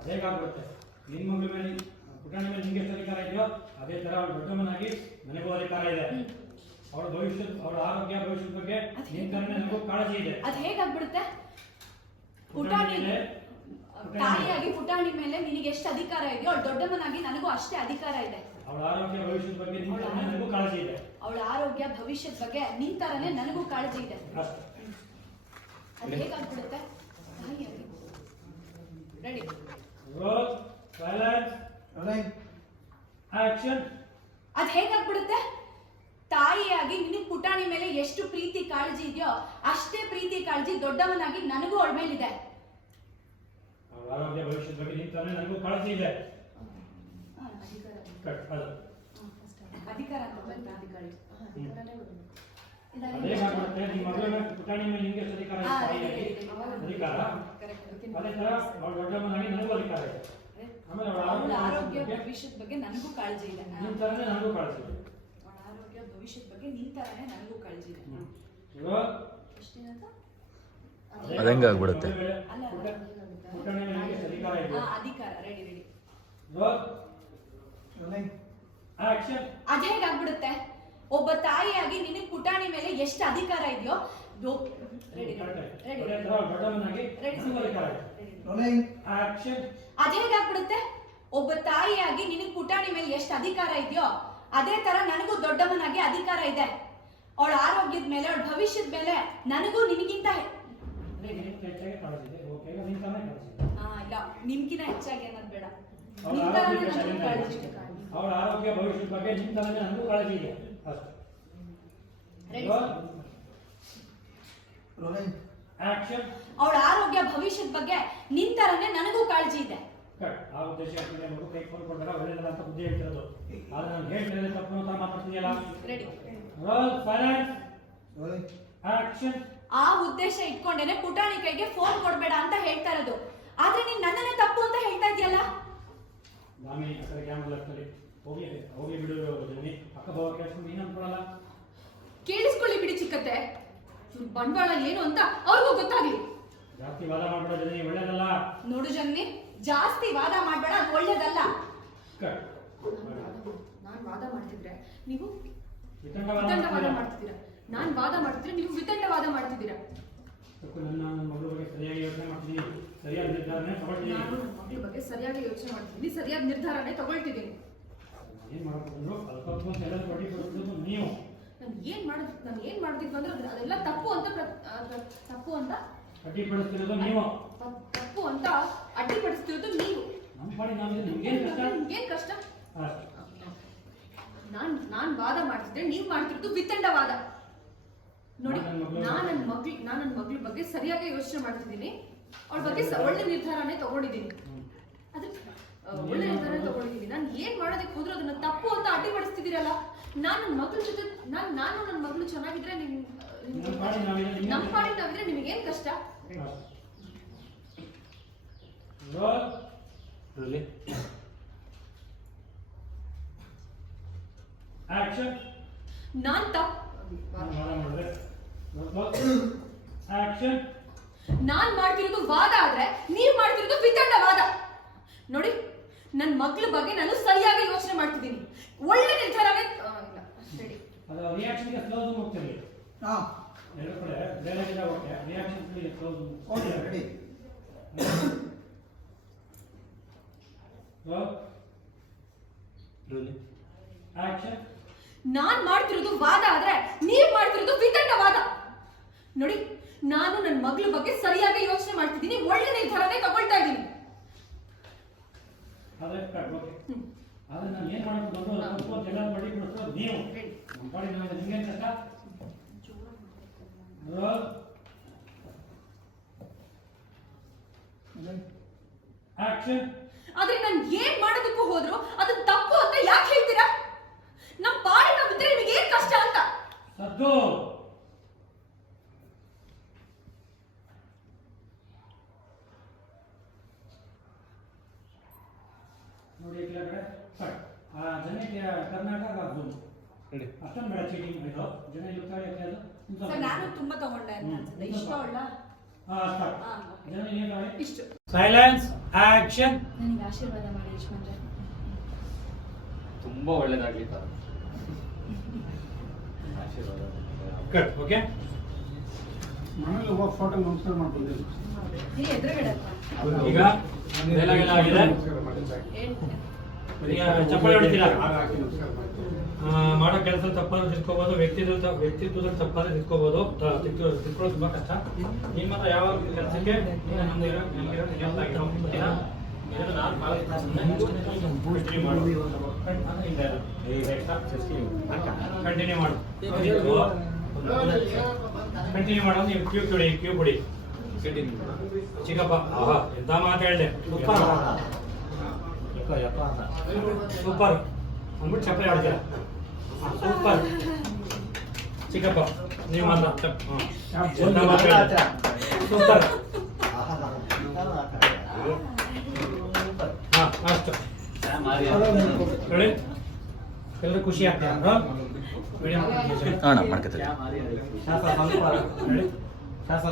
ಅದೇಗಾಗ್ಬಿಡುತ್ತೆ. ನಿನ್ನ ಮಗಳ ಮೇಲೆ ಪುಟಾಣಿ ಮೇಲೆ ನಿಂಗೆ ಎಷ್ಟು ಅಧಿಕಾರ ಇದೆಯೋ ಅದೇ ತರ ಅವಳು ದೊಡ್ಡಮ್ಮನಾಗಿ ನನಗೂ ಅಧಿಕಾರ ಇದೆ. ಅವಳ ಭವಿಷ್ಯದ ಅವಳ ಆರೋಗ್ಯ ಭವಿಷ್ಯದ ಬಗ್ಗೆ ನಿನ್ನ ಕಡೆ ನನಗೂ ಕಾಳಜಿ ಇದೆ. ಅದು ಹೇಗಾಗ್ಬಿಡುತ್ತೆ? ಪುಟಾಣಿ ತಾಯಿಯಾಗಿ ಪುಟಾಣಿ ಮೇಲೆ ನಿನಗೆ ಎಷ್ಟು ಅಧಿಕಾರ ಇದೆಯೋ ಅವಳು ದೊಡ್ಡಮ್ಮನಾಗಿ ನನಗೂ ಅಷ್ಟೇ ಅಧಿಕಾರ ಇದೆ. ಅವಳ ಆರೋಗ್ಯ ಭವಿಷ್ಯದ ಬಗ್ಗೆ ನಿನ್ನ ಕಡೆ ನನಗೂ ಕಾಳಜಿ ಇದೆ. ಅವಳ ಆರೋಗ್ಯ ಭವಿಷ್ಯದ ಬಗ್ಗೆ ನಿನ್ ತರನೇ ನನಗೂ ಕಾಳಜಿ ಇದೆ. ಅದು ಹೇಗಾಗ್ಬಿಡುತ್ತೆ? ತಾಯಿಯಾಗಿ ರೆಡಿ ರೋಲ್ ಸೈಲೆನ್ಸ್ ಆಕ್ಷನ್. ಅದು ಹೇಗಾಗ್ಬಿಡುತ್ತೆ? ತಾಯಿಯಾಗಿ ನಿನಗೆ ಪುಟಾಣಿ ಮೇಲೆ ಎಷ್ಟು ಪ್ರೀತಿ ಕಾಳಜಿ ಇದೆಯೋ ಅಷ್ಟೇ ಪ್ರೀತಿ ಕಾಳಜಿ ದೊಡ್ಡವನಾಗಿ ನನಗೂ ಅವಳ ಮೇಲಿದೆ. ಅವಳ ಆರೋಗ್ಯ ಭವಿಷ್ಯದ ಬಗ್ಗೆ ನಿನ್ನ ತರನೇ ನನಗೂ ಕಾಳಜಿ ಇದೆ. ಅಧಿಕಾರ ಅದೇಗಾಗ್ಬಿಡುತ್ತೆ. ನಿಮ್ಮ ಮಗಳ ಪುಟಾಣಿ ಮೇಲೆ ನಿಂಗೆ ಎಷ್ಟು ಅಧಿಕಾರ ಇದೆ? ತಾಯಿಯಾಗಿ ಅಧಿಕಾರ. ಅದೇ ತರ ಅವಳ ದೊಡ್ಡಮ್ಮನಾಗಿ ನನಗೂ ಅಧಿಕಾರ ಇದೆ. ಆಮೇಲೆ ಅವಳ ಆರೋಗ್ಯ ಭವಿಷ್ಯದ ಬಗ್ಗೆ ನನಗೂ ಕಾಳಜಿ ಇದೆ. ನಿನ್ನ ತರನೇ ನನಗೂ ಕಾಳಜಿ ಇದೆ. ಅವಳ ಆರೋಗ್ಯ ಭವಿಷ್ಯದ ಬಗ್ಗೆ ನಿನ್ ತರನೇ ನನಗೂ ಕಾಳಜಿ ಇದೆ. ಅದಂಗಾಗ್ಬಿಡುತ್ತೆ. ಪುಟಾಣಿ ಮೇಲೆ ನಿಂಗೆ ಎಷ್ಟು ಅಧಿಕಾರ ಇದೆ? ಅಧಿಕಾರ ರೆಡಿ ರೆಡಿ ಆಕ್ಷನ್. ಅದ್ ಹೇಗಾಗ್ಬಿಡುತ್ತೆ? ಒಬ್ಬ ತಾಯಿಯಾಗಿ ನಿನಗೆ ಪುಟಾಣಿ ಮೇಲೆ ಎಷ್ಟು ಅಧಿಕಾರ ಇದೆಯೋ ಅದ್ ಹೇಗಾಗ್ಬಿಡುತ್ತೆ? ಒಬ್ಬ ತಾಯಿಯಾಗಿ ನಿನಗೆ ಪುಟಾಣಿ ಮೇಲೆ ಎಷ್ಟು ಅಧಿಕಾರ ಇದೆಯೋ ಅದೇ ತರ ನನಗೂ ದೊಡ್ಡಮ್ಮನಾಗಿ ಅಧಿಕಾರ ಇದೆ. ಅವಳ ಆರೋಗ್ಯದ ಮೇಲೆ ಅವಳ ಭವಿಷ್ಯದ ಮೇಲೆ ನನಗೂ ನಿನಗಿಂತ ಇಲ್ಲ ನಿಮ್ಗಿನ ಹೆಚ್ಚಾಗಿ ಅನ್ನೋದು ಬೇಡ. ಅವಳ ಆರೋಗ್ಯ ಭವಿಷ್ಯದ ಬಗ್ಗೆ ನಿಮ್ ತರನೇ ನನಗೂ ಕಾಳಜಿ ಇದೆ. ಅವಳ ಆರೋಗ್ಯ ಭವಿಷ್ಯದ ಬಗ್ಗೆ ನಿನ್ ತರನೇ ನನಗೂ ಕಾಳಜಿ ಇದೆ. ಆ ಉದ್ದೇಶ ಕೈ ಫೋನ್ ಕೊಡ್ಬೇಡ, ಒಳ್ಳೆಯದಲ್ಲ ಅಂತ ಬುದ್ಧಿ ಹೇಳ್ತಿರೋದು. ಆದ್ರೆ ನಾನು ಹೇಳ್ತಿರೋದು ತಪ್ಪು ಅಂತ ಮಾತಾಡ್ತಿದೆಯಲ್ಲ. ಆ ಉದ್ದೇಶ ಇಟ್ಕೊಂಡೇನೆ ಪುಟಾಣಿ ಕೈಗೆ ಫೋನ್ ಕೊಡ್ಬೇಡ ಅಂತ ಹೇಳ್ತಾ ಇರೋದು. ಆದ್ರೆ ನೀನ್ ನನ್ನನ್ನೇ ತಪ್ಪು ಅಂತ ಹೇಳ್ತಾ ಇದೆಯಲ್ಲ. ಹೋಗಿ ಬಿಡು ಜನಿ, ಅಕ್ಕ ಭಾವ ಕೇಳಿಸ್ಕೊಂಡು ನೀನು ಅನ್ಕೊಳಲ್ಲ. ಕೇಳಿಸ್ಕೊಳ್ಳಿ ಬಿಡಿ ಚಿಕ್ಕತ್ತೆ, ಬಂಡವಾಳ ಏನು ಅಂತ ಅವ್ರಿಗೂ ಗೊತ್ತಾಗ್ಲಿ. ಜಾಸ್ತಿ ವಾದ ಮಾಡ್ಬೇಡ ಜನಿ, ಒಳ್ಳೇದಲ್ಲ. ನೋಡು ಜನ್ನಿ, ಜಾಸ್ತಿ ವಾದ ಮಾಡ್ಬೇಡ, ಅದು ಒಳ್ಳೇದಲ್ಲ. ನಾನ್ ವಾದ ಮಾಡ್ತಿದ್ರೆ ನೀವು ವಿತಂಡವಾದ ಮಾಡ್ತಿದ್ದೀರಾ. ನಾನ್ ವಾದ ಮಾಡ್ತಿದ್ರೆ ನೀವು ವಿತಂಡವಾದ ಮಾಡ್ತಿದ್ದೀರಾ. ನನ್ನ ಮಗಳ ಬಗ್ಗೆ ಸರಿಯಾಗಿ ಯೋಚನೆ ಮಾಡ್ತೀನಿ, ಸರಿಯಾದ ನಿರ್ಧಾರನೇ ತಗೊಳ್ತೀನಿ. ನಾನು ನನ್ನ ಮಗಳ ಬಗ್ಗೆ ಸರಿಯಾಗಿ ಯೋಚನೆ ಮಾಡ್ತೀನಿ, ಸರಿಯಾದ ನಿರ್ಧಾರನೇ ತಗೊಳ್ತಿದ್ದೀನಿ. ಏನ್ ಮಾಡಬಹುದು? ಅಲ್ಪತ್ವ ಎಲ್ಲ ಪಟ್ಟಿ ಕೊಡುವುದು ನೀವು. ನಾನು ಏನ್ ಮಾಡೋದಿತ್ತು ಅಂದ್ರೆ ಅದೆಲ್ಲ ತಪ್ಪು ಅಂತ ಅಡ್ಡಿಪಡಿಸ್ತಿರೋದು ನೀವು. ತಪ್ಪು ಅಂತ ಅಡ್ಡಿಪಡಿಸ್ತಿರೋದು ನೀವು. ನಮ್ಮ ಪಾಡಿ ನಾವು ನಿಮ್ಗೇನ್ ಕಷ್ಟ? ಏನ್ ಕಷ್ಟ? ನಾನ್ ವಾದ ಮಾಡ್ತಿದ್ರೆ ನೀವ್ ಮಾಡ್ತಿರೋದು ವಿತಂಡವಾದ. ನೋಡಿ, ನಾನ್ ನನ್ನ ಮಗಳ ಬಗ್ಗೆ ಸರಿಯಾಗಿ ಯೋಚನೆ ಮಾಡ್ತಿದ್ದೀನಿ. ಅವಳ ಬಗ್ಗೆ ಒಳ್ಳೆ ನಿರ್ಧಾರನೇ ತಗೊಂಡಿದ್ದೀನಿ. ಒಳ್ಳೆ ನಿರ್ಧಾರ ತಗೊಂಡಿದ್ದೀನಿ. ನಾನು ಏನ್ ಮಾಡೋದಕ್ಕೆ ಹೋದ್ರು ಅದನ್ನ ತಪ್ಪು ಅಂತ ಅಡ್ಡಿಪಡಿಸ್ತಿದ್ದೀರಲ್ಲ. ನಾನು ನನ್ನ ಮಗಳು ಚೆನ್ನಾಗಿದ್ರೆ ನಮ್ಮ ಪಾಡಿ ನಾವಿದ್ರೆ ನಿಮಗೇನ್ ಕಷ್ಟ? ನಾನ್ ಮಾಡ್ತಿರೋದು ವಾದ ಆದ್ರೆ ನೀವ್ ಮಾಡ್ತಿರೋದು ವಿತಂಡವಾದ. ನೋಡಿ, ನನ್ನ ಮಗಳ ಬಗ್ಗೆ ನಾನು ಸರಿಯಾಗಿ ಯೋಚನೆ ಮಾಡ್ತಿದ್ದೀನಿ. ಒಳ್ಳೆ ನಿರ್ಧಾರವೇ ನಾನ್ ಮಾಡ್ತಿರೋದು ವಾದ ಆದ್ರೆ ನೀವ್ ಮಾಡ್ತಿರೋದು ವಿತಂಡವಾದ. ನೋಡಿ, ನಾನು ನನ್ನ ಮಗಳ ಬಗ್ಗೆ ಸರಿಯಾಗಿ ಯೋಚನೆ ಮಾಡ್ತಿದ್ದೀನಿ, ಒಳ್ಳೆ ನಿರ್ಧಾರನೇ ತಗೊಳ್ತಾ ಇದ್ದೀನಿ. ಆದ್ರೆ ನಾನು ಏನ್ ಮಾಡಬೇಕು ನೀವು ನಮ್ಮ ಪಾಡಿ ನಾವು ನಿಮ್ಗೇನ್ ಕಷ್ಟ? ಆದ್ರೆ ನಾನು ಏನ್ ಮಾಡೋದಕ್ಕೂ ಹೋದ್ರು ಅದು ತಪ್ಪು ಅಂತ ಯಾಕೆ ಹೇಳ್ತೀರಾ? ನಮ್ಮ ಪಾಡಿ ನಾವಿದ್ರೆ ನಿಮಗೆ ಏನ್ ಕಷ್ಟ ಅಂತ? ಸದ್ದು ನೋಡಿ ಕೆಳಗಡೆ ಜನಕ್ಕೆ ಕರ್ನಾಟಕ ಆಗ್ಬೋದು ಅಷ್ಟೊಂದು ಬೇಡ ಚೀಟಿಂಗ್ ಇದು ಜನ ಸರ್, ನಾನು ತುಂಬಾ ತಗೊಂಡೆ ಅಂತ ಅನ್ಸುತ್ತೆ. ಇಷ್ಟ ಒಳ್ಳ ಜನ ಸೈಲೆನ್ಸ್ ಆಕ್ಷನ್. ನನಗೆ ಆಶೀರ್ವಾದ ಮಾಡಿ ಯಜಮಾನ್ರೆ. ತುಂಬಾ ಒಳ್ಳೇದಾಗ್ಲಿ ತರ ಆಶೀರ್ವಾದ. ಕಟ್. ಓಕೆ. ಮನೇಲಿ ಹೋಗಿ ಫೋಟೋ ನಮಸ್ಕಾರ ಮಾಡ್ಕೊಂಡಿದ್ದೀನಿ. ನೀ ಎದುರುಗಡೆ ಅಪ್ಪ. ಈಗ ಡೈಲಾಗ್ ಎಲ್ಲ ಆಗಿದೆ. ಈಗ ಚಪ್ಪಾಳೆ ಹೊಡಿತೀರಾ? ಮಾಡೋ ಕೆಲಸ ತಪ್ಪಾದ್ರೆ ತಿಳ್ಕೊಬೋದು, ವ್ಯಕ್ತಿತ್ವದಲ್ಲಿ ತಪ್ಪಾದ್ರೆ ತಿಳ್ಕೊಬೋದು. ತಿಳ್ಕೊಳ್ಳೋದು ತುಂಬಾ ಕಷ್ಟ. ನಿಮ್ಮ ಹತ್ರ ಯಾವ ಕೆಲಸಕ್ಕೆ ಕಂಟಿನ್ಯೂ ಮಾಡು. ಕಂಟಿನ್ಯೂ ಮಾಡೋ. ನೀವು ಕ್ಯೂ ಕೊಡಿ. ಚಿಕ್ಕಪ್ಪ ಎಂತ ಮಾತು ಹೇಳಿದೆ. ಸೂಪರ್ ಅಂದ್ಬಿಟ್ಟು ಚಪ್ಪಲಿ ಆಡ್ತೀರ. ಸೂಪರ್ ಚಿಕ್ಕಪ್ಪ ನೀವು ಮಾತ್ರ ಸೂಪರ್. ಅಷ್ಟು ಹೇಳಿ. ಎಲ್ಲರೂ ಖುಷಿ ಆಗ್ತಾರೆ ಅಣ್ಣ ಮಾಡ್ಕೊತಾರೆ.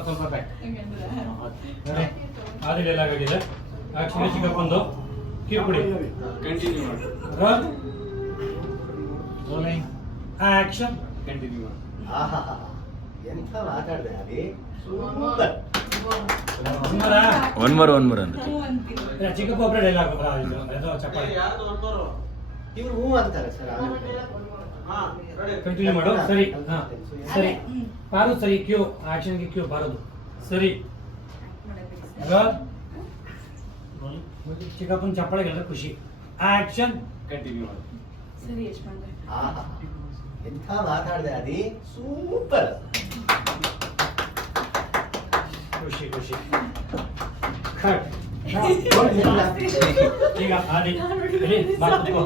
ಸ್ವಲ್ಪ ಬ್ಯಾಕ್ ಆದಿಲ್ ಎಲ್ಲ ಆಗಿದೆ. ಆಕ್ಷನ್ ಚಿಕ್ಕಪ್ಪಂದು ಕ್ಯೂ ಕೊಡಿ. ಕಂಟಿನ್ಯೂ ಮಾಡಿ. ಆಕ್ಷನ್. ಕಂಟಿನ್ಯೂ ಮಾಡಿ. ಎಂತ ಮಾತಾಡಿದೆ ಅಲ್ಲಿ ಸೂಪರ್. ಒನ್ ಮರ ಅಂತ ಹ್ಞೂ ಅಂತೀನಿ. ಚಿಕ್ಕಪ್ಪ ಒಬ್ಬರೇ ಡೈಲಾಗ್ ಚಪ್ಪಾಳೆ ಇವ್ರು ಹೂ ಅಂತಾರೆ ಸರ್. ಕಂಟಿನ್ಯೂ ಮಾಡು. ಸರಿ. ಹಾ ಸರಿ. ಪಾರು ಸರಿ. ಕ್ಯೂ ಆಕ್ಷನ್ಗೆ ಕ್ಯೂ ಬಾರದು. ಸರಿ. ಚಿಕ್ಕಪ್ಪನ ಚಪ್ಪಾಳೆಗೆಲ್ಲ ಖುಷಿ. ಆಕ್ಷನ್. ಕಂಟಿನ್ಯೂ ಮಾಡಿ. ಸರಿ ಯಜಮಾನ್ರೆ. ಎಂತ ಮಾತಾಡಿದೆ ಅದಿ ಸೂಪರ್. ಖುಷಿ. ಕಟ್. ಈಗ ಆದಿ ಬಾ ಕೂತ್ಕೋ.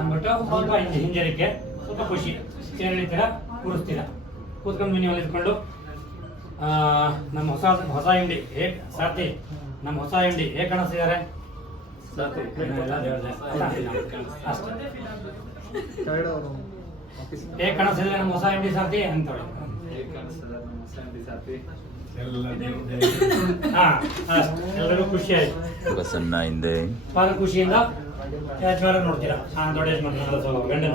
ಅಂದ್ಬಿಟ್ಟು ಸ್ವಲ್ಪ ಹಿಂಜರಿಕೆ, ಸ್ವಲ್ಪ ಖುಷಿ. ಚೇರ್ ಎಳಿತೀರಾ, ಕೂರಿಸ್ತೀರಾ. ಕೂತ್ಕೊಂಡು ಮಿನಿ ಇದ್ಕೊಂಡು ನಮ್ಮ ಹೊಸ ಎಂಡಿ ಹೇಗೆ ಸಾರ್ಥಿ, ನಮ್ಮ ಹೊಸ ಎಂಡಿ ಹೇಗೆ ಕಾಣಿಸ್ತಿದ್ದಾರೆ? ಹೇಗೆ ಕಾಣಿಸ್ತಿದ್ದಾರೆ ನಮ್ಮ ಹೊಸ ಎಂಡಿ ಸಾರ್ಥಿ ಅಂತೇಳಿ. ಎಲ್ಲರೂ ಖುಷಿ ಆಯ್ತು. ಸಣ್ಣ ಹಿಂದೆ ಪಾದ ಖುಷಿಯಿಂದ ಯಜಮಾನ ನೋಡ್ತೀರಾ. ದೊಡ್ಡ ಯಜಮಾನ ಗಂಡನ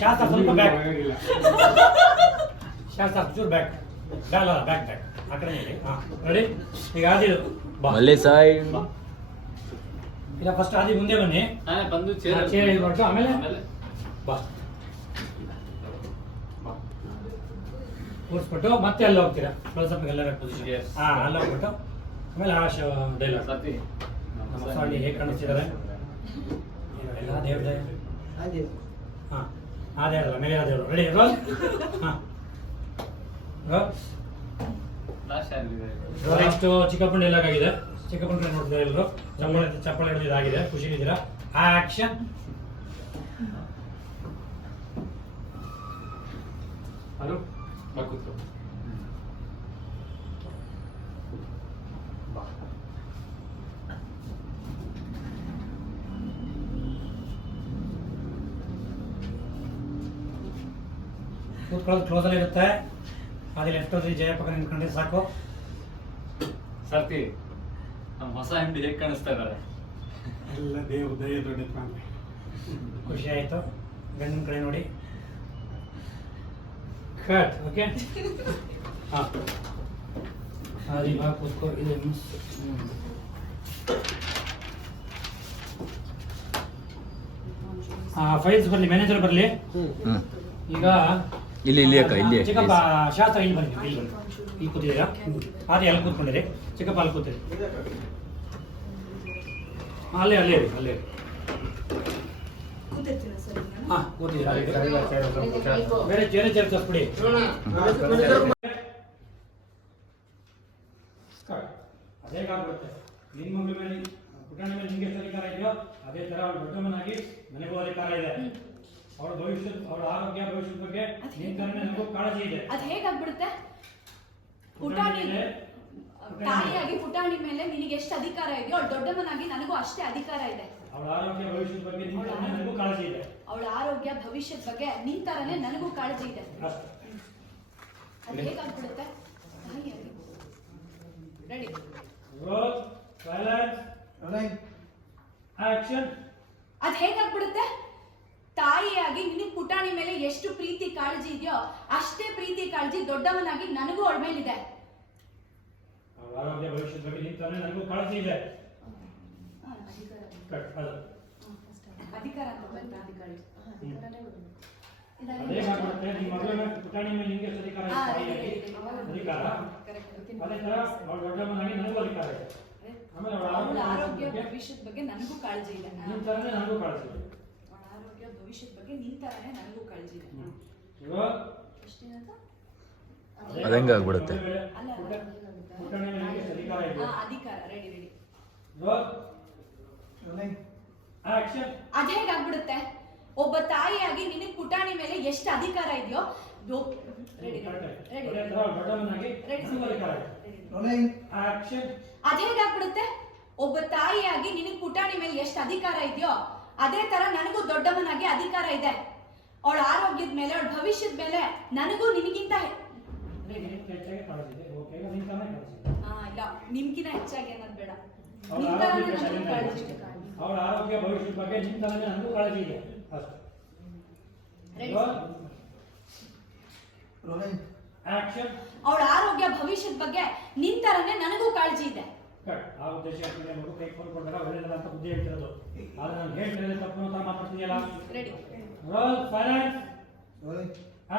ಶಾಸ್ತ್ರ ಸ್ವಲ್ಪ ಬ್ಯಾಕ್. ಶಾಸ್ತ್ರ ಚೂರು ಬ್ಯಾಕ್. ಬ್ಯಾಕ್ ಆ ಕಡೆ ರೆಡಿ. ಈಗ ಆದಿಲು ಬಾ. ಮಲ್ಲೆ ಸಾಯ್. ಇಲ್ಲ ಫಸ್ಟ್ ಆದಿ ಮುಂದೆ ಬನ್ನಿ. ಬಂದು ಚೇರ್ ಇಳ್ಬಿಟ್ಟು ಆಮೇಲೆ ಬಾ. ಕೂರಿಸ್ಬಿಟ್ಟು ಮತ್ತೆ ಅಲ್ಲಿ ಹೋಗ್ತೀರಾ. ಕ್ಲೋಸಪ್ ಎಲ್ಲರ ಪೊಸಿಷನ್. ಅಲ್ಲಿ ಹೋಗ್ಬಿಟ್ಟು ಆಮೇಲೆ ಡೈಲಾಗ್ ಸರ್ತಿ ನಮ್ಮ ಹೊಸ ಹೇಗೆ ಕಾಣಿಸ್ತಿದ್ದಾರೆ ಎಲ್ಲ ದೇವ್ರದೇ. ಹಾಂ ಅದೇ ಅಲ್ಲ ಮೇಲೆ ದೇವರು. Ready roll. ಹಾಂ ನೆಕ್ಸ್ಟ್ ಚಿಕ್ಕಪ್ಪನ ಡೈಲಾಗ್ ಆಗಿದೆ. ಚಿಕ್ಕಪ್ಪನ ನೋಡ್ತಿದ್ದಾರೆ ಎಲ್ಲರೂ. ಚಪ್ಪಾಳೆ ಹಿಡಿದಿದ್ದಾಗಿದೆ. ಖುಷಿಲಿದ್ದೀರಾ? ಆಕ್ಷನ್. ಹಲೋ ಕೂತ್ಕೊ. ಕೂತ್ಕೊಳ್ಳೋದು ಕ್ಲೋಸಲ್ಲಿ ಇರುತ್ತೆ. ಅದೇ ಲೆಫ್ಟ್ ಹೋದ್ರಿ ಜಯಪಕ್ಕ ನಿಂತ್ಕೊಂಡ್ರೆ ಸಾಕು. ಸರ್ತಿ ನಮ್ಮ ಹೊಸ ಎಂಡಿ ಹೇಗೆ ಕಾಣಿಸ್ತಾ ಇದ್ದಾರೆ? ಎಲ್ಲ ದೇವ್ರ ದಯ ದೊಡ್ಡ ಖುಷಿ ಆಯಿತು. ಗಂಡನ ಕಡೆ ನೋಡಿ. ಕಟ್. ಓಕೆ. ಹಾಂ ಅದೇ ಇವಾಗ ಕೂತ್ಕೋ. ಇದು ಫೈಲ್ಸ್ ಬರಲಿ, ಮ್ಯಾನೇಜರ್ ಬರಲಿ. ಈಗ ಇಲ್ಲಿ ಅಕ್ಕ ಇಲ್ಲಿ ಚಿಕ್ಕಪ್ಪ ಶಾಸ್ತ್ರ ಇಲ್ಲಿ ಬನ್ನಿ. ಇಲ್ಲಿ ಕೂತಿದ್ದೀರಾ? ಅದೇ ಅಲ್ಲಿ ಕೂತ್ಕೊಂಡಿರಿ. ಚಿಕ್ಕಪ್ಪ ಅಲ್ಲಿ ಕೂತಿರಿ. ಅಲ್ಲೇ ಕೂತಿರ್ತೀರಾ ಸರ್ ನಾನು? ಹಾಂ ಕೂತಿದ್ದೀರಾ? ಬೇರೆ ಚೇರ್ ತರಿಸ್ಬಿಡಿ. ಅದೇಗಾಗ್ಬಿಡುತ್ತೆ. ನಿಮ್ಮ ಮಗಳ ಮೇಲೆ ಪುಟಾಣಿ ಮೇಲೆ ನಿಂಗೆ ಎಷ್ಟು ಅಧಿಕಾರ ಇದೆಯೋ ಅದೇ ಥರ ಅವಳು ದೊಡ್ಡಮ್ಮನಾಗಿ ನನಗೂ ಅಧಿಕಾರ ಇದೆ. ಅವಳ ಭವಿಷ್ಯ, ಅವಳ ಆರೋಗ್ಯ, ಭವಿಷ್ಯದ ಬಗ್ಗೆ ನಿನ್ನ ಕಣ್ಣೆ ನನಗೂ ಕಾಳಜಿ ಇದೆ. ಅದ್ ಹೇಗಾಗ್ಬಿಡುತ್ತೆ? ಪುಟಾಣಿ ತಾಯಿಯಾಗಿ ಪುಟಾಣಿ ಮೇಲೆ ನಿನಗೆ ಎಷ್ಟು ಅಧಿಕಾರ ಇದೆಯೋ ಅವಳು ದೊಡ್ಡಮ್ಮನಾಗಿ ನನಗೂ ಅಷ್ಟೇ ಅಧಿಕಾರ ಇದೆ. ಅವಳ ಆರೋಗ್ಯ, ಭವಿಷ್ಯದ ಬಗ್ಗೆ ನಿನ್ನ ಕಣ್ಣೆ ನನಗೂ ಕಾಳಜಿ ಇದೆ. ಅವಳ ಆರೋಗ್ಯ, ಭವಿಷ್ಯದ ಬಗ್ಗೆ ನಿನ್ ತರನೇ ನನಗೂ ಕಾಳಜಿ ಇದೆ. ಅಷ್ಟೇ. ಅದ್ ಹೇಗಾಗ್ಬಿಡುತ್ತೆ? ತಾಯಿಯಾಗಿ ರೆಡಿ ರೋಲ್ ಸೈಲೆನ್ಸ್ ಆಕ್ಷನ್. ಅದ್ ಹೇಗಾಗ್ಬಿಡುತ್ತೆ? ತಾಯಿಯಾಗಿ ನಿನಗ್ ಪುಟಾಣಿ ಮೇಲೆ ಎಷ್ಟು ಪ್ರೀತಿ ಕಾಳಜಿ ಇದೆಯೋ ಅಷ್ಟೇ ಪ್ರೀತಿ ಕಾಳಜಿ ದೊಡ್ಡವನಾಗಿ ನನಗೂ ಅವಳ ಮೇಲಿದೆ. ಅವಳ ಆರೋಗ್ಯ ಭವಿಷ್ಯದ ಬಗ್ಗೆ ನಿಂತಾನೆ ನನಗೂ ಕಾಳಜಿ ಇದೆ. ಕಟ್ ಅದು ಅಧಿಕಾರ ಅಂತ ಬಂತ? ಅದೇ ಮಾಡ್ಬಿಡುತ್ತೆ. ನಿಮ್ಮ ಮಗಳ ಪುಟಾಣಿ ಮೇಲೆ ನಿಂಗೆ ಎಷ್ಟು ಅಧಿಕಾರ ಇದೆ? ತಾಯಿಯಾಗಿ ಅಧಿಕಾರ. ಅದೇ ತರ ಅವಳ ದೊಡ್ಡಮ್ಮನಾಗಿ ನನಗೂ ಅಧಿಕಾರ ಇದೆ. ಆಮೇಲೆ ಅವಳ ಅವಳ ಆರೋಗ್ಯ ಆರೋಗ್ಯ ಭವಿಷ್ಯದ ಬಗ್ಗೆ ನನಗೂ ಕಾಳಜಿ ಇದೆ. ನಿಮ್ ತರನೇ ನನಗೂ ಕಾಳಜಿ ಇದೆ. ಅವಳ ಆರೋಗ್ಯ ಭವಿಷ್ಯದ ಬಗ್ಗೆ ನಿನ್ ತರಾನೇ ನನಗೂ ಕಾಳಜಿ ಇದೆ. ಇವಾಗ ಎಷ್ಟೇನಂತ? ಅದ್ ಹೆಂಗಾಗ್ಬಿಡುತ್ತೆ? ಅಲ್ಲ ಪುಟಾಣಿ ಮೇಲೆ ನಿಂಗೆ ಎಷ್ಟು ಅಧಿಕಾರ ಇದೆ? ಅಧಿಕಾರ. Ready ready roll action. ಅದ್ ಹೇಗಾಗ್ಬಿಡುತ್ತೆ? ಒಬ್ಬ ತಾಯಿಯಾಗಿ ನಿನಗ್ ಪುಟಾಣಿ ಮೇಲೆ ಎಷ್ಟು ಅಧಿಕಾರ ಇದೆಯೋ ರೆಡಿ ರೆಡಿ ಅದೇ ತರ ಅವಳ ದೊಡ್ಡಮ್ಮನಾಗಿ ರೆಡಿ ನನಗೂ ಅಧಿಕಾರ ಇದೆ. ಆಕ್ಷನ್. ಅದ್ ಹೇಗಾಗ್ಬಿಡುತ್ತೆ? ಒಬ್ಬ ತಾಯಿಯಾಗಿ ನಿನಗ್ ಪುಟಾಣಿ ಮೇಲೆ ಎಷ್ಟು ಅಧಿಕಾರ ಇದೆಯೋ ಅದೇ ತರ ನನಗೂ ದೊಡ್ಡವನಾಗಿ ಅಧಿಕಾರ ಇದೆ. ಅವಳ ಆರೋಗ್ಯದ ಮೇಲೆ ಅವಳ ಭವಿಷ್ಯದ ಮೇಲೆ ನನಗೂ ನಿನಗಿಂತ ಹೆಚ್ಚಾಗಿ ಕಾಳಜಿ ಇದೆ. ಓಕೆ, ಈಗ ನಿನ್ ತರನೇ ಕಾಳಜಿ ಇದೆ. ಇಲ್ಲ ನಿಮ್ಗಿನ ಹೆಚ್ಚಾಗಿ ಅನ್ನೋದು ಬೇಡ. ಅವಳ ನಿನ್ ತರಾನೇ ಆರೋಗ್ಯ ನನಗೂ ಕಾಳಜಿ ಇದೆ. ಅವಳ ಆರೋಗ್ಯ ಭವಿಷ್ಯದ ಬಗ್ಗೆ ನಿಮ್ ತರನೇ ನನಗೂ ಕಾಳಜಿ ಇದೆ. ಅಷ್ಟೇ. Ready action. ಅವಳ ಆರೋಗ್ಯ ಭವಿಷ್ಯದ ಬಗ್ಗೆ ನಿನ್ ತರಾನೇ ನನಗೂ ಕಾಳಜಿ ಇದೆ. ಕಟ್. ಆ ಉದ್ದೇಶ ಇಟ್ಕೊಂಡು ಮಗು ಕೈ ಫೋನ್ ಕೊಟ್ಟಾಗ ಒಳ್ಳೆಯದಲ್ಲ ಅಂತ ಬುದ್ಧಿ ಹೇಳ್ತಿರೋದು. ಆದ್ರೆ ನಾನು ಹೇಳ್ತಿರೋದು ತಪ್ಪು ಅಂತ ಮಾತಾಡ್ತಿದೆಯಲ್ಲ. Ready roll silence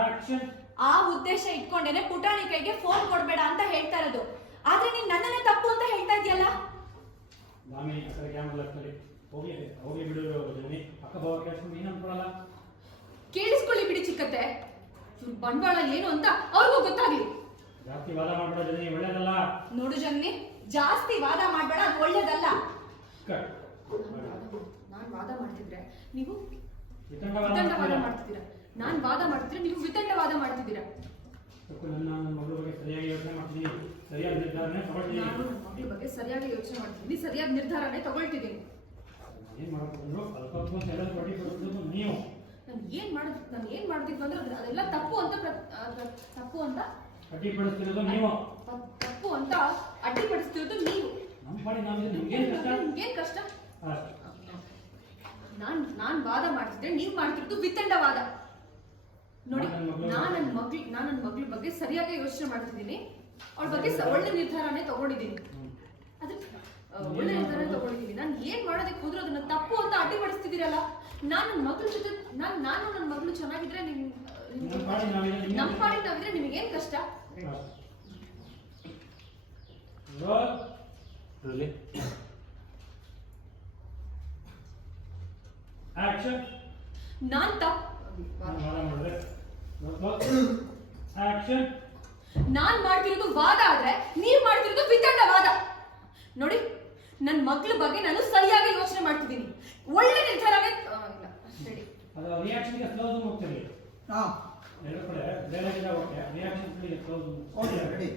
action. ಆ ಉದ್ದೇಶ ಇಟ್ಕೊಂಡೇನೆ ಪುಟಾಣಿ ಕೈಗೆ ಫೋನ್ ಕೊಡ್ಬೇಡ ಅಂತ ಹೇಳ್ತಾ ಇರೋದು. ಆದ್ರೆ ನೀನ್ ನನ್ನನ್ನೇ ತಪ್ಪು ಅಂತ ಹೇಳ್ತಾ ಇದೆಯಲ್ಲ. ನಾಮಿ ಅಸಲ ಕ್ಯಾಮ್ರಾ ಆಗ್ತದೆ. ಹೋಗ್ಲಿ ಹೋಗ್ಲಿ ಬಿಡು ಜನಿ. ಅಕ್ಕ ಬಾವ ಕೇಳಿಸ್ಕೊಂಡು ನೀನು ಅನ್ಕೊಳಲ್ಲ. ಕೇಳಿಸ್ಕೊಳ್ಳಿ ಬಿಡಿ ಚಿಕ್ಕತ್ತೆ. ಇವ್ರ ಬಂಡವಾಳ ಏನು ಅಂತ ಅವ್ರಿಗೂ ಗೊತ್ತಾಗ್ಲಿ. ಜಾಸ್ತಿ ವಾದ ಮಾಡ್ಬೇಡ ಜನಿ, ಒಳ್ಳೇದಲ್ಲ. ನೋಡು ಜನ್ನಿ, ಜಾಸ್ತಿ ವಾದ ಮಾಡ್ಬೇಡ, ಅದು ಒಳ್ಳೇದಲ್ಲ. ಕಟ್. ನಾನ್ ವಾದ ಮಾಡ್ತಿದ್ರೆ ನೀವು ವಿತಂಡವಾದ ವಿತಂಡವಾದ ಮಾಡ್ತಿದ್ದೀರಾ. ನಾನ್ ವಾದ ಮಾಡ್ತಿದ್ರೆ ನೀವು ವಿತಂಡವಾದ ಮಾಡ್ತಿದ್ದೀರಾ. ನನ್ನ ಮಗಳ ಬಗ್ಗೆ ಸರಿಯಾಗಿ ಯೋಚನೆ ಮಾಡ್ತೀನಿ. ಸರಿಯಾದ ನಿರ್ಧಾರನೇ ತಗೊಳ್ತೀನಿ. ನಾನು ನನ್ನ ಮಗಳ ಬಗ್ಗೆ ಸರಿಯಾಗಿ ಯೋಚನೆ ಮಾಡ್ತಿದ್ದೀನಿ, ಸರಿಯಾದ ನಿರ್ಧಾರನೇ ತಗೊಳ್ತಿದ್ದೀನಿ. ಏನ್ ಮಾಡ್ಕೊಂಡು ಅಲ್ಪ ಎಲ್ಲ ಬಡ್ಡಿ ಕೊಡ್ತಿದ್ದು ನೀವು. ನಾನು ಏನ್ ಮಾಡ್ತಿದ್ದು ಅಂದ್ರೆ ಅದೆಲ್ಲ ತಪ್ಪು ಅಂತ ಅಡ್ಡಿಪಡಿಸ್ತಿರೋದು ನೀವು. ತಪ್ಪು ಅಂತ ಅಡ್ಡಿಪಡಿಸ್ತಿರೋದು ನೀವು. ನಮ್ಮ ಪಾಡಿ ನಾವು ನಿಮ್ಗೇನ್ ಕಷ್ಟ? ನಿಮ್ಗೇನ್ ಕಷ್ಟ? ಅಷ್ಟೇ. ನಾನ್ ವಾದ ಮಾಡ್ತಿದ್ರೆ ನೀವ್ ಮಾಡ್ತಿರೋದು ವಿತಂಡವಾದ. ನೋಡಿ, ನಾನ್ ನನ್ನ ಮಗಳ ಬಗ್ಗೆ ಸರಿಯಾಗಿ ಯೋಚನೆ ಮಾಡ್ತಿದ್ದೀನಿ. ಅವಳ ಬಗ್ಗೆ ಒಳ್ಳೆ ನಿರ್ಧಾರನೇ ತಗೊಂಡಿದ್ದೀನಿ. ಅದ್ರ ಒಳ್ಳೆ ನಿರ್ಧಾರ ತಗೊಂಡಿದ್ದೀನಿ. ನಾನು ಏನ್ ಮಾಡೋದಕ್ಕೆ ಹೋದ್ರು ಅದನ್ನ ತಪ್ಪು ಅಂತ ಅಡ್ಡಿಪಡಿಸ್ತಿದ್ದೀರಲ್ಲ. ನಾನು ನನ್ನ ಮಗಳ ಜೊತೆ ನಾನು ನನ್ನ ಮಗಳು ಚೆನ್ನಾಗಿದ್ರೆ ನಮ್ಮ ಪಾಡಿ ನಾವಿದ್ರೆ ನಿಮಗೇನ್ ಕಷ್ಟ? Roll action. ನಾನ್ ಆಕ್ಷನ್. ನಾನ್ ಮಾಡ್ತಿರೋದು ವಾದ ಆದ್ರೆ ನೀವ್ ಮಾಡ್ತಿರೋದು ವಿತಂಡವಾದ. ನೋಡಿ, ನನ್ನ ಮಗಳ ಬಗ್ಗೆ ನಾನು ಸರಿಯಾಗಿ ಯೋಚನೆ ಮಾಡ್ತಿದ್ದೀನಿ. ಒಳ್ಳೆ ನಿರ್ಧಾರವೇ ರೆಡಿ. ಅದು ರಿಯಾಕ್ಷನ್ಗೆ ಸ್ಲೋ ಝೂಮ್ ಹೋಗ್ತೀವಿ. ಎರಡು ಕಡೆ ಬೇರೆ okay. Reaction slow zoom ready.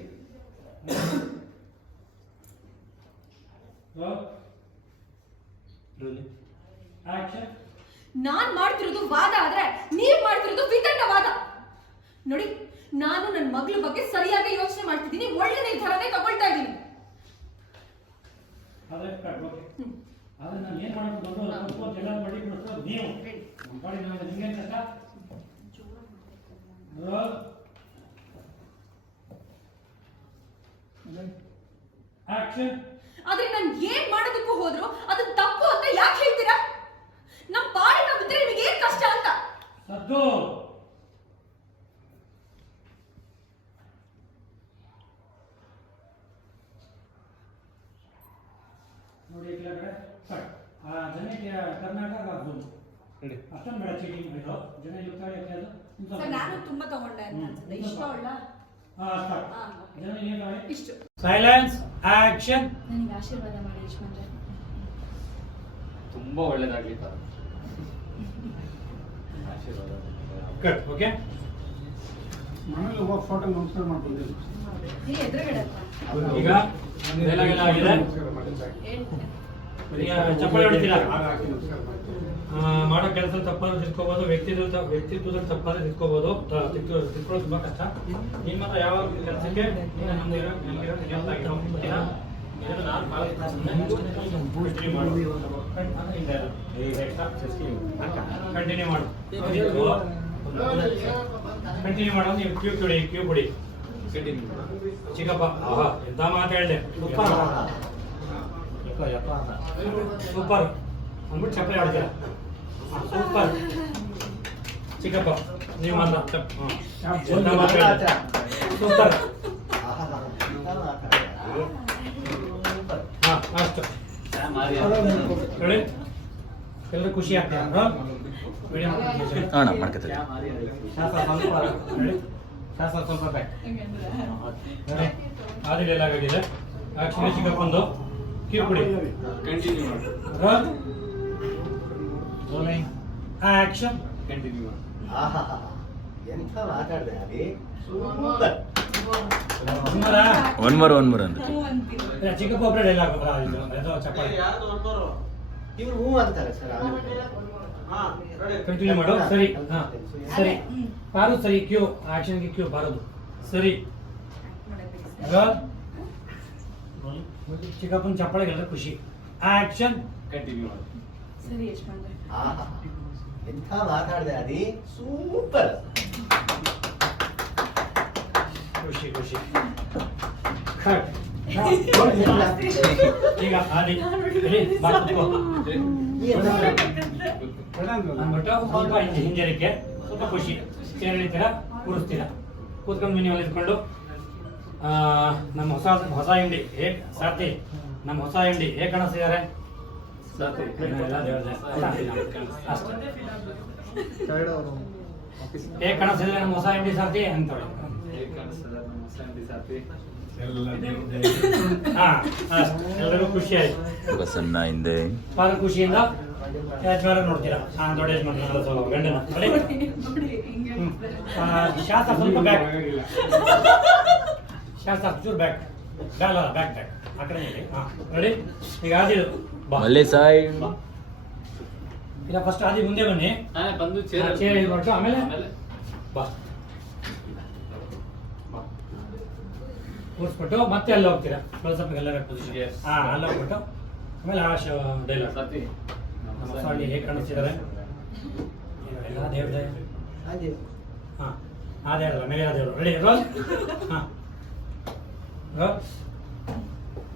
Action. ನಾನ್ ಮಾಡ್ತಿರೋದು ವಾದ ಆದ್ರೆ ನೀವ್ ಮಾಡ್ತಿರೋದು ವಿತಂಡವಾದ. ನೋಡಿ, ನಾನು ನನ್ನ ಮಗಳ ಬಗ್ಗೆ ಸರಿಯಾಗಿ ಯೋಚನೆ ಮಾಡ್ತಿದ್ದೀನಿ, ಒಳ್ಳೆ ನಿರ್ಧಾರನೇ ತಗೊಳ್ತಾ ಇದ್ದೀನಿ. ಅದೇ ಓಕೆ. ಆದ್ರೆ ನಾನು ಏನ್ ಮಾಡಬೇಕು ಬಂದು ಎಲ್ಲ ಬಡ್ಡಿ ಕೊಡ್ಸೋದು ನೀವು. ನಮ್ಮ ಪಾಡಿ ನಾವು ನಿಮ್ಗೇನ್ ಕಷ್ಟ? ಆಕ್ಷನ್. ಆದ್ರೆ ನಾನು ಏನ್ ಮಾಡೋದಕ್ಕೂ ಹೋದ್ರು ಅದನ್ನ ತಪ್ಪು ಅಂತ ಯಾಕೆ ಹೇಳ್ತೀರಾ? ನಮ್ಮ ಪಾಡಿ ನಾವಿದ್ರೆ ನಿಮಗೆ ಏನ್ ಕಷ್ಟ ಅಂತ? ಸದ್ದು. ನೋಡಿ ಈ ಕಡೆ ಕಟ್. ಜನಕ್ಕೆ ಕರ್ನಾಟಕ ಝೂಮ್ ರೆಡಿ. ಅಷ್ಟೊಂದು ಬೇಡ ಚೀಟಿಂಗ್ ಇದು. ಜನ ಇರ್ತಾರೆ ಯಾಕೆ ಅದು? ಸರ್, ನಾನು ತುಂಬಾ ತಗೊಂಡೆ ಅಂತ ಅನ್ಸುತ್ತೆ. ಇಷ್ಟ ಒಳ್ಳ ಜನ ಏನು ಇಷ್ಟು ಸೈಲೆನ್ಸ್ ಆಕ್ಷನ್. ನನಗೆ ಆಶೀರ್ವಾದ ಮಾಡಿ ಯಜಮಾನ್ರೆ. ತುಂಬಾ ಒಳ್ಳೇದಾಗ್ಲಿ ತರ ಆಶೀರ್ವಾದ. ಕಟ್. ಓಕೆ. ಮನೇಲಿ ಹೋಗೋ ಫೋಟೋ ನಮಸ್ಕಾರ ಮಾಡ್ಕೊಂತೀನಿ. ನೀ ಎದುರುಗಡೆ ಈಗ ಡೈಲಾಗ್ ಎಲ್ಲ ಆಗಿದೆ. ಹೇಳ್ತೀನಿ. ಈಗ ಚಪ್ಪಾಳೆ ಹೊಡಿತೀರಾ? ಹಾಗೆ ಹಾಕಿ ನಮಸ್ಕಾರ ಮಾಡ್ತೀನಿ. ಮಾಡೋ ಕೆಲಸ ತಪ್ಪಾದ್ರೂ ತಿಳ್ಕೊಬೋದು, ವ್ಯಕ್ತಿತ್ವದಲ್ಲಿ ತಪ್ಪಾದ್ರೆ ತಿಳ್ಕೊಬೋದು, ತಿಳ್ಕೊಳ್ಳೋದು ತುಂಬಾ ಕಷ್ಟ. ನಿಮ್ಮ ಹತ್ರ ಯಾವ ಕೆಲಸಕ್ಕೆ ನಮ್ದಿರೋ ಕಂಟಿನ್ಯೂ ಮಾಡು. ಕಂಟಿನ್ಯೂ ಮಾಡೋ. ನೀವು ಕ್ಯೂ ಕೊಡಿ ಚಿಕ್ಕಪ್ಪ. ಆಹಾ ಎಂತ ಮಾತು ಹೇಳಿದೆ. ಸೂಪರ್ ಅಂದ್ಬಿಟ್ಟು ಚಪ್ಪಲಿ ಆಡ್ತೀರ. ಸೂಪರ್ ಚಿಕ್ಕಪ್ಪ ನೀವು ಮಾತ್ರ ಸೂಪರ್. ಹಾ ಅಷ್ಟು ಹೇಳಿ. ಎಲ್ಲರೂ ಖುಷಿ ಆಗ್ತೀರಾ? ಅಣ್ಣ ಮಾಡ್ಕೊತಾರೆ. ಶಾಸ್ತ್ರ ಸ್ವಲ್ಪ ಬ್ಯಾಕ್ ಆದಿಲ್ಲ ಆಗಿದೆ. ಆಕ್ಷನ್ ಚಿಕ್ಕಪ್ಪಂದು ಕ್ಯೂ ಕೊಡಿ. ಕಂಟಿನ್ಯೂ ಮಾಡಿ. ಆಕ್ಷನ್ ಕಂಟಿನ್ಯೂ ಮಾಡಿ. ಎಂಥ ಮಾತಾಡಿದೆ ಅದಿ ಸೂಪರ್. ಒನ್ ಮೋರ್ ಅಂದ್ರೆ ಚಿಕ್ಕಪ್ಪ ಒಬ್ಬರೇ ಡೈಲಾಗ್ ಚಪ್ಪಾಳೆ ಇವ್ರು ಹೂ ಅಂತಾರೆ ಸರ್. ಕಂಟಿನ್ಯೂ ಮಾಡು. ಸರಿ ಹಾ ಸರಿ ಬಾರು ಸರಿ. ಕ್ಯೂ ಆಕ್ಷನ್ಗೆ ಕ್ಯೂ ಬಾರದು. ಸರಿ ಚಿಕ್ಕಪ್ಪನ ಚಪ್ಪಾಳೆಗೆ ಎಲ್ಲರೂ ಖುಷಿ. ಆಕ್ಷನ್ ಕಂಟಿನ್ಯೂ ಮಾಡಿ. ಸರಿ ಯಜಮಾನ್ರೆ. ಎಂಥ ಮಾತಾಡಿದೆ ಅದಿ ಸೂಪರ್. ಖುಷಿ ಖುಷಿ. ಕಟ್. ಈಗ ಆದಿ ಬಾ ಕೂತ್ಕೋ. ಅಂದ್ಬಿಟ್ಟು ಸ್ವಲ್ಪ ಹಿಂಜರಿಕೆ, ಸ್ವಲ್ಪ ಖುಷಿ. ಚೇರ್ ಎಳಿತೀರಾ, ಕೂರಿಸ್ತೀರಾ. ಕೂತ್ಕೊಂಡು ಮಿನಿ ಇಟ್ಕೊಂಡು ನಮ್ಮ ಹೊಸ ಅಂಗಡಿ ಹೇಗೆ ಸಾರ್ಥಿ, ನಮ್ಮ ಹೊಸ ಅಂಗಡಿ ಹೇಗೆ ಕಾಣಿಸ್ತಿದ್ದಾರೆ? ಹೇಗೆ ಕಾಣಿಸ್ತಿದ್ದಾರೆ ನಮ್ಮ ಹೊಸ ಅಂಗಡಿ ಸಾರ್ಥಿ ಅಂತ ಹಾ ಅಷ್ಟು. ಎಲ್ಲರಿಗೂ ಖುಷಿ ಆಯ್ತು. ಬಸನ್ನ ಹಿಂದೆ ಭಾಳ ಖುಷಿಯಿಂದ ಯಜಮಾನ ನೋಡ್ತೀರಾ. ಹಾ ದೊಡ್ಡ ಯಜಮಾನ ಗಂಡನ ಶಾಸ್ತ್ರ ಸ್ವಲ್ಪ ಬ್ಯಾಕ್. ಶಾಸ್ತ್ರ ಚೂರು ಬ್ಯಾಕ್ ಬ್ಯಾಕ್ ಬ್ಯಾಕ್ ಆ ಕಡೆ ಹೇಳಿ. ಹಾ ರೆಡಿ. ಈಗ ಆದಿರು ಬಾ. ಮಲ್ಲೆ ಸಾಯ್ ಇಲ್ಲ ಫಸ್ಟ್ ಆದಿ ಮುಂದೆ ಬನ್ನಿ. ನಾನೇ ಬಂದು ಚೇರ್ ಚೇರ್ ಇಟ್ಬಿಟ್ಟು ಆಮೇಲೆ ಬಾ ಕೂರಿಸ್ಬಿಟ್ಟು ಮತ್ತೆ ಅಲ್ಲಿ ಹೋಗ್ತೀರಾ. ಕ್ಲೋಸ್ ಅಪ್ ಎಲ್ಲರ ಪೊಸಿಷನ್. Yes. ಹಾ ಅಲ್ಲಿ ಹೋಗ್ಬಿಟ್ಟು ಆಮೇಲೆ ಆ ಡೈಲಾಗ್. ಸರ್ತಿ ನಮ್ಮ ಹೊಸ ಹಳ್ಳಿ ಹೇಗೆ ಕಾಣಿಸ್ತಿದ್ದಾರೆ? ಎಲ್ಲ ದೇವ್ರದೇ. ಹಾ ಆ ದೇವ್ರಲ್ಲ ಮೇಲೆ ದೇವರು. Ready roll. ಹಾ ರೋಲ್.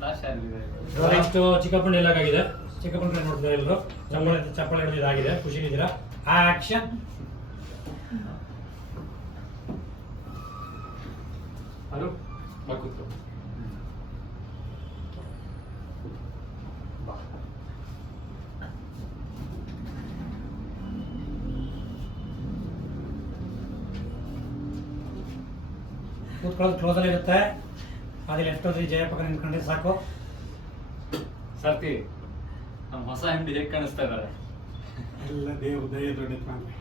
ಲಾಸ್ಟ್ ಯಾರಿದೆ? ನೆಕ್ಸ್ಟ್ ಚಿಕ್ಕಪ್ಪನ ಡೈಲಾಗ್ ಆಗಿದೆ. ಚಿಕ್ಕಪ್ಪನ ಕಡೆ ನೋಡ್ತಿದ್ದಾರೆ ಎಲ್ಲರೂ. ಚಪ್ಪಾಳೆ ಹಿಡಿದು ಇದಾಗಿದೆ. ಖುಷಿಲಿದ್ದೀರಾ? ಆಕ್ಷನ್. ಹಲೋ ಬಾ ಕೂತ್ಕೋ. ಕೂತ್ಕೊಳ್ಳೋದು ಕ್ಲೋಸ್ ಅಲ್ಲಿ ಇರುತ್ತೆ. ಅದೇ ಲೆಫ್ಟ್ ಹೋದ್ರಿ ಜಯ ಪಕ್ಕ ನಿಂತ್ಕೊಂಡ್ರೆ ಸಾಕು. ಸರ್ತಿ ನಮ್ಮ ಹೊಸ ಅಂಗಡಿ ಹೇಗೆ ಕಾಣಿಸ್ತಾ ಇದ್ದಾರೆ? ಎಲ್ಲ ದೇವ್ರ ದಯ ದೊಡ್ಡ ಮಾಡಿ.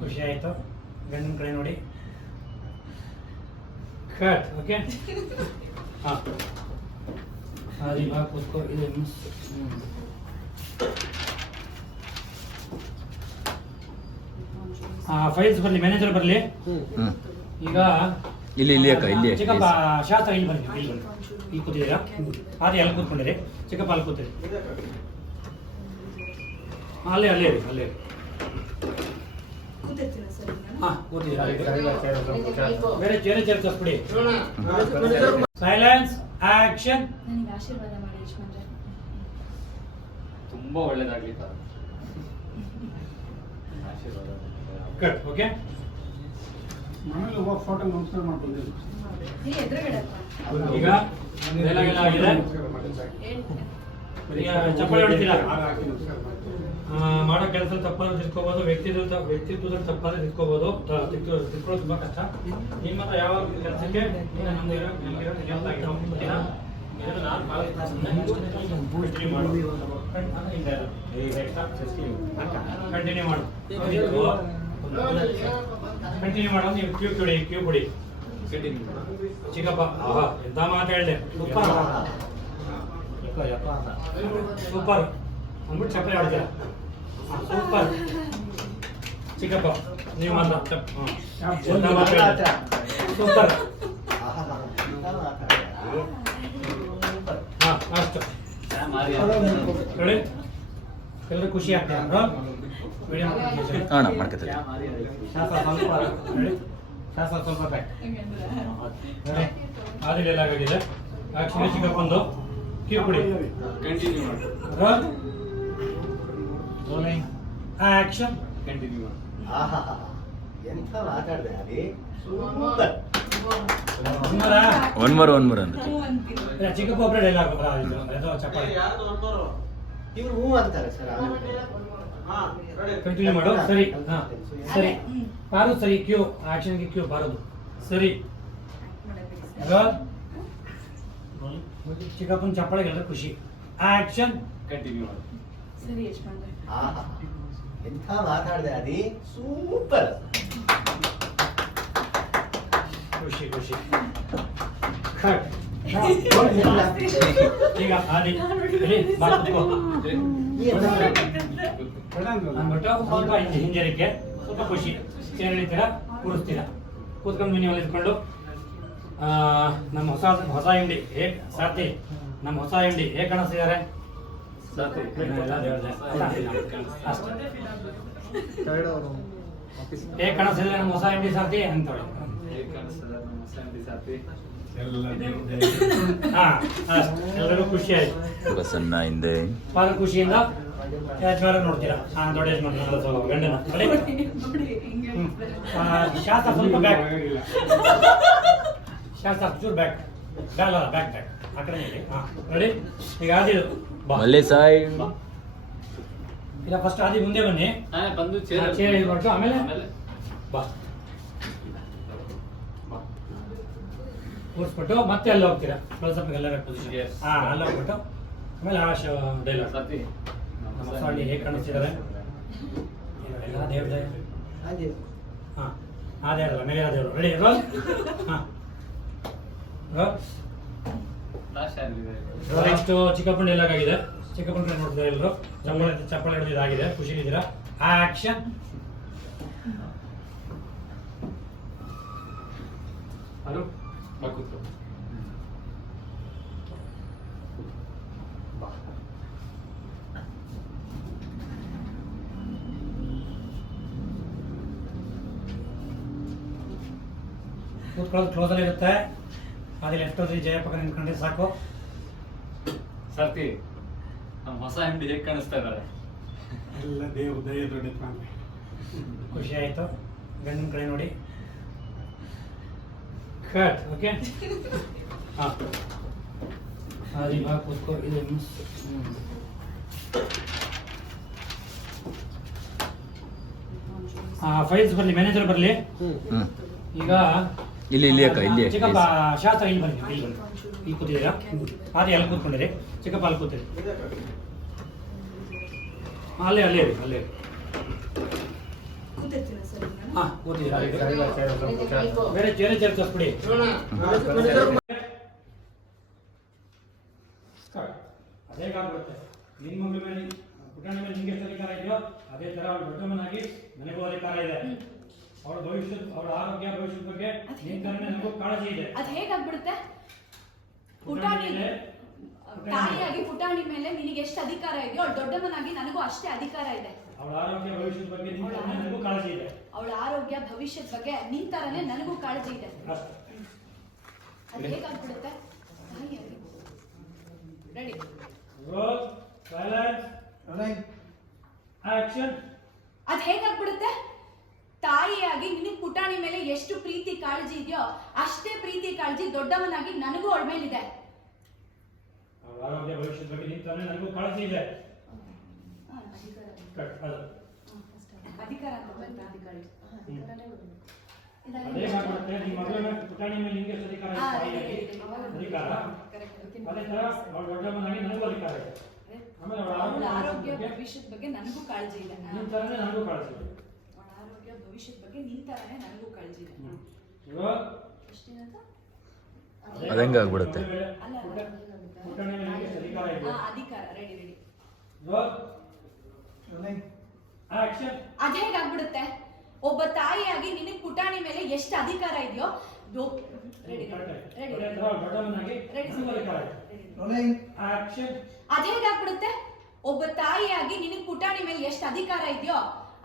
ಖುಷಿ ಆಯ್ತು. ಗಂಡನ ಕಡೆ ನೋಡಿ. Cut okay. ಹಾ ಅದು ಇವಾಗ ಕೂತ್ಕೋ. ಇದು ಫೈಲ್ಸ್ ಬರಲಿ, ಮ್ಯಾನೇಜರ್ ಬರಲಿ. ಹ್ಮ್ ಈಗ ಇಲ್ಲಿ ಅಕ್ಕ ಇಲ್ಲಿ ಚಿಕ್ಕಪ್ಪ ಶಾಸ್ತ್ರ ಇಲ್ಲಿ ಬನ್ನಿ. ಇಲ್ಲಿ ಬನ್ನಿ. ಇಲ್ಲಿ ಕೂತಿದ್ದೀರಾ? ಅದೇ ಅಲ್ಲಿ ಕೂತ್ಕೊಂಡಿರಿ. ಚಿಕ್ಕಪ್ಪ ಅಲ್ಲಿ ಕೂತಿರಿ. ಅಲ್ಲೇ ಅಲ್ಲೇ ಇರಿ, ಅಲ್ಲೇ ಇರಿ. ಕೂತಿರ್ತೀರಾ ಸರ್ ನಾನು? ಹಾ ಕೂತಿದ್ದೀರಾ? ಬೇರೆ ಚೇರೆ ತರಿಸ್ಬಿಡಿ. Silence action. ನನಗೆ ಆಶೀರ್ವಾದ ಮಾಡಿ ಯಜಮಾನ್ರೆ. ತುಂಬಾ ಒಳ್ಳೇದಾಗ್ಲಿ ಸರ್. ಆಶೀರ್ವಾದ. Cut okay. ಮನೇಲಿ ಹೋಗಿ ಫೋಟೋ ನಮಸ್ಕಾರ ಮಾಡ್ಕೊಂತೀನಿ. ನೀ ಎದುರುಗಡೆ ಈಗ ಡೈಲಾಗ್ ಎಲ್ಲ ಆಗಿದೆ. ಈಗ ಚಪ್ಪಾಳೆ ಹೊಡಿತೀರಾ? ಹಾಗೆ ಹಾಕಿ ನಮಸ್ಕಾರ ಮಾಡ್ತೀನಿ. ಮಾಡೋ ಕೆಲಸ ತಪ್ಪಾದ್ರೂ ತಿಳ್ಕೊಬೋದು, ವ್ಯಕ್ತಿತ್ವದಲ್ಲಿ ತಪ್ಪಾದ್ರೆ ತಿಳ್ಕೊಬೋದು, ತಿಳ್ಕೊಳ್ಳೋದು ತುಂಬಾ ಕಷ್ಟ. ನಿಮ್ಮ ಹತ್ರ ಯಾವ ಕೆಲಸಕ್ಕೆ ನಮ್ದಿರೋ ಕಂಟಿನ್ಯೂ ಮಾಡು. ಕಂಟಿನ್ಯೂ ಮಾಡೋ. ನೀವು ಕ್ಯೂ ಕೊಡಿ. ಕಂಟಿನ್ಯೂ ಮಾಡಿ. ಚಿಕ್ಕಪ್ಪ. ಆಹಾ ಎಂತ ಮಾತು ಹೇಳಿದೆ. ಸೂಪರ್ ಅಂದ್ಬಿಟ್ಟು ಚಪ್ಪಲಿ ಹೊಡಿತೀರ ಸೂಪರ್ ಚಿಕ್ಕಪ್ಪ ನೀವು ಮಾತ್ರ ಸೂಪರ್ ಹಾಂ ಅಷ್ಟು ಹೇಳಿ ಎಲ್ಲರೂ ಖುಷಿ ಆಗ್ತಾರೆ ವಿಡಿಯೋ ಅಣ್ಣ ಮಾಡ್ಕೊತೀವಿ ಶಾಸ್ತ್ರ ಸ್ವಲ್ಪ ಹೇಳಿ ಶಾಸ್ತ್ರ ಸ್ವಲ್ಪ ಬ್ಯಾಕ್ ಆದಿಲೆಲ್ಲ ಆಗಿದೆ ಆ್ಯಕ್ಷನ್ ಚಿಕ್ಕಪ್ಪಂದು ಕ್ಯೂ ಕೊಡಿ ಕಂಟಿನ್ಯೂ ಮಾಡಿ ರೋಲಿಂಗ್ ಆ್ಯಕ್ಷನ್ ಕಂಟಿನ್ಯೂ ಮಾಡಿ ಎಂಥ ಮಾತಾಡಿದೆ ಅದಿ ಸೂಪರ್ ಒನ್ ಮೋರ್ ಅಂದ್ರೆ ಚಿಕ್ಕಪ್ಪ ಒಬ್ಬರೇ ಡೈಲಾಗ್ ಅದು ಚಪ್ಪಾಳೆ ಇವ್ರು ಹೂ ಅಂತಾರೆ ಸರ್ ಕಂಟಿನ್ಯೂ ಮಾಡು ಸರಿ ಹಾಂ ಸರಿ ಬಾರು ಸರಿ ಕ್ಯೂ ಆಕ್ಷನ್ಗೆ ಕ್ಯೂ ಬಾರೋದು ಸರಿ ಚಿಕ್ಕಪ್ಪನ ಚಪ್ಪಾಳೆಗೆ ಎಲ್ಲರೂ ಖುಷಿ ಆಕ್ಷನ್ ಕಂಟಿನ್ಯೂ ಮಾಡಿ ಸರಿ ಯಜಮಾನ್ರೆ. ಎಂಥ ಮಾತಾಡಿದೆ ಅದಿ ಸೂಪರ್ ಖುಷಿ ಖುಷಿ ಕಟ್ ಈಗ ಆದಿ ಹೇಳಿ ಬಾ ಕೂತ್ಕೋ. ಅಂದ್ಬಿಟ್ಟು ಸ್ವಲ್ಪ ಹಿಂಜರಿಕೆ ಸ್ವಲ್ಪ ಖುಷಿ ಚೇರ್ ಎಳಿತೀರ ಕೂರಿಸ್ತೀರ ಕೂತ್ಕೊಂಡು ಮಿನಿ ಇದ್ಕೊಂಡು ನಮ್ಮ ಹೊಸ ಹಿಂಡಿ ಹೇಗೆ ಸಾರ್ಥಿ ನಮ್ಮ ಹೊಸ ಹಿಂಡಿ ಹೇಗೆ ಕಾಣಿಸ್ತಿದ್ದಾರೆ ಸಾಕು. ಹೇಗೆ ಕಾಣಿಸ್ತಿದ್ರೆ ನಮ್ಮ ಹೊಸ ಹಿಂಡಿ ಸಾರ್ಥಿ ಅಂತ ಹೇಗೆ ಕಾಣಿಸ್ತದೆ ನಮ್ಮ ಸಂಧಿ ಸಾಥಿ? ಹಾ ಅಷ್ಟು ಎಲ್ಲರಿಗೂ ಖುಷಿ ಆಯ್ತು ಬಸನ್ನ ಹಿಂದೆ ಭಾಳ ಖುಷಿಯಿಂದ ಯಜಮಾನ ನೋಡ್ತೀರಾ ಹಾ ದೊಡ್ಡ ಯಜಮಾನ ಗಂಡನ ನೋಡಿ ಹಿಂಗೆ ಶಾಸ್ತ್ರ ಸ್ವಲ್ಪ ಬ್ಯಾಕ್ ಶಾಸ್ತ್ರ ಚೂರು ಬ್ಯಾಕ್ ಬ್ಯಾಕ್ ಬ್ಯಾಕ್ ಬ್ಯಾಕ್ ಆ ಕಡೆ ಹೇಳಿ ಹಾಂ ರೆಡಿ ಈಗ ಆದಿದು ಬಾ ಮಲ್ಲೆ ಸಾಯ್ ಇಲ್ಲ ಫಸ್ಟ್ ಆದಿ ಮುಂದೆ ಬನ್ನಿ ಬಂದು ಚೇರ್ ಇದು ಮಾಡ್ತು ಆಮೇಲೆ ಬಾ ಕೂರಿಸ್ಬಿಟ್ಟು ಮತ್ತೆ ಅಲ್ಲಿ ಹೋಗ್ತೀರಾ ಕ್ಲೋಸಪ್ ಎಲ್ಲ ಪೊಸಿಷನ್ Yes. ಹಾಂ ಅಲ್ಲಿ ಹೋಗ್ಬಿಟ್ಟು ಆಮೇಲೆ ಆ ಡೈಲಾಗ್ ಸಾಥಿ ನಮ್ಮ ಸಾಡಿ ಹೇಗೆ ಕಾಣಿಸ್ತಿದ್ದಾರೆ ಎಲ್ಲ ದೇವ್ರ ಹಾಂ ಆ ದೇವ್ರಲ್ಲ ಮೇಲೆ ಆ ದೇವರು ರೆಡಿ ರೋಲ್ ಹಾಂ ರೋಲ್ ಲಾಸ್ಟ್ ಆಗಿದೆ ನೆಕ್ಸ್ಟ್ ಚಿಕ್ಕಪ್ಪನ ಡೈಲಾಗ್ ಆಗಿದೆ ಚಿಕ್ಕಪ್ಪನ ಕಡೆ ನೋಡ್ತಿದ್ದಾರೆ ಎಲ್ಲರೂ ಚಪ್ಪಾಳೆ ಹಿಡಿದು ಇದಾಗಿದೆ ಖುಷಿ ಇದ್ದೀರಾ ಆಕ್ಷನ್ ಹಲೋ ಬಾ ಕೂತ್ಕೋ. ಕೂತ್ಕೊಳ್ಳೋದು ಕ್ಲೋಸಲ್ಲಿ ಇರುತ್ತೆ ಅದೇ ಲೆಫ್ಟ್ ಹೋದ್ರಿ ಜಯ ಪಕ್ಕ ನಿಂತ್ಕೊಂಡ್ರೆ ಸಾಕು ಸಾರ್ಥಿ ನಮ್ಮ ಹೊಸ MD ಹೇಗೆ ಕಾಣಿಸ್ತಾ ಇದ್ದಾರೆ ಎಲ್ಲ ದೇವ್ರ ದಯ ದೊಡ್ಡ ಖುಷಿ ಆಯಿತು ಗಂಡನ ಕಡೆ ನೋಡಿ ಕಟ್ ಓಕೆ ಹಾಂ ಅದು ಇವಾಗ ಕೂತ್ಕೊ ಇದು ಫೈಲ್ಸ್ ಬರಲಿ ಮ್ಯಾನೇಜರ್ ಬರಲಿ ಹ್ಞೂ ಈಗ ಇಲ್ಲಿ ಅಕ್ಕ ಇಲ್ಲಿ ಚಿಕ್ಕಪ್ಪ ಶಾಸ್ತ್ರ ಇಲ್ಲಿ ಬನ್ನಿ ಇಲ್ಲಿ ಬನ್ನಿ ಇಲ್ಲಿ ಕೂತಿದ್ದೀರಾ ಅದೇ ಅಲ್ಲಿ ಕೂತ್ಕೊಂಡಿರಿ ಚಿಕ್ಕಪ್ಪ ಅಲ್ಲಿ ಕೂತಿರಿ ಅಲ್ಲೇ ಅಲ್ಲೇ ಇರಿ ಅಲ್ಲೇ ಇರಿ ಕೂತಿರ್ತೀರಾ ಸರ್ ನಾನು? ಹಾಂ ಕೂತಿದ್ದೀರಾ ಬೇರೆ ಚೇರ್ ತರಿಸ್ಬಿಡಿ ಅದೇಗಾಗ್ಬಿಡುತ್ತೆ ನಿನ್ನ ಮಗಳ ಮೇಲೆ ಪುಟಾಣಿ ಮೇಲೆ ನಿಂಗೆ ಎಷ್ಟು ಅಧಿಕಾರ ಇದೆಯೋ ಅದೇ ಥರ ಅವಳು ದೊಡ್ಡಮ್ಮನಾಗಿ ನನಗೂ ಅಧಿಕಾರ ಇದೆ ಅವಳ ಭವಿಷ್ಯದ ಅವಳ ಆರೋಗ್ಯ ಭವಿಷ್ಯದ ಬಗ್ಗೆ ನಿನ್ನ ಥರನೇ ನನಗೂ ಕಾಳಜಿ ಇದೆ ಅದ್ ಹೇಗಾಗ್ಬಿಡುತ್ತೆ ಪುಟಾಣಿ ತಾಯಿಯಾಗಿ ಪುಟಾಣಿ ಮೇಲೆ ನಿನಗೆ ಎಷ್ಟು ಅಧಿಕಾರ ಇದೆಯೋ ಅವಳು ದೊಡ್ಡಮ್ಮನಾಗಿ ನನಗೂ ಅಷ್ಟೇ ಅಧಿಕಾರ ಇದೆ ಅವಳ ಆರೋಗ್ಯ ಭವಿಷ್ಯದ ಬಗ್ಗೆ ನಿನ್ನ ಥರನೇ ನನಗೂ ಕಾಳಜಿ ಇದೆ ಅವಳ ಆರೋಗ್ಯ ಭವಿಷ್ಯದ ಬಗ್ಗೆ ನಿನ್ ತರನೇ ನನಗೂ ಕಾಳಜಿ ಇದೆ ಅಷ್ಟೇ ಅದ್ ಹೇಗಾಗ್ಬಿಡುತ್ತೆ ರೆಡಿ ರೋಲ್ ಸೈಲೆನ್ಸ್ ಆಕ್ಷನ್ ಅದ್ ಹೇಗಾಗ್ಬಿಡುತ್ತೆ ತಾಯಿಯಾಗಿ ನಿನಗ್ ಪುಟಾಣಿ ಮೇಲೆ ಎಷ್ಟು ಪ್ರೀತಿ ಕಾಳಜಿ ಇದೆಯೋ ಅಷ್ಟೇ ಪ್ರೀತಿ ಕಾಳಜಿ ದೊಡ್ಡವನಾಗಿ ನನಗೂ ಅವಳ ಮೇಲಿದೆ ಅವಳ ಆರೋಗ್ಯ ಭವಿಷ್ಯದ ಬಗ್ಗೆ ನಿನ್ನ ಥರನೇ ನನಗೂ ಕಾಳಜಿ ಇದೆ ಕಟ್ ಅದು ಅಧಿಕಾರ ಅಂತ ಬಂತ ಅದೇ ಮಾಡ್ಬಿಡುತ್ತೆ ನಿಮ್ಮ ಮಗಳ ಮೇಲೆ ಪುಟಾಣಿ ಮೇಲೆ ನಿಂಗೆ ಎಷ್ಟು ಅಧಿಕಾರ ಇದೆ ತಾಯಿಯಾಗಿ ಅಧಿಕಾರ ಅದೇ ಥರ ಅವಳ ದೊಡ್ಡಮ್ಮನಾಗಿ ನನಗೂ ಅಧಿಕಾರ ಇದೆ ಆಮೇಲೆ ಅವಳ ಅವಳ ಆರೋಗ್ಯ ಆರೋಗ್ಯ ಬಗ್ಗೆ ಭವಿಷ್ಯದ ಬಗ್ಗೆ ನನಗೂ ಕಾಳಜಿ ಇದೆ ನಿನ್ನ ಥರನೇ ನನಗೂ ಕಾಳಜಿ ಇದೆ ಅವಳ ಆರೋಗ್ಯ ಭವಿಷ್ಯದ ಬಗ್ಗೆ ನಿನ್ ತರನೇ ನನಗೂ ಕಾಳಜಿ ಇದೆ ಇವಾಗ ಎಷ್ಟೇನಂತ ಅದಂಗೆ ಆಗ್ಬಿಡುತ್ತೆ ಅಲ್ಲ ಪುಟಾಣಿ ಮೇಲೆ ನಿಂಗೆ ಎಷ್ಟು ಅಧಿಕಾರ ಇದೆ ಆಕ್ಷನ್. ಅದ್ ಹೇಗಾಗ್ಬಿಡುತ್ತೆ? ಒಬ್ಬ ತಾಯಿಯಾಗಿ ನಿನಗ್ ಪುಟಾಣಿ ಮೇಲೆ ಎಷ್ಟು ಅಧಿಕಾರ ಇದೆಯೋ ದೊಡ್ಡವನಾಗಿ ಆಕ್ಷನ್. ಅದ್ ಹೇಗಾಗ್ಬಿಡುತ್ತೆ? ಒಬ್ಬ ತಾಯಿಯಾಗಿ ನಿನಗ್ ಪುಟಾಣಿ ಮೇಲೆ ಎಷ್ಟು ಅಧಿಕಾರ ಇದೆಯೋ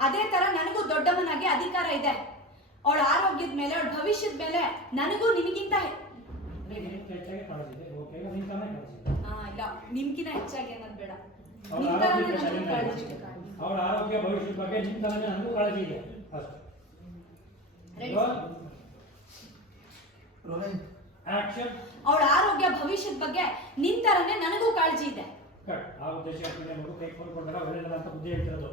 ಅದೇ ತರ ನನಗೂ ದೊಡ್ಡವನಾಗಿ ಅಧಿಕಾರ ಇದೆ. ಅವಳ ಆರೋಗ್ಯದ ಮೇಲೆ, ಅವಳ ಭವಿಷ್ಯದ ಮೇಲೆ ನನಗೂ ನಿನಗಿಂತ ಹೆಚ್ಚಾಗಿ ಕಾಳಜಿದೆ. ಓಕೆ, ನಿಂತಾನೆ ಕಾಳಜಿದೆ. ಇಲ್ಲ, ನಿಮ್ಗಿನ ಹೆಚ್ಚಾಗಿ ಅನ್ನೋದು ಬೇಡ. ಅವಳ ನಿಮ್ ತರಾನೇ ಆರೋಗ್ಯ ನನಗೂ ಕಾಳಜಿ ಇದೆ. ಅವಳ ಆರೋಗ್ಯ ಭವಿಷ್ಯದ ಬಗ್ಗೆ ನಿಂತಾನೆ ನನಗೂ ಕಾಳಜಿ ಇದೆ. ಅಷ್ಟು. Ready? ಆಕ್ಷನ್. ಅವಳ ಆರೋಗ್ಯ ಭವಿಷ್ಯದ ಬಗ್ಗೆ ನಿನ್ ತರನೇ ನನಗೂ ಕಾಳಜಿ ಇದೆ. ಕಟ್. ಆ ಉದ್ದೇಶ ಹಾಕಿದ್ರೆ ಮಗು ಕೈ ಫೋನ್ ಕೊಡ್ಬೇಡ, ಒಳ್ಳೆಯದಲ್ಲ ಅಂತ ಬುದ್ಧಿ ಹೇಳ್ತಿರೋದು.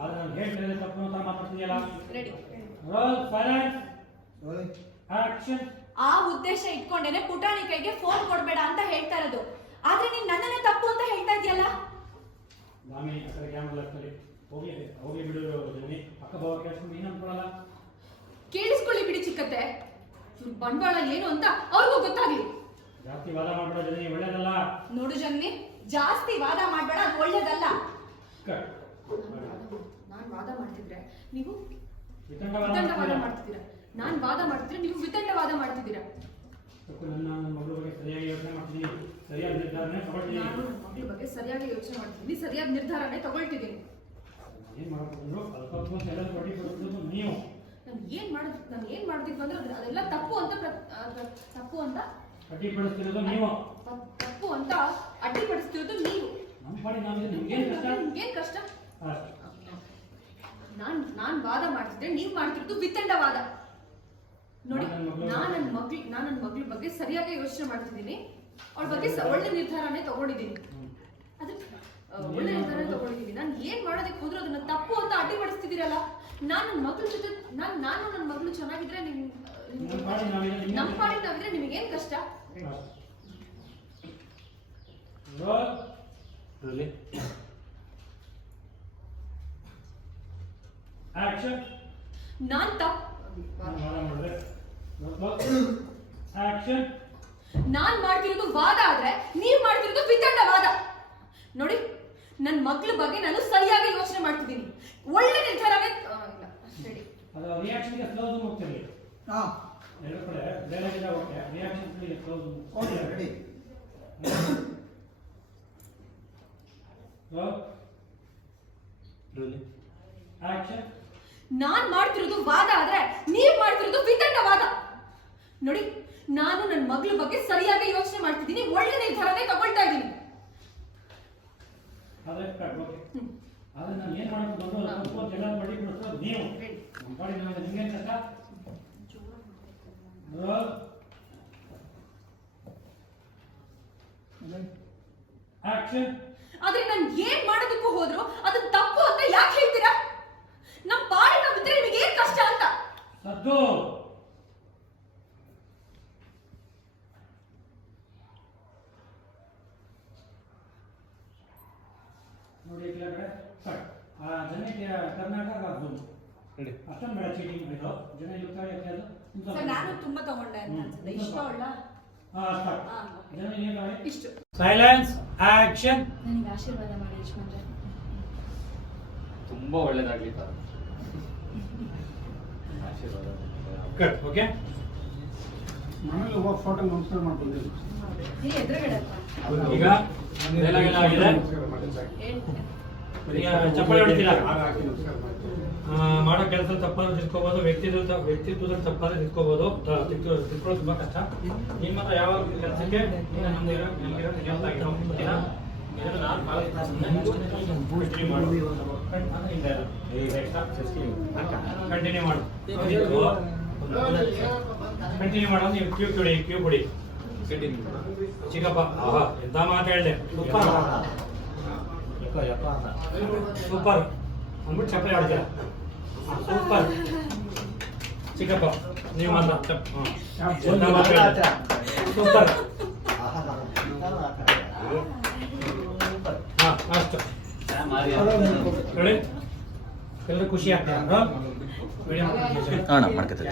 ಆದ್ರೆ ನಾನು ಹೇಳ್ತಿರೋದು ತಪ್ಪು ಅಂತ ಮಾತಾಡ್ತಿದೆಯಲ್ಲ. ರೆಡಿ? Roll silence. ಆಕ್ಷನ್. ಆ ಉದ್ದೇಶ ಇಟ್ಕೊಂಡೇನೆ ಪುಟಾಣಿ ಕೈಗೆ ಫೋನ್ ಕೊಡ್ಬೇಡ ಅಂತ ಹೇಳ್ತಾ ಇರೋದು. ಆದ್ರೆ ನೀನ್ ನನ್ನನ್ನೇ ತಪ್ಪು ಅಂತ ಹೇಳ್ತಾ ಇದೆಯಲ್ಲ. ದಾಮಿನಿ ಆ ಕಡೆ ಕ್ಯಾಮ್ರಾ ಲಗ್ತದೆ. ಹೋಗ್ಲಿ ಬಿಡು ಜನಿ. ಅಕ್ಕ ಬಾವ ಕೇಳಿಸ್ಕೊಂಡು ನೀನು ಅನ್ಕೊಳಲ್ಲ. ಕೇಳಿಸ್ಕೊಳ್ಳಿ ಬಿಡಿ ಚಿಕ್ಕತ್ತೆ, ಇವ್ರ ಬಂಡವಾಳ ಏನು ಅಂತ ಅವ್ರಿಗೂ ಗೊತ್ತಾಗ್ಲಿ. ಜಾಸ್ತಿ ವಾದ ಮಾಡ್ಬೇಡ ಜನಿ, ಒಳ್ಳೇದಲ್ಲ. ನೋಡು ಜನ್ನಿ, ಜಾಸ್ತಿ ವಾದ ಮಾಡ್ಬೇಡ, ಅದು ಒಳ್ಳೇದಲ್ಲ. ಕಟ್. ನಾನ್ ವಾದ ಮಾಡ್ತಿದ್ರೆ ನೀವು ವಿತಂಡವಾದ ವಿತಂಡವಾದ ಮಾಡ್ತಿದ್ದೀರಾ. ನಾನ್ ವಾದ ಮಾಡ್ತಿದ್ರೆ ನೀವು ವಿತಂಡವಾದ ಮಾಡ್ತಿದ್ದೀರಾ. ನನ್ನ ಮಗಳ ಬಗ್ಗೆ ಸರಿಯಾಗಿ ಯೋಚನೆ ಮಾಡ್ತೀನಿ, ಸರಿಯಾದ ನಿರ್ಧಾರನೇ ತಗೊಳ್ತೀನಿ. ನಾನು ನನ್ನ ಮಗಳ ಬಗ್ಗೆ ಸರಿಯಾಗಿ ಯೋಚನೆ ಮಾಡ್ತಿದ್ದೀನಿ, ಸರಿಯಾದ ನಿರ್ಧಾರನೇ ತಗೊಳ್ತಿದ್ದೀನಿ. ಏನ್ ಮಾಡಬಹುದು? ಅಲ್ಪ ಎಲ್ಲ ಬಡ್ಡಿ ಕೊಡ್ತಿದ್ದು ನೀವು. ನಾನು ಏನ್ ಮಾಡೋದಿತ್ತು ಅಂದ್ರೆ ಅದೆಲ್ಲ ತಪ್ಪು ಅಂತ ಅಡ್ಡಿಪಡಿಸ್ತಿರೋದು ನೀವು. ತಪ್ಪು ಅಂತ ಅಡ್ಡಿಪಡಿಸ್ತಿರೋದು ನೀವು. ನಮ್ಮ ಪಾಡಿ ನಾವು ನಿಮ್ಗೇನ್ ಕಷ್ಟ? ಏನ್ ಕಷ್ಟ? ಅಷ್ಟೇ. ನಾನ್ ವಾದ ಮಾಡ್ತಿದ್ರೆ ನೀವ್ ಮಾಡ್ತಿರೋದು ವಿತಂಡವಾದ. ನೋಡಿ, ನಾನ್ ನನ್ನ ಮಗಳ ಬಗ್ಗೆ ಸರಿಯಾಗಿ ಯೋಚನೆ ಮಾಡ್ತಿದ್ದೀನಿ. ಅವಳ ಬಗ್ಗೆ ಒಳ್ಳೆ ನಿರ್ಧಾರನೇ ತಗೊಂಡಿದ್ದೀನಿ. ಅದ್ರ ಒಳ್ಳೆ ನಿರ್ಧಾರ ತಗೊಂಡಿದ್ದೀನಿ. ನಾನು ಏನ್ ಮಾಡೋದಕ್ಕೆ ಹೋದ್ರು ಅದನ್ನ ತಪ್ಪು ಅಂತ ಅಡ್ಡಿಪಡಿಸ್ತಿದ್ದೀರಲ್ಲ. ನಾನು ನನ್ನ ಮಗಳು ಚೆನ್ನಾಗಿದ್ರೆ ನಮ್ಮ ಪಾಡಿಗೆ ನಾವಿದ್ರೆ ನಿಮಗೇನ್ ಕಷ್ಟ? ಆಕ್ಷನ್. ನಾನ್ ಆಕ್ಷನ್. ನಾನ್ ಮಾಡ್ತಿರೋದು ವಾದ ಆದ್ರೆ ನೀವ್ ಮಾಡ್ತಿರೋದು ವಿತಂಡವಾದ. ನೋಡಿ, ನನ್ನ ಮಗಳ ಬಗ್ಗೆ ನಾನು ಸರಿಯಾಗಿ ಯೋಚನೆ ಮಾಡ್ತಿದ್ದೀನಿ. ಒಳ್ಳೆ ನಿರ್ಧಾರವೇ ರೆಡಿ. ಅದು ರಿಯಾಕ್ಷನ್ಗೆ ಕ್ಲೋಸ್ ಹೋಗ್ತಿರಲಿ. ಎರಡು ಕಡೆ ಡೈಲಾಗ್ ಇದೆ. ಓಕೆ, ರಿಯಾಕ್ಷನ್ಗೆ ಕ್ಲೋಸ್. Okay, ready. ಆಕ್ಷನ್. ನಾನ್ ಮಾಡ್ತಿರೋದು ವಾದ ಆದ್ರೆ ನೀವ್ ಮಾಡ್ತಿರೋದು ವಿತಂಡವಾದ. ನೋಡಿ, ನಾನು ನನ್ನ ಮಗಳ ಬಗ್ಗೆ ಸರಿಯಾಗಿ ಯೋಚನೆ ಮಾಡ್ತಿದ್ದೀನಿ, ಒಳ್ಳೆ ನಿರ್ಧಾರನೇ ತಗೊಳ್ತಾ ಇದ್ದೀನಿ. ಅದೇ ಕಟ್. ಓಕೆ, ಆದ್ರೆ ನಾನು ಏನ್ ಮಾಡಬೇಕು ಬಂದು ಎಲ್ಲ ಬಡ್ಡಿ ಕೊಡ್ಸೋದು ನೀವು. ನಮ್ಮ ಪಾಡಿ ನಾವು ನಿಮ್ಗೇನ್ ಕಷ್ಟ? ಆಕ್ಷನ್. ಆದ್ರೆ ನಾನು ಏನ್ ಮಾಡೋದಕ್ಕೂ ಹೋದ್ರು ಅದನ್ನ ತಪ್ಪು ಅಂತ ಯಾಕೆ ಹೇಳ್ತೀರಾ? ನಮ್ ಪಾಡಿ ನಾವಿದ್ರೆ ನಿಮಗೆ ಏನ್ ಕಷ್ಟ ಅಂತ? ಸದ್ದು. ನೋಡಿ ಕೆಳಗಡೆ ಕಟ್. ಆ ಜನಕ್ಕೆ ಕರ್ನಾಟಕ ಝೂಮ್ ರೆಡಿ. ಅಷ್ಟೊಂದು ಬೇಡ ಚೀಟಿಂಗ್ ಇದು. ಜನ ಯುಕ್ತ ಯಾಕೆ ಅದು? ಸರ್, ನಾನು ತುಂಬಾ ತಗೊಂಡೆ ಅಂತ ಅನ್ಸುತ್ತೆ. ಇಷ್ಟ ಒಳ್ಳ ಜನ ಏನು ಇಷ್ಟು. ಸೈಲೆನ್ಸ್. ಆಕ್ಷನ್. ನನಗೆ ಆಶೀರ್ವಾದ ಮಾಡಿ ಯಜಮಾನ್ರೆ. ತುಂಬಾ ಒಳ್ಳೇದಾಗ್ಲಿ ತರ ಆಶೀರ್ವಾದ. ಕಟ್. ಓಕೆ, ಮನೇಲಿ ಹೋಗಿ ಫೋಟೋ ನಮಸ್ಕಾರ ಮಾಡ್ತಿದ್ದೀವಿ. ನೀ ಎದುರುಗಡೆ ಈಗ ಡೈಲಾಗ್ ಎಲ್ಲ ಆಗಿದೆ. ಈಗ ಚಪ್ಪಾಳೆ ಹೊಡಿತೀರಾ? ಮಾಡೋ ಕೆಲಸ ತಪ್ಪಾದ್ರೆ ತಿಳ್ಕೊಬೋದು, ವ್ಯಕ್ತಿತ್ವದಲ್ಲಿ ತಪ್ಪಾದ್ರೆ ತಿಳ್ಕೊಬೋದು. ತಿಳ್ಕೊಳ್ಳೋದು ತುಂಬಾ ಕಷ್ಟ. ನಿಮ್ಮ ಹತ್ರ ಯಾವ ಕೆಲಸಕ್ಕೆ ನಮ್ದಿರೋ ಕಂಟಿನ್ಯೂ ಮಾಡು. ಕಂಟಿನ್ಯೂ ಮಾಡೋ. ನೀವು ಕ್ಯೂ ಬಿಡಿ. ಚಿಕ್ಕಪ್ಪ, ಆಹಾ ಎಂತ ಮಾತು ಹೇಳಿದೆ. ಸೂಪರ್ ಅಂದ್ಬಿಟ್ಟು ಚಪ್ಪಲಿ ಆಡ್ತೀರ. ಸೂಪರ್. ಚಿಕ್ಕಪ್ಪ, ನೀವು ಮಾತ್ರ ಸೂಪರ್. ಹಾ, ಅಷ್ಟು ಹೇಳಿ. ಎಲ್ಲರೂ ಖುಷಿ ಆಗ್ತಾರೆ. ಅಣ್ಣ ಮಾಡ್ಕೊತೀವಿ.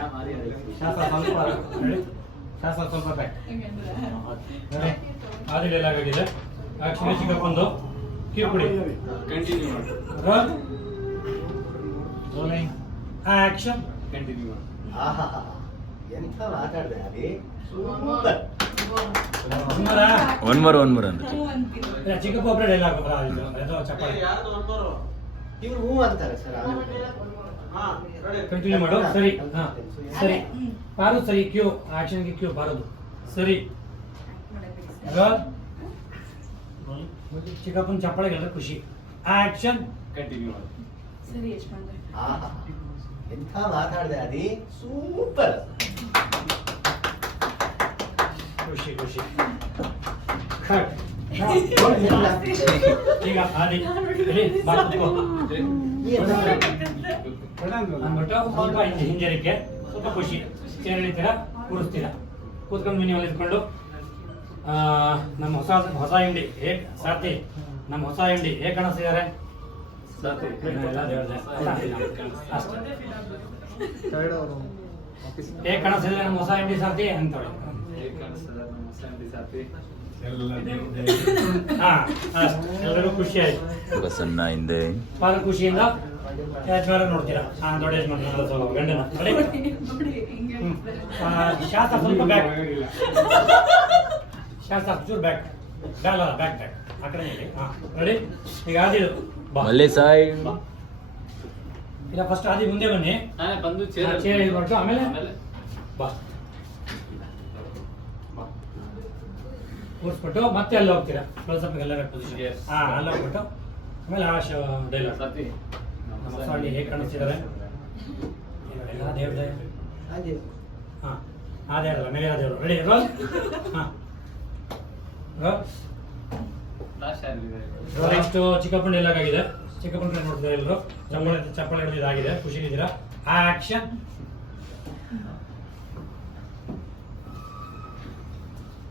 ಆದಿಲ್ ಎಲ್ಲ ಆಗಿದೆ. ಆಕ್ಚುಲಿ ಚಿಕ್ಕಪ್ಪಂದು ಕ್ಯೂ ಕೊಡಿ. ಕಂಟಿನ್ಯೂ ಮಾಡಿ. ರೋಲ್. ರೋಲಿಂಗ್. ಆಕ್ಷನ್. ಕಂಟಿನ್ಯೂ ಮಾಡಿ. ಆಹಾ ಎಂಥ ಮಾತಾಡಿದೆ ಅದಿ ಸೂಪರ್. ಒನ್ ಮೋರ್ ಅಂತ ಚಿಕ್ಕಪ್ಪ ಒಬ್ಬರೇ ಡೈಲಾಗ್ ಅದು ಚಪ್ಪಾಳೆ. ಇವ್ರು ಹೂ ಅಂತಾರೆ ಸರ್. ಕಂಟಿನ್ಯೂ ಮಾಡು. ಸರಿ. ಹಾ ಸರಿ. ಪಾರು ಸರಿ. ಕ್ಯೂ ಆಕ್ಷನ್ಗೆ ಕ್ಯೂ ಬಾರದು. ಸರಿ. ರೋಲ್. ಚಿಕ್ಕಪ್ಪನ ಚಪ್ಪಾಳೆಗೆ ಎಲ್ಲರೂ ಖುಷಿ. ಆಕ್ಷನ್. ಕಂಟಿನ್ಯೂ ಮಾಡಿ. ಸರಿ ಯಜಮಾನ್ರೆ. ಆಹಾ ಎಂಥ ಮಾತಾಡಿದೆ ಅದಿ ಸೂಪರ್. ಖುಷಿ ಖುಷಿ. ಕಟ್. ಈಗ ಆದಿ ರೆಡಿ ಬಾ ಕೂತ್ಕೋ. ಅಂದ್ಬಿಟ್ಟು ಸ್ವಲ್ಪ ಹಿಂಜರಿಕೆ, ಸ್ವಲ್ಪ ಖುಷಿ. ಚೇರ್ ಎಳಿತೀರಾ, ಕೂರಿಸ್ತೀರಾ. ಕೂತ್ಕೊಂಡು ಮಿನಿ ಇಟ್ಕೊಂಡು ನಮ್ಮ ಹೊಸ ಹಿಂಡಿ ಹೇಗೆ ಸಾರ್ಥಿ, ನಮ್ಮ ಹೊಸ ಹಿಂಡಿ ಹೇಗೆ ಕಾಣಿಸ್ತಿದ್ದಾರೆ? ಸಾರ್ಥಿ. ಹೇಗೆ ಕಾಣಿಸ್ತಿದ್ದಾರೆ ನಮ್ಮ ಹೊಸ ಹಿಂಡಿ ಸಾರ್ಥಿ ಅಂತೇಳಿ. ಹೇಗೆ ಕಾಣಿಸ್ತದೆ ನಮ್ಮ ಹೊಸ MD ಸಾರ್ಥಿ? ಹಾ ಅಷ್ಟು. ಎಲ್ಲರಿಗೂ ಖುಷಿ ಆಯ್ತು. ಸಣ್ಣ ಹಿಂದೆ ಭಾಳ ಖುಷಿಯಿಂದ ಯಜಮಾನ ನೋಡ್ತೀರಾ. ಹಾ ದೊಡ್ಡ ಯಜಮಾನ ಗಂಡನ ರೆಡಿ. ಶಾಸ್ತ್ರ ಸ್ವಲ್ಪ ಬ್ಯಾಕ್, ಶಾಸ್ತ್ರ ಚೂರು ಬ್ಯಾಕ್, ಬ್ಯಾಕ್ ಬ್ಯಾಕ್ ಆ ಕಡೆ ಹೇಳಿ. ಹಾ ರೆಡಿ. ಈಗ ಆದಿದು ಬಾ. ಮಲ್ಲೆ ಸಾಯ್. ಇಲ್ಲ ಫಸ್ಟ್ ಆದಿ ಮುಂದೆ ಬನ್ನಿ. ನಾನೇ ಬಂದು ಚೇರ್ ಇದು ಮಾಡ್ತು, ಆಮೇಲೆ ಬಾ ಕೂರಿಸ್ಬಿಟ್ಟು ಮತ್ತೆ ಅಲ್ಲಿ ಹೋಗ್ತೀರಾ. ಕ್ಲೋಸಪ್ ಎಲ್ಲರ ಪೊಸಿಷನ್. Yes. ಹಾ ಅಲ್ಲಿ ಹೋಗ್ಬಿಟ್ಟು ಆಮೇಲೆ ಆ ಡೈಲಾಗ್. ಸಾರ್ಥಿ. ನಮ್ಮ ಹೊಸ ಹಳ್ಳಿ ಹೇಗೆ ಕಾಣಿಸ್ತಿದ್ದಾರೆ? ಎಲ್ಲ ದೇವ್ರದೇ. ಹಾ ಆ ದೇವ್ರಲ್ಲ, ಮೇಲೆ ಆ ದೇವ್ರು. Ready roll. ಹಾ ರೋಲ್. ಲಾಸ್ಟ್ ಯಾರಿದೆ? ರೋಲ್. ನೆಕ್ಸ್ಟ್ ಚಿಕ್ಕಪ್ಪನ ಡೈಲಾಗ್ ಆಗಿದೆ. ಚಿಕ್ಕಪ್ಪನ ಕಡೆ ನೋಡ್ತಿದ್ದಾರೆ ಎಲ್ಲರೂ. ಚಪ್ಪಾಳೆ ಹಿಡಿದು ಇದಾಗಿದೆ. ಖುಷಿಲಿದ್ದೀರಾ? ಆಕ್ಷನ್.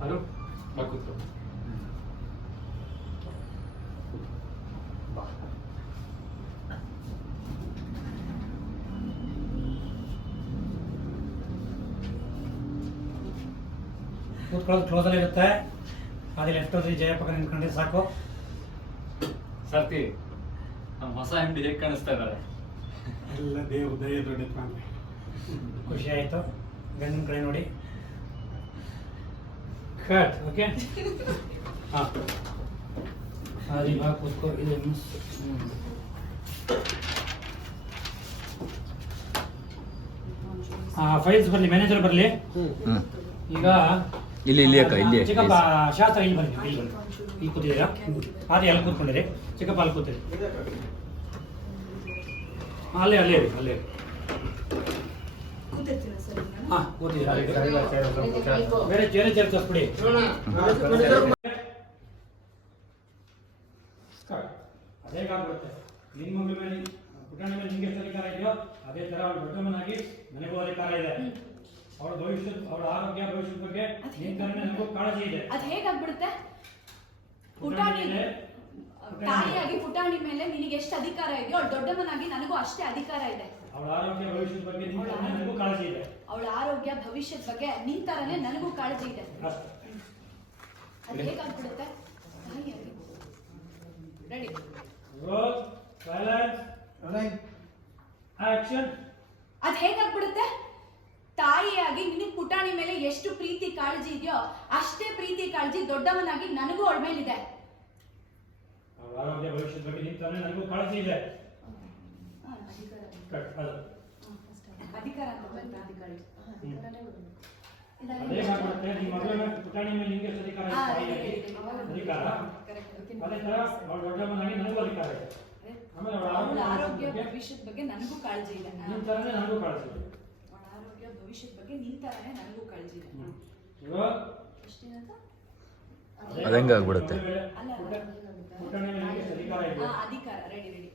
ಹಲೋ ಬಾ ಕೂತ್ಕೋ. ಕೂತ್ಕೊಳ್ಳೋದು ಕ್ಲೋಸಲ್ಲಿ ಇರುತ್ತೆ. ಅದೇ ಲೆಫ್ಟ್ ಹೋದ್ರಿ ಜಯ ಪಕ್ಕ ನಿಂತ್ಕೊಂಡ್ರೆ ಸಾಕು. ಸಾರ್ಥಿ, ನಮ್ಮ ಹೊಸ MD ಹೇಗೆ ಕಾಣಿಸ್ತಾ ಇದ್ದಾರೆ? ಎಲ್ಲ ದೇವ್ರ ದಯ ದೊಡ್ಡ. ಖುಷಿ ಆಯಿತು. ಗಂಡನ ಕಡೆ ನೋಡಿ. ಕಟ್. ಓಕೆ. ಹಾಂ ಅದು ಇವಾಗ ಕೂತ್ಕೋ. ಇದು ಫೈಲ್ಸ್ ಬರಲಿ, ಮ್ಯಾನೇಜರ್ ಬರಲಿ. ಹ್ಮ್ ಈಗ ಇಲ್ಲಿ ಅಕ್ಕ ಇಲ್ಲಿ ಚಿಕ್ಕಪ್ಪ ಶಾಸ್ತ್ರ ಇಲ್ಲಿ ಬನ್ನಿ. ಇಲ್ಲಿ ಬನ್ನಿ. ಇಲ್ಲಿ ಕೂತಿದ್ದೀರಾ? ಅದೇ ಎಲ್ಲ ಕೂತ್ಕೊಂಡಿರಿ. ಚಿಕ್ಕಪ್ಪ ಅಲ್ಲಿ ಕೂತಿರಿ. ಅಲ್ಲೇ ಅಲ್ಲೇ ಇರಿ, ಅಲ್ಲೇ ಇರಿ. ಹಾಂ ಕೂತಿದ್ದೀರಾ? ಬೇರೆ ಚೇರೆ ಚೇರ್ ತರಿಸ್ಬಿಡಿ. ಅದೇ ಆಗ್ಬಿಡುತ್ತೆ. ನಿಮ್ಮ ಮಗಳ ಮೇಲೆ ಪುಟಾಣಿ ಮೇಲೆ ನಿಮಗೆ ಎಷ್ಟು ಅಧಿಕಾರ ಇದೆಯೋ ಅದೇ ತರ ಅವಳು ದೊಡ್ಡಮ್ಮನಾಗಿ ನನಗೂ ಅಧಿಕಾರ ಇದೆ. ಅವಳ ಭವಿಷ್ಯ, ಅವಳ ಆರೋಗ್ಯ, ಭವಿಷ್ಯದ ಬಗ್ಗೆ ನಿನ್ನ ತರನೇ ನನಗೂ ಕಾಳಜಿ ಇದೆ. ಅದ್ ಹೇಗಾಗ್ಬಿಡುತ್ತೆ? ಪುಟಾಣಿ ತಾಯಿಯಾಗಿ ಪುಟಾಣಿ ಮೇಲೆ ನಿನಗೆ ಎಷ್ಟು ಅಧಿಕಾರ ಇದೆಯೋ ಅವಳು ದೊಡ್ಡಮ್ಮನಾಗಿ ನನಗೂ ಅಷ್ಟೇ ಅಧಿಕಾರ ಇದೆ. ಅವಳ ಆರೋಗ್ಯ, ಭವಿಷ್ಯದ ಬಗ್ಗೆ ನಿನ್ನ ತರನೇ ನನಗೂ ಕಾಳಜಿ ಇದೆ. ಅವಳ ಆರೋಗ್ಯ ಭವಿಷ್ಯದ ಬಗ್ಗೆ ನಿನ್ ತರನೇ ನನಗೂ ಕಾಳಜಿ ಇದೆ. ಅಷ್ಟೇ. ಅದ್ ಹೇಗಾಗ್ಬಿಡುತ್ತೆ? ತಾಯಿಯಾಗಿ ರೆಡಿ. ರೋಲ್. ಸೈಲೆನ್ಸ್. ಆಕ್ಷನ್. ಅದ್ ಹೇಗಾಗ್ಬಿಡುತ್ತೆ? ತಾಯಿಯಾಗಿ ನಿನಗ್ ಪುಟಾಣಿ ಮೇಲೆ ಎಷ್ಟು ಪ್ರೀತಿ ಕಾಳಜಿ ಇದೆಯೋ ಅಷ್ಟೇ ಪ್ರೀತಿ ಕಾಳಜಿ ದೊಡ್ಡಮ್ಮನಾಗಿ ನನಗೂ ಅವಳ ಮೇಲಿದೆ. ಅವಳ ಆರೋಗ್ಯ, ಭವಿಷ್ಯದ ಬಗ್ಗೆ ನಿನ್ನ ತರನೇ ನನಗೂ ಕಾಳಜಿ ಇದೆ. ಕಟ್. ಅದು ಅಧಿಕಾರ ಅಂತ ಬಂತಾ? ಅದೇ ಮಾಡ್ಬಿಡುತ್ತೆ. ನಿಮ್ಮ ಮಗಳ ಮೇಲೆ ಪುಟಾಣಿ ಮೇಲೆ ನಿಮಗೆ ಎಷ್ಟು ಅಧಿಕಾರ ಇದೆ? ತಾಯಿಯಾಗಿ ಅಧಿಕಾರ. ಅದೇ ತರ ಅವಳ ದೊಡ್ಡಮ್ಮನಾಗಿ ನನಗೂ ಅಧಿಕಾರ ಇದೆ. ಆಮೇಲೆ ಅವಳ ಅವಳ ಆರೋಗ್ಯ ಆರೋಗ್ಯ ಬಗ್ಗೆ ಭವಿಷ್ಯದ ಬಗ್ಗೆ ನನಗೂ ಕಾಳಜಿ ಇದೆ. ನಿನ್ನ ತರನೇ ನನಗೂ ಕಾಳಜಿ ಇದೆ. ಅವಳ ಆರೋಗ್ಯ ಭವಿಷ್ಯದ ಬಗ್ಗೆ ನಿನ್ ತರನೇ ನನಗೂ ಕಾಳಜಿ ಇದೆ. ಇವಾಗ ಎಷ್ಟೇನಂತ? ಅದು ಹೆಂಗೆ ಆಗ್ಬಿಡುತ್ತೆ? ಅಲ್ಲ ಪುಟಾಣಿ ಮೇಲೆ ನಿಮಗೆ ಎಷ್ಟು ಅಧಿಕಾರ ಇದೆ? ಅಧಿಕಾರ. Ready ready.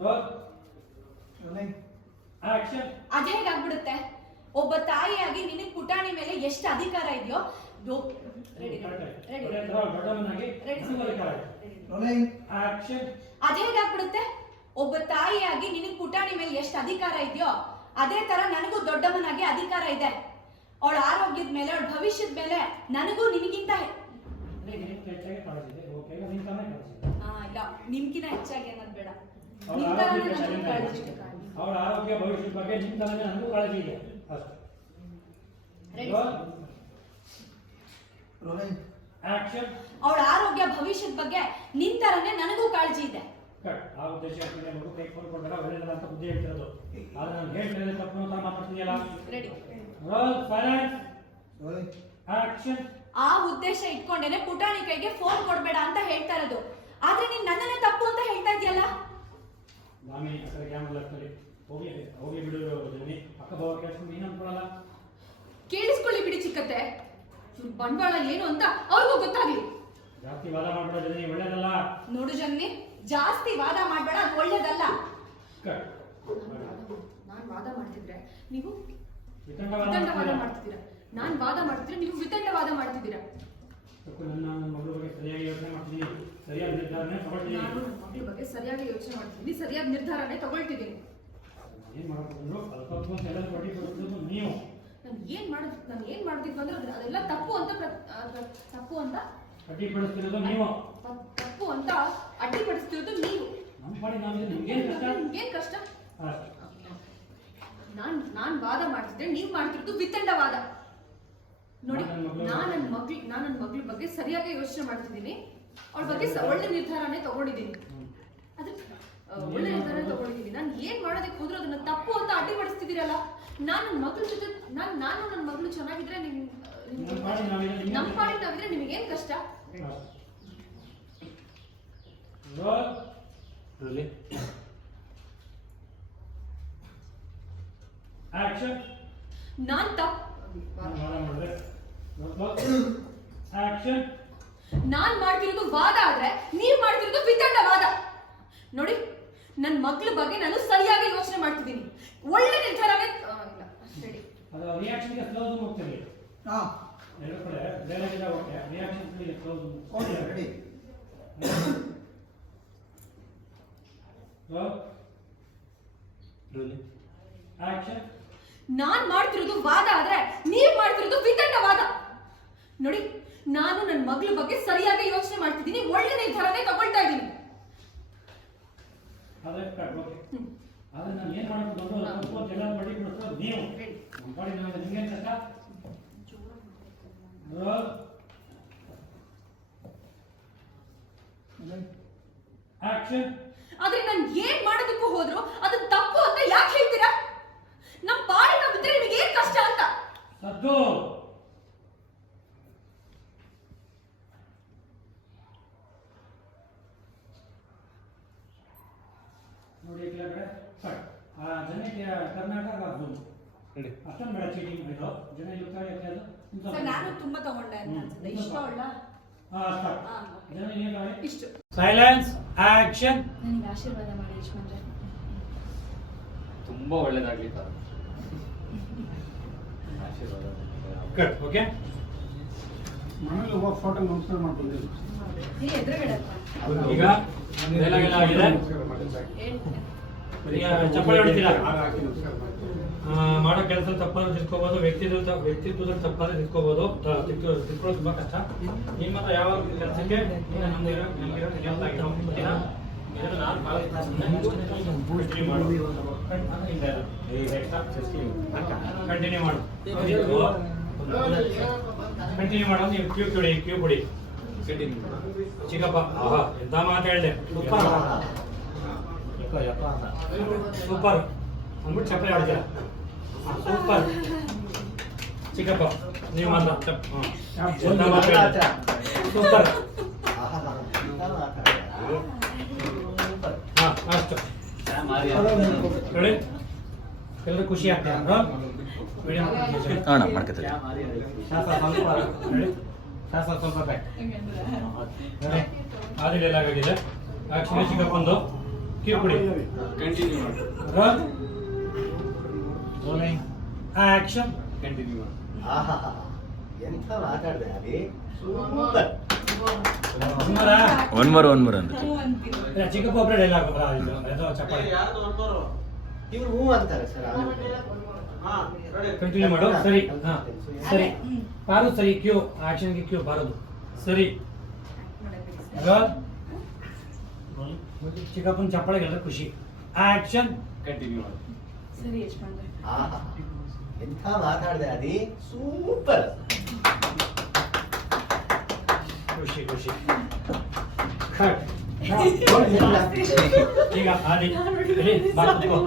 ರೋಲ್. ಆಕ್ಷನ್. ಅದ್ ಹೇಗಾಗ್ಬಿಡುತ್ತೆ? ಒಬ್ಬ ತಾಯಿಯಾಗಿ ನಿನಗ್ ಪುಟಾಣಿ ಮೇಲೆ ಎಷ್ಟು ಅಧಿಕಾರ ಇದೆಯೋ ರೆಡಿ ರೆಡಿ ಅದೇ ತರ ಅವಳ ದೊಡ್ಡಮ್ಮನಾಗಿ ರೆಡಿ ನನಗೂ ಅಧಿಕಾರ ಇದೆ. ಆಕ್ಷನ್. ಅದ್ ಹೇಗಾಗ್ಬಿಡುತ್ತೆ? ಒಬ್ಬ ತಾಯಿಯಾಗಿ ನಿನಗ್ ಪುಟಾಣಿ ಮೇಲೆ ಎಷ್ಟು ಅಧಿಕಾರ ಇದೆಯೋ ಅದೇ ತರ ನನಗೂ ದೊಡ್ಡಮ್ಮನಾಗಿ ಅಧಿಕಾರ ಇದೆ. ಅವಳ ಆರೋಗ್ಯದ ಮೇಲೆ, ಅವಳ ಭವಿಷ್ಯದ ಮೇಲೆ ನನಗೂ ನಿನಗಿಂತ ಹೆಚ್ಚಾಗಿ ಕಾಳಜಿ ಇದೆ. ಓಕೆ, ನಿನ್ನ ತರನೇ ಕಾಳಜಿ ಇದೆ. ಗಂಡ ನಿಮ್ಗಿನ ಹೆಚ್ಚಾಗಿ ಅನ್ನೋದು ಬೇಡ ಅವ್ರ ನಿಮ್ ತರಾನೇ ಆರೋಗ್ಯ ನನಗೂ ಕಾಳಜಿ ಇದೆ. ಅವರ ಆರೋಗ್ಯ ಭವಿಷ್ಯದ ಬಗ್ಗೆ ನಿಮ್ಮ ತನಕ ನನಗೂ ಕಾಳಜಿ ಇದೆ ಅಷ್ಟೇ. Ready? ಆಕ್ಷನ್. ಅವಳ ಆರೋಗ್ಯ ಭವಿಷ್ಯದ ಬಗ್ಗೆ ನಿನ್ ತರಾನೇ ನನಗೂ ಕಾಳಜಿ ಇದೆ. ಕಟ್. ಆ ಉದ್ದೇಶ ಆಗ್ತಿದೆ ಮಗು ಕೈ ಫೋನ್ ಕೊಟ್ಟಾಗ ಒಳ್ಳೆಯದಲ್ಲ ಅಂತ ಬುದ್ಧಿ ಹೇಳ್ತಿರೋದು. ಆದ್ರೆ ನಾನು ಹೇಳ್ತಿರೋದು ತಪ್ಪು ಅಂತ ಮಾತಾಡ್ತಿದೆಯಲ್ಲ. Ready roll silence. ಆಕ್ಷನ್. ಆ ಉದ್ದೇಶ ಇಟ್ಕೊಂಡೇನೆ ಪುಟಾಣಿ ಕೈಗೆ ಫೋನ್ ಕೊಡ್ಬೇಡ ಅಂತ ಹೇಳ್ತಾ ಇರೋದು. ಆದ್ರೆ ನೀನ್ ನನ್ನನ್ನೇ ತಪ್ಪು ಅಂತ ಹೇಳ್ತಾ ಇದೆಯಲ್ಲ. ನಾಮಿ ಆ ಕಡೆ ಕ್ಯಾಮ್ರಾ ಆಗ್ತದೆ. ಹೋಗ್ಲಿ ಹೋಗ್ಲಿ ಬಿಡು ಜನಿ. ಅಕ್ಕ ಬಾವ ಕೇಳಿಸ್ಕೊಂಡು ನೀನು ಅನ್ಕೊಳ್ಳಲ್ಲ. ಕೇಳಿಸ್ಕೊಳ್ಳಿ ಬಿಡಿ ಚಿಕ್ಕತ್ತೆ, ಇವ್ರ ಬಂಡವಾಳ ಏನು ಅಂತ ಅವ್ರಿಗೂ ಗೊತ್ತಾಗ್ಲಿ. ಜಾಸ್ತಿ ವಾದ ಮಾಡ್ಬೇಡ ಜನಿ, ಒಳ್ಳೇದಲ್ಲ. ನೋಡು ಜನ್ನಿ, ಜಾಸ್ತಿ ವಾದ ಮಾಡ್ಬೇಡ, ಅದು ಒಳ್ಳೇದಲ್ಲ. ಕಟ್. ನಾನ್ ವಾದ ಮಾಡ್ತಿದ್ರೆ ನೀವು ವಿತಂಡವಾದ ವಿತಂಡವಾದ ಮಾಡ್ತಿದ್ದೀರಾ. ನಾನ್ ವಾದ ಮಾಡ್ತಿದ್ರೆ ನೀವು ವಿತಂಡವಾದ ಮಾಡ್ತಿದ್ದೀರಾ. ನನ್ನ ಮಗಳ ಬಗ್ಗೆ ಸರಿಯಾಗಿ ಯೋಚನೆ ಮಾಡ್ತಿದ್ದೀನಿ, ಸರಿಯಾದ ನಿರ್ಧಾರನೇ ತಗೊಳ್ತೀನಿ. ನಾನು ನನ್ನ ಮಗಳ ಬಗ್ಗೆ ಸರಿಯಾಗಿ ಯೋಚನೆ ಮಾಡ್ತಿದ್ದೀನಿ, ಸರಿಯಾದ ನಿರ್ಧಾರನೇ ತಗೊಳ್ತಿದ್ದೀನಿ. ಏನ್ ಮಾಡ್ಕೊಂಡು ಅದು ತಪ್ಪು ಅಂತ ಎಲ್ಲ ಕೊಟ್ಟು ಕೊಡೋದು ನೀವು. ನಾನು ಏನ್ ಮಾಡ್ತಿದ್ವಿ ಅಂದ್ರೆ ಅದೆಲ್ಲ ತಪ್ಪು ಅಂತ ತಪ್ಪು ಅಂತ ಅಡ್ಡಿಪಡಿಸ್ತಿರೋದು ನೀವು. ತಪ್ಪು ಅಂತ ಅಡ್ಡಿಪಡಿಸ್ತಿರೋದು ನೀವು. ನಮ್ಮ ಪಾಡಿ ನಾವಿದ್ರೆ ನಿಮ್ಗೇನ್ ಕಷ್ಟ? ನಿಮ್ಗೇನ್ ಕಷ್ಟ? ಅಷ್ಟೇ. ನಾನ್ ವಾದ ಮಾಡ್ತಿದ್ರೆ ನೀವ್ ಮಾಡ್ತಿರೋದು ವಿತಂಡವಾದ. ನೋಡಿ, ನಾನ್ ನನ್ನ ಮಗಳ ಬಗ್ಗೆ ಸರಿಯಾಗಿ ಯೋಚನೆ ಮಾಡ್ತಿದ್ದೀನಿ. ಅವಳ ಬಗ್ಗೆ ಒಳ್ಳೆ ನಿರ್ಧಾರನೇ ತಗೊಂಡಿದ್ದೀನಿ. ಅದ್ರ ಒಳ್ಳೆ ನಿರ್ಧಾರ ತಗೊಂಡಿದ್ದೀನಿ. ನಾನು ಏನ್ ಮಾಡೋದಕ್ಕೆ ಹೋದ್ರೂ ಅದನ್ನ ತಪ್ಪು ಅಂತ ಅಡ್ಡಿಪಡಿಸ್ತಿದ್ದೀರಲ್ಲ. ನಾನು ನನ್ನ ಮಗಳ ಜೊತೆ ನಾನು ನನ್ನ ಮಗಳು ಚೆನ್ನಾಗಿದ್ರೆ ನಮ್ಮ ಪಾಡಿ ನಾವಿದ್ರೆ ನಮ್ಮ ಪಾಡಿಗೆ ನಾವಿದ್ರೆ ನಿಮಗೇನ್ ಕಷ್ಟ? ರೋಲ್. ಆಕ್ಷನ್. ನಾನ್ ಆಕ್ಷನ್. ನಾನ್ ಮಾಡ್ತಿರೋದು ವಾದ ಆದ್ರೆ ನೀವ್ ಮಾಡ್ತಿರೋದು ವಿತಂಡವಾದ. ನೋಡಿ, ನನ್ ಮಗಳ ಬಗ್ಗೆ ನಾನು ಸರಿಯಾಗಿ ಯೋಚನೆ ಮಾಡ್ತಿದ್ದೀನಿ. ಒಳ್ಳೆ ನಿರ್ಧಾರವೇ ಇಲ್ಲ. ರೆಡಿ. ಅದು ರಿಯಾಕ್ಷನ್ಗೆ ಸ್ಲೋ ಝೂಮ್ ಹೋಗ್ತೀವಿ. ಹಾ ಎರಡು ಕಡೆ ಬೇರೆ ಗಿಡ ಹೋಗ್ತೀವಿ. Reaction slow zoom. Okay ready. Action. ನಾನ್ ಮಾಡ್ತಿರೋದು ವಾದ ಆದ್ರೆ ನೀವ್ ಮಾಡ್ತಿರೋದು ವಿತಂಡವಾದ. ನೋಡಿ, ನಾನು ನನ್ನ ಮಗಳ ಬಗ್ಗೆ ಸರಿಯಾಗಿ ಯೋಚನೆ ಮಾಡ್ತಿದ್ದೀನಿ, ಒಳ್ಳೆ ನಿರ್ಧಾರನೇ ತಗೊಳ್ತಾ ಇದ್ದೀನಿ. ಆದ್ರೆ ನಾನು ಏನ್ ಮಾಡಬೇಕು ತಪ್ಪು ಅಂತ ಎಲ್ಲ ಮಾಡಿ ಬಿಡಿಸೋದು ನೀವು. ನಮ್ಮ ಪಾಡಿ ನಾವಿದ್ರೆ ನಿಮ್ಗೇನ್ ಕಷ್ಟ? ರೋಲ್. ಆಕ್ಷನ್. ಆದ್ರೆ ನಾನು ಏನ್ ಮಾಡೋದಕ್ಕೂ ಹೋದ್ರು ಅದು ತಪ್ಪು ಅಂತ ಯಾಕೆ ಹೇಳ್ತೀರಾ? ನಮ್ ಪಾಡಿ ನಾವಿದ್ರೆ ನಿಮಗೆ ಏನ್ ಕಷ್ಟ ಅಂತ? ಸದ್ದು. ನೋಡಿ ಈ ಕಡೆ ಕಟ್. ಆ ಜನಕ್ಕೆ ಕರ್ನಾಟಕ ಝೂಮ್. ಅಷ್ಟೊಂದು ಬೇಡ ಚೀಟಿಂಗ್ ಮಾಡಿದ್ರು ಜನ ಯುಕ್ತ ಸರ್, ನಾನು ತುಂಬಾ ತಗೊಂಡೆ ಅಂತ ಅನ್ಸುತ್ತೆ. ಇಷ್ಟ ಒಳ್ಳ ಇಷ್ಟು. ಸೈಲೆನ್ಸ್. ಆಕ್ಷನ್. ನನಗೆ ಆಶೀರ್ವಾದ ಮಾಡಿ ಯಜಮಾನ್ರೆ. ತುಂಬಾ ಒಳ್ಳೇದಾಗ್ಲಿ ಸರ್. ಆಶೀರ್ವಾದ. ಕಟ್. ಓಕೆ. ಮನೇಲಿ ಹೋಗೋ ಫೋಟೋ ನಮಸ್ಕಾರ ಮಾಡ್ತಿದ್ದೀನಿ. ನೀ ಎದುರುಗಡೆ ಈಗ ಡೈಲಾಗ್ ಎಲ್ಲ ಆಗಿದೆ. ಈಗ ಚಪ್ಪಾಳೆ ಹೊಡಿತೀರಾ? ಮಾಡೋ ಕೆಲಸ ತಪ್ಪಾದ್ರೆ ತಿಳ್ಕೊಬೋದು, ವ್ಯಕ್ತಿತ್ವದಲ್ಲಿ ತಪ್ಪಾದ್ರೆ ತಿಳ್ಕೊಬೋದು. ತಿಳ್ಕೊಳ್ಳೋದು ತುಂಬಾ ಕಷ್ಟ. ನಿಮ್ಮ ಹತ್ರ ಯಾವ ಕೆಲಸಕ್ಕೆ ಕಂಟಿನ್ಯೂ ಮಾಡು. ಕಂಟಿನ್ಯೂ ಮಾಡೋ. ನೀವು ಕ್ಯೂ ಕೊಡಿ. ಚಿಕ್ಕಪ್ಪ, ಆಹಾ ಎಂತ ಮಾತು ಹೇಳಿದೆ. ಸೂಪರ್ ಅಂದ್ಬಿಟ್ಟು ಚಪ್ಪಲಿ ಆಡ್ತೀರ. ಸೂಪರ್ ಚಿಕ್ಕಪ್ಪ, ನೀವು ಮಾತ್ರ ಸೂಪರ್. ಹಾ ಅಷ್ಟು ನೋಡಿ, ಎಲ್ಲರೂ ಖುಷಿ ಆಗ್ತಾರೆ. ಅಣ್ಣ ಮಾಡ್ಕೊತಾರೆ. ಸ್ವಲ್ಪ ಆದಿಲ್ಲ ಆಗಿದೆ. ಆಕ್ಷನ್ ಚಿಕ್ಕಪ್ಪಂದು ಕ್ಯೂ ಕೊಡಿ. ಕಂಟಿನ್ಯೂ ಮಾಡಿ. ಆಕ್ಷನ್. ಕಂಟಿನ್ಯೂ ಮಾಡಿ. ಎಂಥ ಮಾತಾಡಿದೆ ಅದಿ. ಸೂಪರ್. ಒನ್ ಮೋರ್ ಅಂದ್ರೆ ಚಿಕ್ಕಪ್ಪ ಒಬ್ಬರೇ ಡೈಲಾಗ್ ಚಪ್ಪಾಳೆ. ಇವ್ರು ಹೂ ಅಂತಾರೆ ಸರ್. ಕಂಟಿನ್ಯೂ ಮಾಡು. ಸರಿ. ಹಾ ಸರಿ. ಬಾರು ಸರಿ. ಕ್ಯೂ ಆಕ್ಷನ್ಗೆ ಕ್ಯೂ ಬಾರದು. ಸರಿ. ಚಿಕ್ಕಪ್ಪನ ಚಪ್ಪಳಿಗೆ ಎಲ್ಲರೂ ಖುಷಿ. ಆಕ್ಷನ್. ಕಂಟಿನ್ಯೂ ಮಾಡಿ. ಸರಿ ಯಜಮಾನ್ರೆ. ಆಹಾ ಎಂಥ ಮಾತಾಡಿದೆ ಅದಿ ಸೂಪರ್. ಖುಷಿ ಖುಷಿ. ಕಟ್. ಈಗ ಆದಿ ರೆಡಿ ಬಾ ಕೂತ್ಕೋ.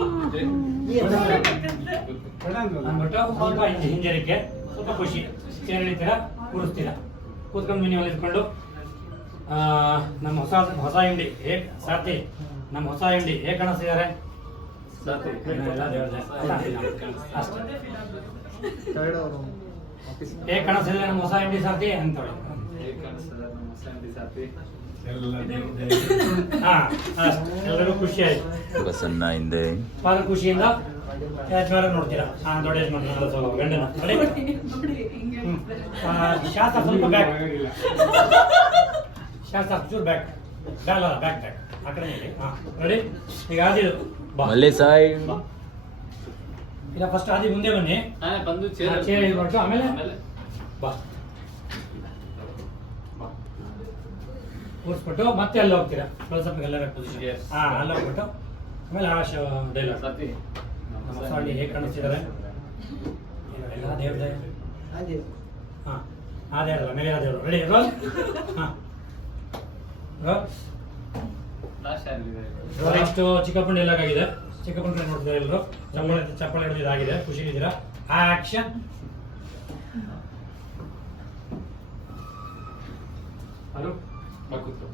ಅಂದ್ಬಿಟ್ಟು ಸ್ವಲ್ಪ ಹಿಂಜರಿಕೆ, ಸ್ವಲ್ಪ ಖುಷಿ. ಚೇರ್ ಎಳಿತೀರಾ, ಕೂರಿಸ್ತೀರಾ. ಕೂತ್ಕೊಂಡು ಮಿನಿ ಇಟ್ಕೊಂಡು ನಮ್ಮ ಹೊಸ ಹಿಂಡಿ ಹೇಗೆ ಸಾರ್ಥಿ, ನಮ್ಮ ಹೊಸ ಹಿಂಡಿ ಹೇಗೆ ಕಾಣಿಸ್ತಿದ್ದಾರೆ? ಸಾರ್ಥಿ. ಹೇಗೆ ಕಾಣಿಸ್ತಿದ್ರೆ ನಮ್ಮ ಹೊಸ ಹಿಂಡಿ ಸಾರ್ಥಿ ಅಂತೇಳಿ. ಹೇಗ್ ಕಾಣಿಸ್ತದೆ ನಮ್ಮ ಹೊಸ ಹಿಂಡಿ ಸಾರ್ಥಿ? ಹಾ ಅಷ್ಟು ಎಲ್ಲರಿಗೂ ಖುಷಿ ಆಯ್ತು. ಬಸನ್ನ ಹಿಂದೆ ಭಾಳ ಖುಷಿಯಿಂದ ಯಜಮಾನ ನೋಡ್ತೀರಾ. ಹಾ ದೊಡ್ಡ ಯಜಮಾನ ಗಂಡನ ಶಾಸ್ತ್ರ ಸ್ವಲ್ಪ ಬ್ಯಾಕ್, ಶಾಸ್ತ್ರ ಚೂರು ಬ್ಯಾಕ್ ಬ್ಯಾಕ್ ಬ್ಯಾಕ್ ಬ್ಯಾಕ್ ಆ ಕಡೆ ಹೇಳಿ. ಹಾ ರೆಡಿ. ಈಗ ಆದಿದು ಬಾ ಮಲ್ಲೆ ಸಾಯ್ ಬಾ. ಈಗ ಫಸ್ಟ್ ಆದಿ ಮುಂದೆ ಬನ್ನಿ. ಬಂದು ಚೇರ್ ಇರ್ಬೇಕು, ಆಮೇಲೆ ಬಾ ಕೂರಿಸ್ಬಿಟ್ಟು ಮತ್ತೆ ಅಲ್ಲಿ ಹೋಗ್ತೀರಾ. ಕ್ಲೋಸ್ ಅಪ್ ಎಲ್ಲ ಪೊಸಿಷನ್. Yes. ಹಾ ಅಲ್ಲಿ ಹೋಗ್ಬಿಟ್ಟು ಆಮೇಲೆ ಆ ಡೈಲಾಗ್. ಸಾರ್ಥಿ. ನಮ್ಮ ಹೊಸ ಹಳ್ಳಿ ಹೇಗೆ ಕಾಣಿಸ್ತಿದ್ದಾರೆ? ಎಲ್ಲ ದೇವ್ರದೇ. ಅದೇ ಹಾ ಆ ದೇವ್ರಲ್ಲ, ಮೇಲೆ ಆ ದೇವ್ರು. Ready roll. ಹಾ ರೋಲ್. ಲಾಸ್ಟ್ ಯಾರಿದೆ? ನೆಕ್ಸ್ಟ್ ಚಿಕ್ಕಪ್ಪನ ಡೈಲಾಗ್ ಆಗಿದೆ. ಚಿಕ್ಕಪ್ಪನ ಕಡೆ ನೋಡ್ತಿದ್ದಾರೆ ಎಲ್ಲರೂ. ಚಪ್ಪಳೆ ಹಿಡಿದು ಇದಾಗಿದೆ. ಖುಷಿ ಇದ್ದೀರಾ? ಆಕ್ಷನ್. ಹಲೋ ಬಾ ಕೂತ್ಕೋ.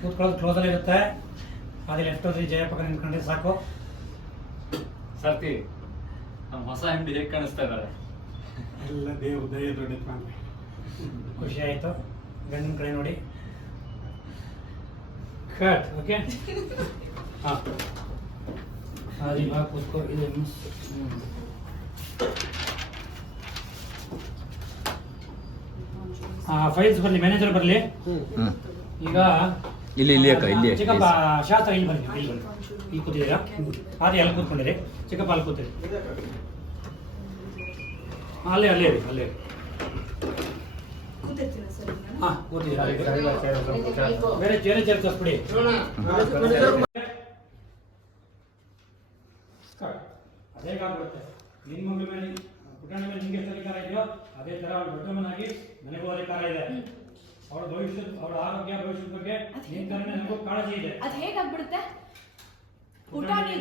ಕೂತ್ಕೊಳ್ಳೋದು ಕ್ಲೋಸ್ ಅಲ್ಲಿ ಇರುತ್ತೆ. ಅದೇ ಲೆಫ್ಟ್ ಜಯ ಪಕ್ಕ ನಿಂತ್ಕೊಂಡ್ರೆ ಸಾಕು. ಸಾರ್ಥಿ, ನಮ್ಮ ಹೊಸ ಹಿಂಡಿ ಹೇಗ್ ಕಾಣಿಸ್ತಾ ಇದ್ದಾರೆ? ಎಲ್ಲ ದೇವ್ರ ದಯ ದೊಡ್ಡ ಯಜಮಾನ್ರೆ. ಖುಷಿ ಆಯ್ತು. ಗಂಡನ ಕಡೆ ನೋಡಿ. ಕಟ್. ಓಕೆ. ಹಾ ಹಾದಿ ಬಾ ಕೂತ್ಕೋ. ಇದು ಮಿಸ್. ಫೈಲ್ಸ್ ಬರಲಿ, ಮ್ಯಾನೇಜರ್ ಬರಲಿ. ಹ್ಮ್ ಈಗ ಇಲ್ಲಿ ಅಕ್ಕ ಇಲ್ಲಿ ಚಿಕ್ಕಪ್ಪ ಶಾಸ್ತ್ರ ಇಲ್ಲಿ ಬನ್ನಿ, ಇಲ್ಲಿ ಬನ್ನಿ. ಇಲ್ಲಿ ಕೂತಿದ್ದೀರಾ? ಅದೇ ಅಲ್ಲಿ ಕೂತ್ಕೊಂಡಿರಿ. ಚಿಕ್ಕಪ್ಪ ಅಲ್ಲಿ ಕೂತಿರಿ. ಅಲ್ಲೇ ಅಲ್ಲೇ ಇರಿ, ಅಲ್ಲೇ ಇರಿ. ಕೂತಿರ್ತೀರಾ ಸರ್ ಈಗ? ಹಾ ಕೂತಿದ್ದೀರಾ? ಬೇರೆ ಚೇರೆ ಚೇರ್ ತರಿಸ್ಬಿಡಿ. ಅದೇಗಾಗ್ಬಿಡುತ್ತೆ. ನಿನ್ನ ಮಗಳ ಮೇಲೆ ಪುಟಾಣಿ ಮೇಲೆ ನಿಂಗೆ ಎಷ್ಟು ಅಧಿಕಾರ ಇದೆಯೋ ಅದೇ ತರ ಅವಳು ದೊಡ್ಡಮ್ಮನಾಗಿ ನನಗೂ ಅಧಿಕಾರ ಇದೆ. ಅವಳ ಭವಿಷ್ಯ, ಅವಳ ಆರೋಗ್ಯ ಭವಿಷ್ಯದ ಬಗ್ಗೆ ನಿನ್ನ ಕಡೆ ನನಗೂ ಕಾಳಜಿ ಇದೆ. ಅದ್ ಹೇಗಾಗ್ಬಿಡುತ್ತೆ? ಪುಟಾಣಿ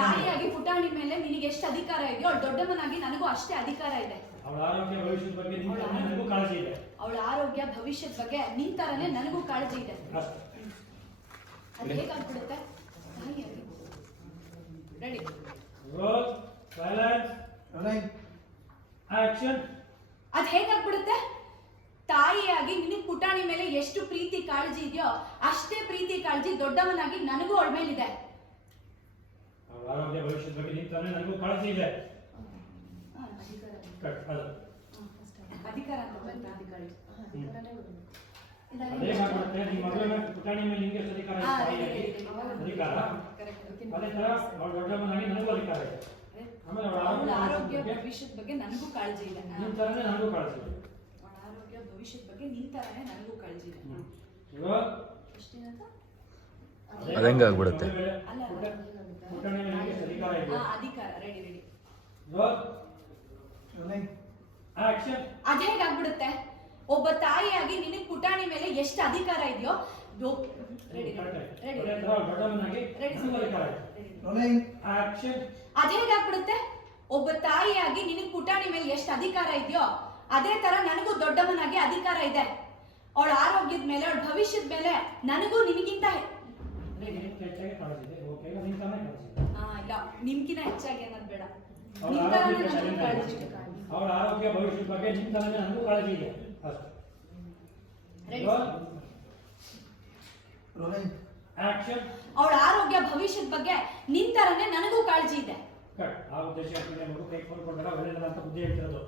ತಾಯಿಯಾಗಿ ಪುಟಾಣಿ ಮೇಲೆ ನಿನಗೆ ಎಷ್ಟು ಅಧಿಕಾರ ಇದೆಯೋ ಅವಳು ದೊಡ್ಡಮ್ಮನಾಗಿ ನನಗೂ ಅಷ್ಟೇ ಅಧಿಕಾರ ಇದೆ. ಅವಳ ಆರೋಗ್ಯ ಭವಿಷ್ಯದ ಬಗ್ಗೆ ನಿನ್ನ ಕಡೆ ನನಗೂ ಕಾಳಜಿ ಇದೆ. ಅವಳ ಆರೋಗ್ಯ ಭವಿಷ್ಯದ ಬಗ್ಗೆ ನಿನ್ ತರನೇ ನನಗೂ ಕಾಳಜಿ ಇದೆ. ಅಷ್ಟೇ. ಅದ್ ಹೇಗಾಗ್ಬಿಡುತ್ತೆ? ತಾಯಿಯಾಗಿ ರೆಡಿ. Roll, silence, action. ಅದ್ ಹೇಗಾಗ್ಬಿಡುತ್ತೆ? ತಾಯಿಯಾಗಿ ನಿನಗ್ ಪುಟಾಣಿ ಮೇಲೆ ಎಷ್ಟು ಪ್ರೀತಿ ಕಾಳಜಿ ಇದೆಯೋ ಅಷ್ಟೇ ಪ್ರೀತಿ ಕಾಳಜಿ ದೊಡ್ಡವನಾಗಿ ನನಗೂ ಅವಳ ಮೇಲಿದೆ. ಅವಳ ಆರೋಗ್ಯ ಭವಿಷ್ಯದ ಬಗ್ಗೆ ನಿನ್ನ ಕಡೆ ನನಗೂ ಕಾಳಜಿ ಇದೆ. ಕಟ್. ಅದು ಅಧಿಕಾರ ಅಂತ ಬಂತ? ಅದೇ ಮಾಡ್ಬಿಡುತ್ತೆ. ನಿಮ್ಮ ಮಗಳ ಮೇಲೆ ಪುಟಾಣಿ ಮೇಲೆ ನಿಂಗೆ ಎಷ್ಟು ಅಧಿಕಾರ ಇದೆ? ತಾಯಿಯಾಗಿ ಅಧಿಕಾರ. ಅದೇ ತರ ಅವಳ ದೊಡ್ಡಮ್ಮನಾಗಿ ನನಗೂ ಅಧಿಕಾರ ಇದೆ. ಆಮೇಲೆ ಅವಳ ಅವಳ ಆರೋಗ್ಯ ಆರೋಗ್ಯ ಬಗ್ಗೆ ಭವಿಷ್ಯದ ಬಗ್ಗೆ ನನಗೂ ಕಾಳಜಿ ಇದೆ. ನಿನ್ನ ತರನೇ ನನಗೂ ಕಾಳಜಿ ಇದೆ. ಅವಳ ಆರೋಗ್ಯ ಭವಿಷ್ಯದ ಬಗ್ಗೆ ನಿನ್ ತರನೇ ನನಗೂ ಕಾಳಜಿ ಇದೆ. ಇವಾಗ ಎಷ್ಟೇನಂತ? ಅದು ಹೆಂಗಾಗ್ಬಿಡುತ್ತೆ? ಅಲ್ಲ ಪುಟಾಣಿ ಮೇಲೆ ನಿಂಗೆ ಎಷ್ಟು ಅಧಿಕಾರ ಇದೆ? ಅಧಿಕಾರ. Ready ready. ಆಕ್ಷನ್. ಅದ್ ಹೇಗಾಗ್ಬಿಡುತ್ತೆ? ಒಬ್ಬ ತಾಯಿಯಾಗಿ ನಿನಗ್ ಪುಟಾಣಿ ಮೇಲೆ ಎಷ್ಟು ಅಧಿಕಾರ ಇದೆಯೋ ರೆಡಿ ರೆಡಿ ದೊಡ್ಡಮ್ಮನಾಗಿ ನನಗೂ ಅಧಿಕಾರ ಇದೆ. ಆಕ್ಷನ್. ಅದ್ ಹೇಗಾಗ್ಬಿಡುತ್ತೆ? ಒಬ್ಬ ತಾಯಿಯಾಗಿ ನಿನಗ್ ಪುಟಾಣಿ ಮೇಲೆ ಎಷ್ಟು ಅಧಿಕಾರ ಇದೆಯೋ ಅದೇ ತರ ನನಗೂ ದೊಡ್ಡಮ್ಮನಾಗಿ ಅಧಿಕಾರ ಇದೆ. ಅವಳ ಆರೋಗ್ಯದ ಮೇಲೆ, ಅವಳ ಭವಿಷ್ಯದ ಮೇಲೆ ನನಗೂ ನಿನಗಿಂತ ಹೆಚ್ಚಾಗಿ ಕಾಳಜಿ ಇದೆ. ಓಕೆ, ಈಗ ನಿನ್ನ ತರನೇ ಕಾಳಜಿ ಇದೆ. ಇಲ್ಲ ನಿಮ್ಗಿನ ಹೆಚ್ಚಾಗಿ ಅನ್ನೋದು ಬೇಡ. ಅವಳ ನಿನ್ ತರನೇ ಆರೋಗ್ಯ ನನಗೂ ಕಾಳಜಿ ಇದೆ. ಅವಳ ಆರೋಗ್ಯ ಭವಿಷ್ಯದ ಬಗ್ಗೆ ನಿನ್ನ ತರನೇ ನನಗೂ ಕಾಳಜಿ ಇದೆ. ಅಷ್ಟೇ. ರೆಡಿ. ಆಕ್ಷನ್. ಅವಳ ಆರೋಗ್ಯ ಭವಿಷ್ಯದ ಬಗ್ಗೆ ನಿನ್ ತರನೇ ನನಗೂ ಕಾಳಜಿ ಇದೆ. ಕಟ್. ಆ ಉದ್ದೇಶ ಇಟ್ಕೊಂಡು ಮಗು ಕೈ ಫೋನ್ ಕೊಡ್ಬೇಡ, ಒಳ್ಳೆಯದಲ್ಲ ಅಂತ ಬುದ್ಧಿ ಹೇಳ್ತಿರೋದು.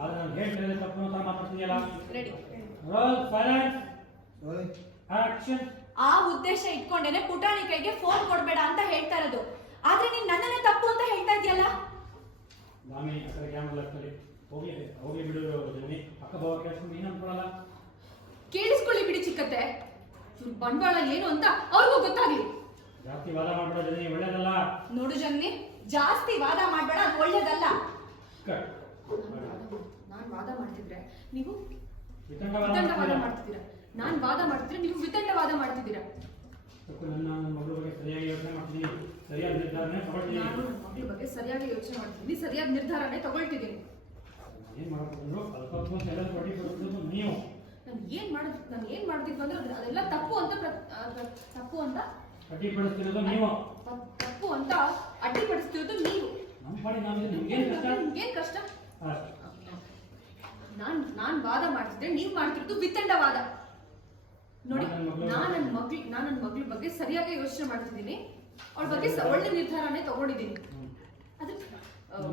ಆದ್ರೆ ನಾನು ಹೇಳ್ತಿರೋದೇ ತಪ್ಪು ಅಂತ ಮಾತಾಡ್ತಿದ್ಯಲ್ಲ. ರೆಡಿ. Roll, silence, action. ಆ ಉದ್ದೇಶ ಇಟ್ಕೊಂಡೇನೆ ಪುಟಾಣಿ ಕೈಗೆ ಫೋನ್ ಕೊಡ್ಬೇಡ ಅಂತ ಹೇಳ್ತಾ ಇರೋದು. ಆದ್ರೆ ನೀನ್ ನನ್ನನ್ನೇ ತಪ್ಪು ಅಂತ ಹೇಳ್ತಾ ಇದೆಯಲ್ಲ. ದಾಮಿ ಆ ಕಡೆ ಕ್ಯಾಮ್ರಾ ಆಗ್ತದೆ. ಹೋಗ್ಲಿ ಬಿಡು ಜನಿ. ಅಕ್ಕ ಬಾವ ಕೇಳಿಸ್ಕೊಂಡು ನೀನು ಅನ್ಕೊಳಲ್ಲ. ಕೇಳಿಸ್ಕೊಳ್ಳಿ ಬಿಡಿ ಚಿಕ್ಕತ್ತೆ, ಇವ್ರ ಬಂಡವಾಳ ಏನು ಅಂತ ಅವ್ರಿಗೂ ಗೊತ್ತಾಗ್ಲಿ. ಜಾಸ್ತಿ ವಾದ ಮಾಡ್ಬೇಡ ಜನಿ, ಒಳ್ಳೇದಲ್ಲ. ನೋಡು ಜನ್ನಿ, ಜಾಸ್ತಿ ವಾದ ಮಾಡ್ಬೇಡ, ಅದು ಒಳ್ಳೇದಲ್ಲ. ಕಟ್. ನಾನ್ ವಾದ ಮಾಡ್ತಿದ್ರೆ ನೀವು ವಿತಂಡವಾದ ವಿತಂಡವಾದ ಮಾಡ್ತೀರಾ? ಮಾಡ್ತಿದ್ದೀರಾ. ನಾನ್ ವಾದ ಮಾಡ್ತಿದ್ರೆ ನೀವು ವಿತಂಡವಾದ ಮಾಡ್ತಿದ್ದೀರಾ. ನನ್ನ ಮಗಳ ಬಗ್ಗೆ ಸರಿಯಾಗಿ ಯೋಚನೆ ಮಾಡ್ತೀನಿ, ಸರಿಯಾದ ನಿರ್ಧಾರನೇ ತಗೊಳ್ತೀನಿ. ನಾನು ನನ್ನ ಮಗಳ ಬಗ್ಗೆ ಸರಿಯಾಗಿ ಯೋಚನೆ ಮಾಡ್ತಿದ್ದೀನಿ, ಸರಿಯಾದ ನಿರ್ಧಾರನೇ ತಗೊಳ್ತಿದ್ದೀನಿ. ಏನ್ ಮಾಡಬಹುದು? ಅಲ್ಪಕ್ಕೊಂದು ಎಲ್ಲ ಕೊಟ್ಟಿ ಕೊಡೋದು ನೀವು. ನಾನು ಏನ್ ಮಾಡೋದಿತ್ತು ಅಂದ್ರೆ ಅದೆಲ್ಲ ತಪ್ಪು ಅಂತ ತಪ್ಪು ಅಂತ ಅಡ್ಡಿಪಡಿಸ್ತಿರೋದು ನೀವು. ತಪ್ಪು ಅಂತ ಅಡ್ಡಿಪಡಿಸ್ತಿರೋದು ನೀವು. ನಮ್ಮ ಪಾಡಿ ನಾವಿದ್ರೆ ನಿಮ್ಗೇನ್ ಕಷ್ಟ? ನಿಮ್ಗೇನ್ ಕಷ್ಟ? ಅಷ್ಟೇ. ನಾನ್ ವಾದ ಮಾಡ್ತಿದ್ರೆ ನೀವ್ ಮಾಡ್ತಿರೋದು ವಿತಂಡವಾದ. ನೋಡಿ, ನಾನ್ ನನ್ನ ಮಗಳ ಬಗ್ಗೆ ಸರಿಯಾಗಿ ಯೋಚನೆ ಮಾಡ್ತಿದ್ದೀನಿ, ಅವಳ ಬಗ್ಗೆ ಒಳ್ಳೆ ನಿರ್ಧಾರನೇ ತಗೊಂಡಿದ್ದೀನಿ.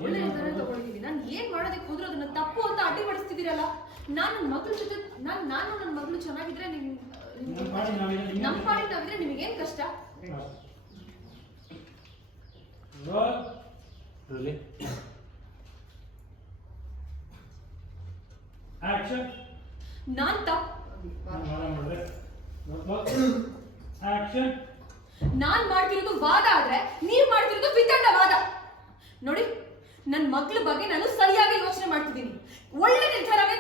ಒಳ್ಳೆ ನಿರ್ಧಾರ ತಗೊಂಡಿದ್ದೀನಿ. ನಾನು ಏನ್ ಮಾಡೋದಕ್ಕೆ ಹೋದ್ರೂ ಅದನ್ನ ತಪ್ಪು ಅಂತ ಅಡ್ಡಿಪಡಿಸ್ತಿದ್ದೀರಲ್ಲ. ನಾನು ನನ್ನ ಮಗಳ ಜೊತೆ ನಾನು ನನ್ನ ಮಗಳು ಚೆನ್ನಾಗಿದ್ರೆ ನಮ್ಮ ಪಾಡಿ ನಾವಿದ್ರೆ ನಿಮಗೇನ್ ಕಷ್ಟ? ಆಕ್ಷನ್. ನಾನ್ ಆಕ್ಷನ್. ನಾನ್ ಮಾಡ್ತಿರೋದು ವಾದ ಆದ್ರೆ ನೀವ್ ಮಾಡ್ತಿರೋದು ವಿತಂಡವಾದ. ನೋಡಿ, ನನ್ನ ಮಗಳ ಬಗ್ಗೆ ನಾನು ಸರಿಯಾಗಿ ಯೋಚನೆ ಮಾಡ್ತಿದ್ದೀನಿ, ಒಳ್ಳೆ ನಿರ್ಧಾರವೇ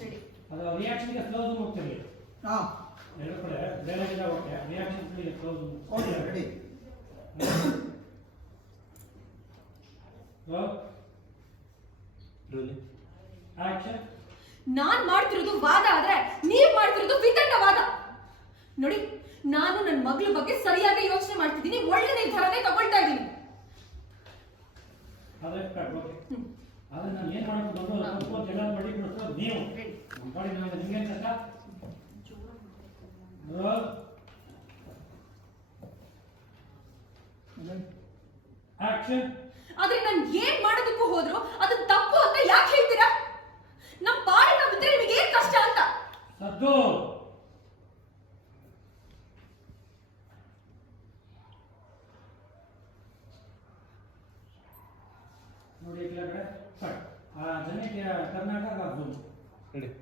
ಹೇಳಿ. ಅದು ರಿಯಾಕ್ಷನ್ಗೆ ಕ್ಲೋಸ್ ಹೋಗ್ತೀವಿ. ಹಾಂ ಎರಡು ಕಡೆ ಬೇರೆ okay reaction close okay ready. Action. ನಾನ್ ಮಾಡ್ತಿರೋದು ವಾದ ಆದ್ರೆ ನೀವ್ ಮಾಡ್ತಿರೋದು ವಿತಂಡವಾದ. ನೋಡಿ, ನಾನು ನನ್ನ ಮಗಳ ಬಗ್ಗೆ ಸರಿಯಾಗಿ ಯೋಚನೆ ಮಾಡ್ತಿದ್ದೀನಿ, ಒಳ್ಳೆ ನಿರ್ಧಾರನೇ ತಗೊಳ್ತಾ ಇದ್ದೀನಿ. ಅದೇ ಓಕೆ. ಆದ್ರೆ ನಾನು ಏನ್ ಮಾಡಬೇಕು ಬಂದು ಎಲ್ಲ ಮಾಡಿ ಬಿಡಿಸೋದು ನೀವು. ನಮ್ಮ ಪಾಡಿ ನಾವು ನಿಮ್ಗೇನ್ ಕಷ್ಟ? ಆಕ್ಷನ್. ಆದ್ರೆ ನಾನು ಏನ್ ಮಾಡೋದಕ್ಕೂ ಹೋದ್ರು ಅದು ತಪ್ಪು ಅಂತ ಯಾಕೆ ಹೇಳ್ತೀರಾ? ನಮ್ ಪಾಡಿ ನಾವಿದ್ರೆ ನಿಮಗೆ ಏನ್ ಕಷ್ಟ ಅಂತ? ಸದ್ದು. ನೋಡಿ ಕೆಳಗಡೆ ಕಟ್. ಆ ಜನಕ್ಕೆ ಕರ್ನಾಟಕ ಆಗ್ಬೋದು.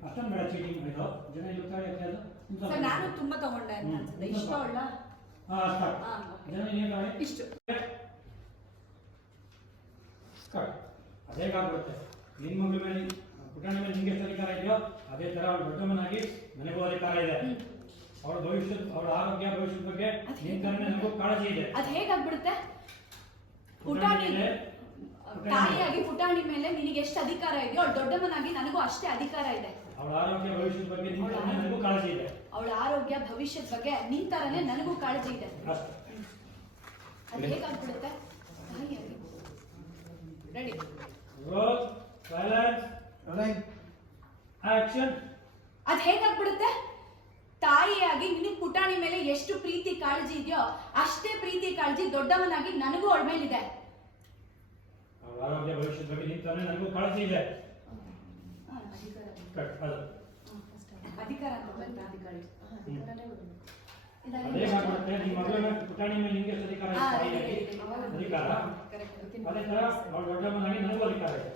ಅಷ್ಟೊಂದು ಬೇಡ ಚೀಟಿಂಗ್ ಇದು. ಜನ ಸರ್, ನಾನು ತುಂಬಾ ತಗೊಂಡೆ ಅಂತ ಅನ್ಸುತ್ತೆ. ಇಷ್ಟ ಒಳ್ಳ ಸ್ಟಾರ್ಟ್. ಹಾ, ಓಕೆ. ಜನ ಏನು ಮಾಡಿ ಇಷ್ಟು ಕಟ್. ಅದೇಗಾಗ್ಬಿಡುತ್ತೆ. ನಿನ್ನ ಮಗಳ ಮೇಲೆ ಪುಟಾಣಿ ಮೇಲೆ ನಿಂಗೆ ಎಷ್ಟು ಅಧಿಕಾರ ಇದೆಯೋ ಅದೇ ತರ ಅವಳು ದೊಡ್ಡಮ್ಮನಾಗಿ ನನಗೂ ಅಧಿಕಾರ ಇದೆ. ಅವಳ ಭವಿಷ್ಯದ, ಅವಳ ಆರೋಗ್ಯ ಭವಿಷ್ಯದ ಬಗ್ಗೆ ನಿನ್ನ ಕಡೆ ನನಗೂ ಕಾಳಜಿ ಇದೆ. ಅದ್ ಹೇಗಾಗ್ಬಿಡುತ್ತೆ? ಪುಟಾಣಿ ತಾಯಿಯಾಗಿ ಪುಟಾಣಿ ಮೇಲೆ ನಿನಗೆ ಎಷ್ಟು ಅಧಿಕಾರ ಇದೆಯೋ ಅವಳು ದೊಡ್ಡಮ್ಮನಾಗಿ ನನಗೂ ಅಷ್ಟೇ ಅಧಿಕಾರ ಇದೆ. ಅವಳ ಆರೋಗ್ಯ ಭವಿಷ್ಯದ ಬಗ್ಗೆ ನಿನ್ನ ಕಡೆ ನನಗೂ ಕಾಳಜಿ ಇದೆ. ಅವಳ ಆರೋಗ್ಯ ಭವಿಷ್ಯದ ಬಗ್ಗೆ ನಿನ್ ತರನೇ ನನಗೂ ಕಾಳಜಿ ಇದೆ. ಅಷ್ಟೇ. ಅದ್ ಹೇಗಾಗ್ಬಿಡುತ್ತೆ? ತಾಯಿಯಾಗಿ ready. Roll silence running action. ಅದ್ ಹೇಗಾಗ್ಬಿಡುತ್ತೆ? ತಾಯಿಯಾಗಿ ನಿನಗ್ ಪುಟಾಣಿ ಮೇಲೆ ಎಷ್ಟು ಪ್ರೀತಿ ಕಾಳಜಿ ಇದೆಯೋ ಅಷ್ಟೇ ಪ್ರೀತಿ ಕಾಳಜಿ ದೊಡ್ಡವನಾಗಿ ನನಗೂ ಅವಳ ಮೇಲಿದೆ. ಅವಳ ಆರೋಗ್ಯ ಭವಿಷ್ಯದ ಬಗ್ಗೆ ನಿನ್ನ ಕಡೆ ನನಗೂ ಕಾಳಜಿ ಇದೆ. ಕಟ್. ಅದು ಅಧಿಕಾರ ಅಂತ ಬಂತ? ಅದೇ ಮಾಡ್ಬಿಡುತ್ತೆ. ನಿಮ್ಮ ಮಗಳ ಪುಟಾಣಿ ಮೇಲೆ ನಿಂಗೆ ಎಷ್ಟು ಅಧಿಕಾರ ಇದೆ? ತಾಯಿಯಾಗಿ ಅಧಿಕಾರ. ಅದೇ ತರ ಅವಳ ದೊಡ್ಡಮ್ಮನಾಗಿ ನನಗೂ ಅಧಿಕಾರ ಇದೆ.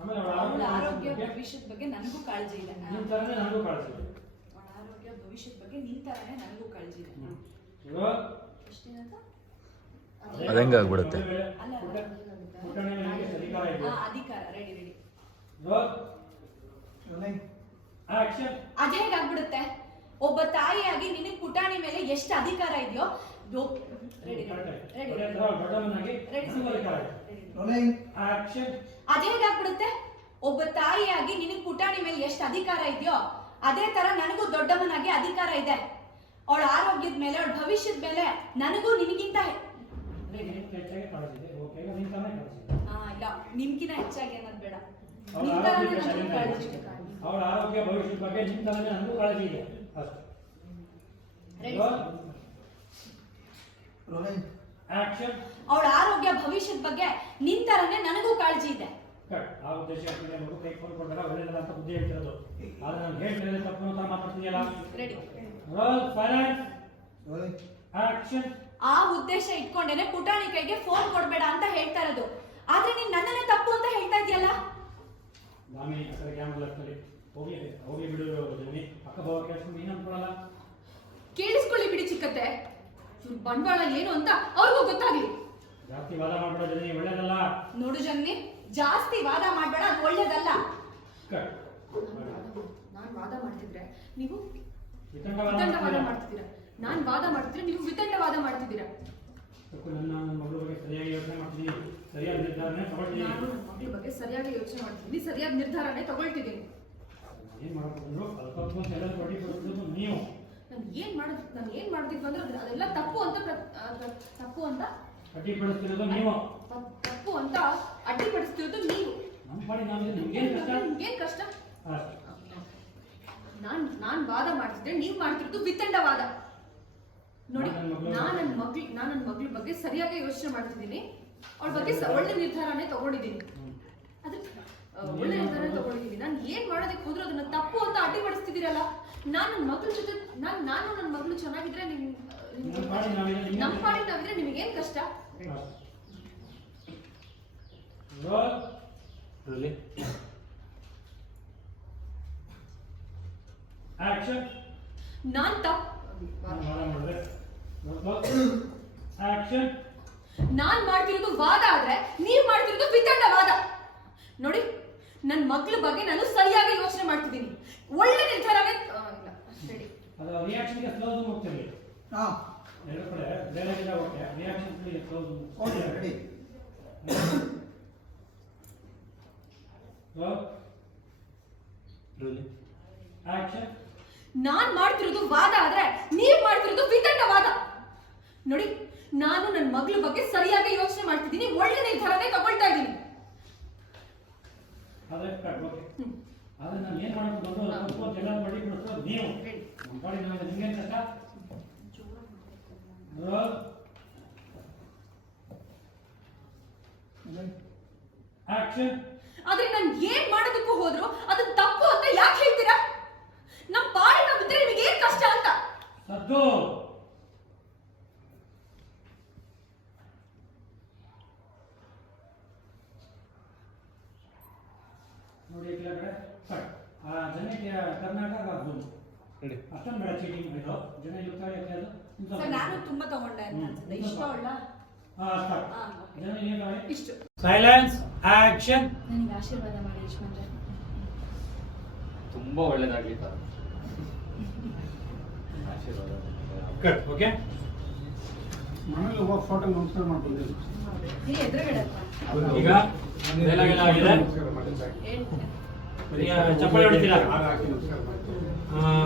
ಆಮೇಲೆ ಅವಳ ಅವಳ ಆರೋಗ್ಯ ಆರೋಗ್ಯ ಭವಿಷ್ಯದ ಬಗ್ಗೆ ನನಗೂ ಕಾಳಜಿ ಇದೆ. ನಿನ್ನ ತರನೇ ನನಗೂ ಕಾಳಜಿ ಇದೆ. ಅವಳ ಆರೋಗ್ಯ ಭವಿಷ್ಯದ ಬಗ್ಗೆ ನಿನ್ ತರನೇ ನನಗೂ ಕಾಳಜಿ ಇದೆ. ರೋಲ್. ಎಷ್ಟೇನಂತ? ಅದೆಂಗಾಗ್ಬಿಡುತ್ತೆ? ಅಲ್ಲ, ಪುಟಾಣಿ ಮೇಲೆ ನಿಂಗೆ ಎಷ್ಟು ಅಧಿಕಾರ ಇದೆ? ಅಧಿಕಾರ. Ready ready. Roll running action. ಅದ್ ಹೇಗಾಗ್ಬಿಡುತ್ತೆ? ಒಬ್ಬ ತಾಯಿಯಾಗಿ ನಿನಗ್ ಪುಟಾಣಿ ಮೇಲೆ ಎಷ್ಟು ಅಧಿಕಾರ ಇದೆಯೋ ರೆಡಿ ರೆಡಿ ಅದೇ ತರ ಅವಳ ದೊಡ್ಡಮ್ಮನಾಗಿ ನನಗೂ ಅಧಿಕಾರ ಇದೆ. Running action. ಅದ್ ಹೇಗಾಗ್ಬಿಡುತ್ತೆ? ಒಬ್ಬ ತಾಯಿಯಾಗಿ ನಿನಗ್ ಪುಟಾಣಿ ಮೇಲೆ ಎಷ್ಟು ಅಧಿಕಾರ ಇದೆಯೋ ಅದೇ ತರ ನನಗೂ ದೊಡ್ಡಮ್ಮನಾಗಿ ಅಧಿಕಾರ ಇದೆ. ಅವಳ ಆರೋಗ್ಯದ ಮೇಲೆ, ಅವಳ ಭವಿಷ್ಯದ ಮೇಲೆ ನನಗೂ ನಿನಗಿಂತ ಹೆಚ್ಚಾಗಿ ಕಾಳಜಿ ಇದೆ. ಓಕೆ, ಈಗ ನಿನ್ನ ತರನೇ ಕಾಳಜಿ ಇದೆ. ಇಲ್ಲ, ನಿಮ್ಗಿನ ಹೆಚ್ಚಾಗಿ ಅನ್ನೋದು ಬೇಡ. ಅವಳ ನಿನ್ ತರನೇ ಆರೋಗ್ಯ ನನಗೂ ಕಾಳಜಿ ಇದೆ. ಅವಳ ಆರೋಗ್ಯ ಭವಿಷ್ಯದ ಬಗ್ಗೆ ನಿನ್ನ ತರನೇ ನನಗೂ ಕಾಳಜಿ ಇದೆ. ಅಷ್ಟೇ. ರೆಡಿ. Running action. ಅವಳ ಆರೋಗ್ಯ ಭವಿಷ್ಯದ ಬಗ್ಗೆ ನಿನ್ ತರನೇ ನನಗೂ ಕಾಳಜಿ ಇದೆ. ಕಟ್. ಆ ಉದ್ದೇಶ ಮಗು ಕೈ ಫೋನ್ ಕೊಡ್ಬೇಡ, ಒಳ್ಳೇದಲ್ಲ ಅಂತ ಬುದ್ಧಿ ಹೇಳ್ತಿರೋದು. ಆದ್ರೆ ನಾನು ಹೇಳ್ತಿರೋದು ತಪ್ಪು ಅಂತ ಮಾತಾಡ್ತಿದೆಯಲ್ಲ. ರೆಡಿ. Roll silence action. ಆ ಉದ್ದೇಶ ಇಟ್ಕೊಂಡೇನೆ ಪುಟಾಣಿ ಕೈಗೆ ಫೋನ್ ಕೊಡ್ಬೇಡ ಅಂತ ಹೇಳ್ತಾ ಇರೋದು. ಆದ್ರೆ ನೀನ್ ನನ್ನನ್ನೇ ತಪ್ಪು ಅಂತ ಹೇಳ್ತಾ ಇದೆಯಲ್ಲ. ದಾಮಿ ಆ ಕಡೆ ಕ್ಯಾಮ್ರಾ ಲೆಫ್ಟಲ್ಲಿ ಹೋಗ್ಲಿ ಬಿಡು ಜನಿ. ಅಕ್ಕ ಬಾವ ಕೇಳಿಸ್ಕೊಂಡು ನೀನು ಅನ್ಕೊಳಲ್ಲ. ಕೇಳಿಸ್ಕೊಳ್ಳಿ ಬಿಡಿ ಚಿಕ್ಕತ್ತೆ, ಇವ್ರ ಬಂಡವಾಳ ಏನು ಅಂತ ಅವ್ರಿಗೂ ಗೊತ್ತಾಗ್ಲಿ. ಜಾಸ್ತಿ ವಾದ ಮಾಡ್ಬೇಡ ಜನಿ, ಒಳ್ಳೇದಲ್ಲ. ನೋಡು ಜನ್ನಿ, ಜಾಸ್ತಿ ವಾದ ಮಾಡ್ಬೇಡ, ಅದು ಒಳ್ಳೇದಲ್ಲ. ಕಟ್. ನಾನ್ ವಾದ ಮಾಡ್ತಿದ್ರೆ ನೀವು ವಿತಂಡವಾದ ವಿತಂಡವಾದ ಮಾಡ್ತೀರಾ? ಮಾಡ್ತಿದ್ದೀರಾ. ನಾನ್ ವಾದ ಮಾಡ್ತಿದ್ರೆ ನೀವು ವಿತಂಡವಾದ ಮಾಡ್ತಿದ್ದೀರಾ. ನನ್ನ ಮಗಳ ಬಗ್ಗೆ ಸರಿಯಾಗಿ ಯೋಚನೆ ಮಾಡ್ತೀನಿ, ಸರಿಯಾದ ನಿರ್ಧಾರನೇ ತಗೊಳ್ತೀನಿ. ನಾನು ನನ್ನ ಮಗಳ ಬಗ್ಗೆ ಸರಿಯಾಗಿ ಯೋಚನೆ ಮಾಡ್ತಿದ್ದೀನಿ, ಸರಿಯಾದ ನಿರ್ಧಾರನೇ ತಗೊಳ್ತಿದ್ದೀನಿ. ಏನ್ ಮಾಡಕ್ ಬಂದ್ರು ಅದು ತಪ್ಪು ಅಂತ ಎಲ್ಲ ಬಡ್ಡಿ ಕೊಡ್ತಿದ್ದು ನೀವು. ನಾನು ಏನ್ ಮಾಡೋದಿತ್ತು ಅಂದ್ರೆ ಅದೆಲ್ಲ ತಪ್ಪು ಅಂತ ತಪ್ಪು ಅಂತ ಅಡ್ಡಿಪಡಿಸ್ತಿರೋದು ನೀವು. ತಪ್ಪು ಅಂತ ಅಡ್ಡಿಪಡಿಸ್ತಿರೋದು ನೀವು. ನಮ್ಮ ಪಾಡಿ ನಾವಿದ್ರೆ ನಿಮ್ಗೇನ್ ಕಷ್ಟ? ನಿಮ್ಗೇನ್ ಕಷ್ಟ? ಅಷ್ಟೇ. ನಾನ್ ವಾದ ಮಾಡ್ತಿದ್ರೆ ನೀವ್ ಮಾಡ್ತಿರೋದು ವಿತಂಡವಾದ. ನೋಡಿ, ನಾನ್ ನನ್ನ ಮಗಳ ಬಗ್ಗೆ ಸರಿಯಾಗಿ ಯೋಚನೆ ಮಾಡ್ತಿದ್ದೀನಿ, ಅವಳ ಬಗ್ಗೆ ಒಳ್ಳೆ ನಿರ್ಧಾರನೇ ತಗೊಂಡಿದ್ದೀನಿ. ಒಳ್ಳೆ ನಿರ್ಧಾರ ತಗೊಂಡಿದ್ದೀನಿ. ನಾನು ಏನ್ ಮಾಡೋದಕ್ಕೆ ಹೋದ್ರು ಅದನ್ನ ತಪ್ಪು ಅಂತ ಅಡ್ಡಿಪಡಿಸ್ತಿದ್ದೀರಲ್ಲ. ನಾನು ನನ್ನ ಮಗಳ ಜೊತೆ ನಾನು ನನ್ನ ಮಗಳು ಚೆನ್ನಾಗಿದ್ರೆ ನಮ್ಮ ಪಾಡಿಗೆ ನಾವಿದ್ರೆ ನಿಮಗೇನ್ ಕಷ್ಟ? ಆಕ್ಷನ್. ನಾನ್ ಆಕ್ಷನ್. ನಾನ್ ಮಾಡ್ತಿರೋದು ವಾದ ಆದ್ರೆ ನೀವ್ ಮಾಡ್ತಿರೋದು ವಿತಂಡವಾದ. ನೋಡಿ, ನನ್ನ ಮಗಳ ಬಗ್ಗೆ ನಾನು ಸರಿಯಾಗಿ ಯೋಚನೆ ಮಾಡ್ತಿದ್ದೀನಿ, ಒಳ್ಳೆ ನಿರ್ಧಾರವೇ ರೆಡಿ. ಅದು ರಿಯಾಕ್ಷನ್ಗೆ ಕ್ಲೋಸ್ ಹೋಗ್ತೀವಿ. ಎರಡು ಕಡೆ ಬೇರೆ okay reaction close okay ready. Action. ನಾನ್ ಮಾಡ್ತಿರೋದು ವಾದ ಆದ್ರೆ ನೀವ್ ಮಾಡ್ತಿರೋದು ವಿತಂಡವಾದ. ನೋಡಿ, ನಾನು ನನ್ನ ಮಗಳ ಬಗ್ಗೆ ಸರಿಯಾಗಿ ಯೋಚನೆ ಮಾಡ್ತಿದ್ದೀನಿ, ಒಳ್ಳೆ ನಿರ್ಧಾರನೇ ತಗೊಳ್ತಾ ಇದ್ದೀನಿ. ಅದೇ ಕಟ್ ಓಕೆ. ಆದ್ರೆ ನಾನು ಏನ್ ಮಾಡಕ್ ಬಂದು ತಪ್ಪು ಅಂತ ಎಲ್ಲ ಬಡ್ಡಿ ಕೊಡ್ಸೋದು ನೀವು. ನಮ್ಮ ಪಾಡಿ ನಾವಿದ್ರೆ ನಿಮ್ಗೇನ್ ಕಷ್ಟ? ಆಕ್ಷನ್. ಆದ್ರೆ ನಾನು ಏನ್ ಮಾಡೋದಕ್ಕೂ ಹೋದ್ರು ಅದು ತಪ್ಪು ಅಂತ ಯಾಕೆ ಹೇಳ್ತೀರಾ? ನಮ್ ಪಾಡಿ ನಾವ್ ಬಿದ್ರೆ ನಿಮಗೆ ಏನ್ ಕಷ್ಟ ಅಂತ? ಸದ್ದು. ನೋಡಿ ಕೆಳಗಡೆ ಕಟ್. ಆ ಜನಕ್ಕೆ ಕರ್ನಾಟಕ ಝೂಮ್ ಅಷ್ಟೊಂದು ಬೇಡ ಚೀಟಿಂಗ್ ಇದು ಜನ ಇರ್ತಾರೆ ಅದು. ಸರ್, ನಾನು ತುಂಬಾ ತಗೊಂಡೆ ಅಂತ ಅನ್ಸುತ್ತೆ. ಇಷ್ಟ ಒಳ್ಳ ಜನ ಏನು ಇಷ್ಟು ಸೈಲೆನ್ಸ್ ಆಕ್ಷನ್. ನನಗೆ ಆಶೀರ್ವಾದ ಮಾಡಿ ಯಜಮಾನ್ರೆ. ತುಂಬಾ ಒಳ್ಳೇದಾಗ್ಲಿ ತರ ಆಶೀರ್ವಾದ. Cut okay. ಮನೇಲಿ ಹೋಗಿ ಫೋಟೋ ನಮಸ್ಕಾರ ಮಾಡ್ತಿದ್ದೀವಿ. ನೀ ಎದುರುಗಡೆ ಈಗ ಡೈಲಾಗ್ ಎಲ್ಲ ಆಗಿದೆ. ಈಗ ಚಪ್ಪಾಳೆ ಹೊಡಿತೀರಾ?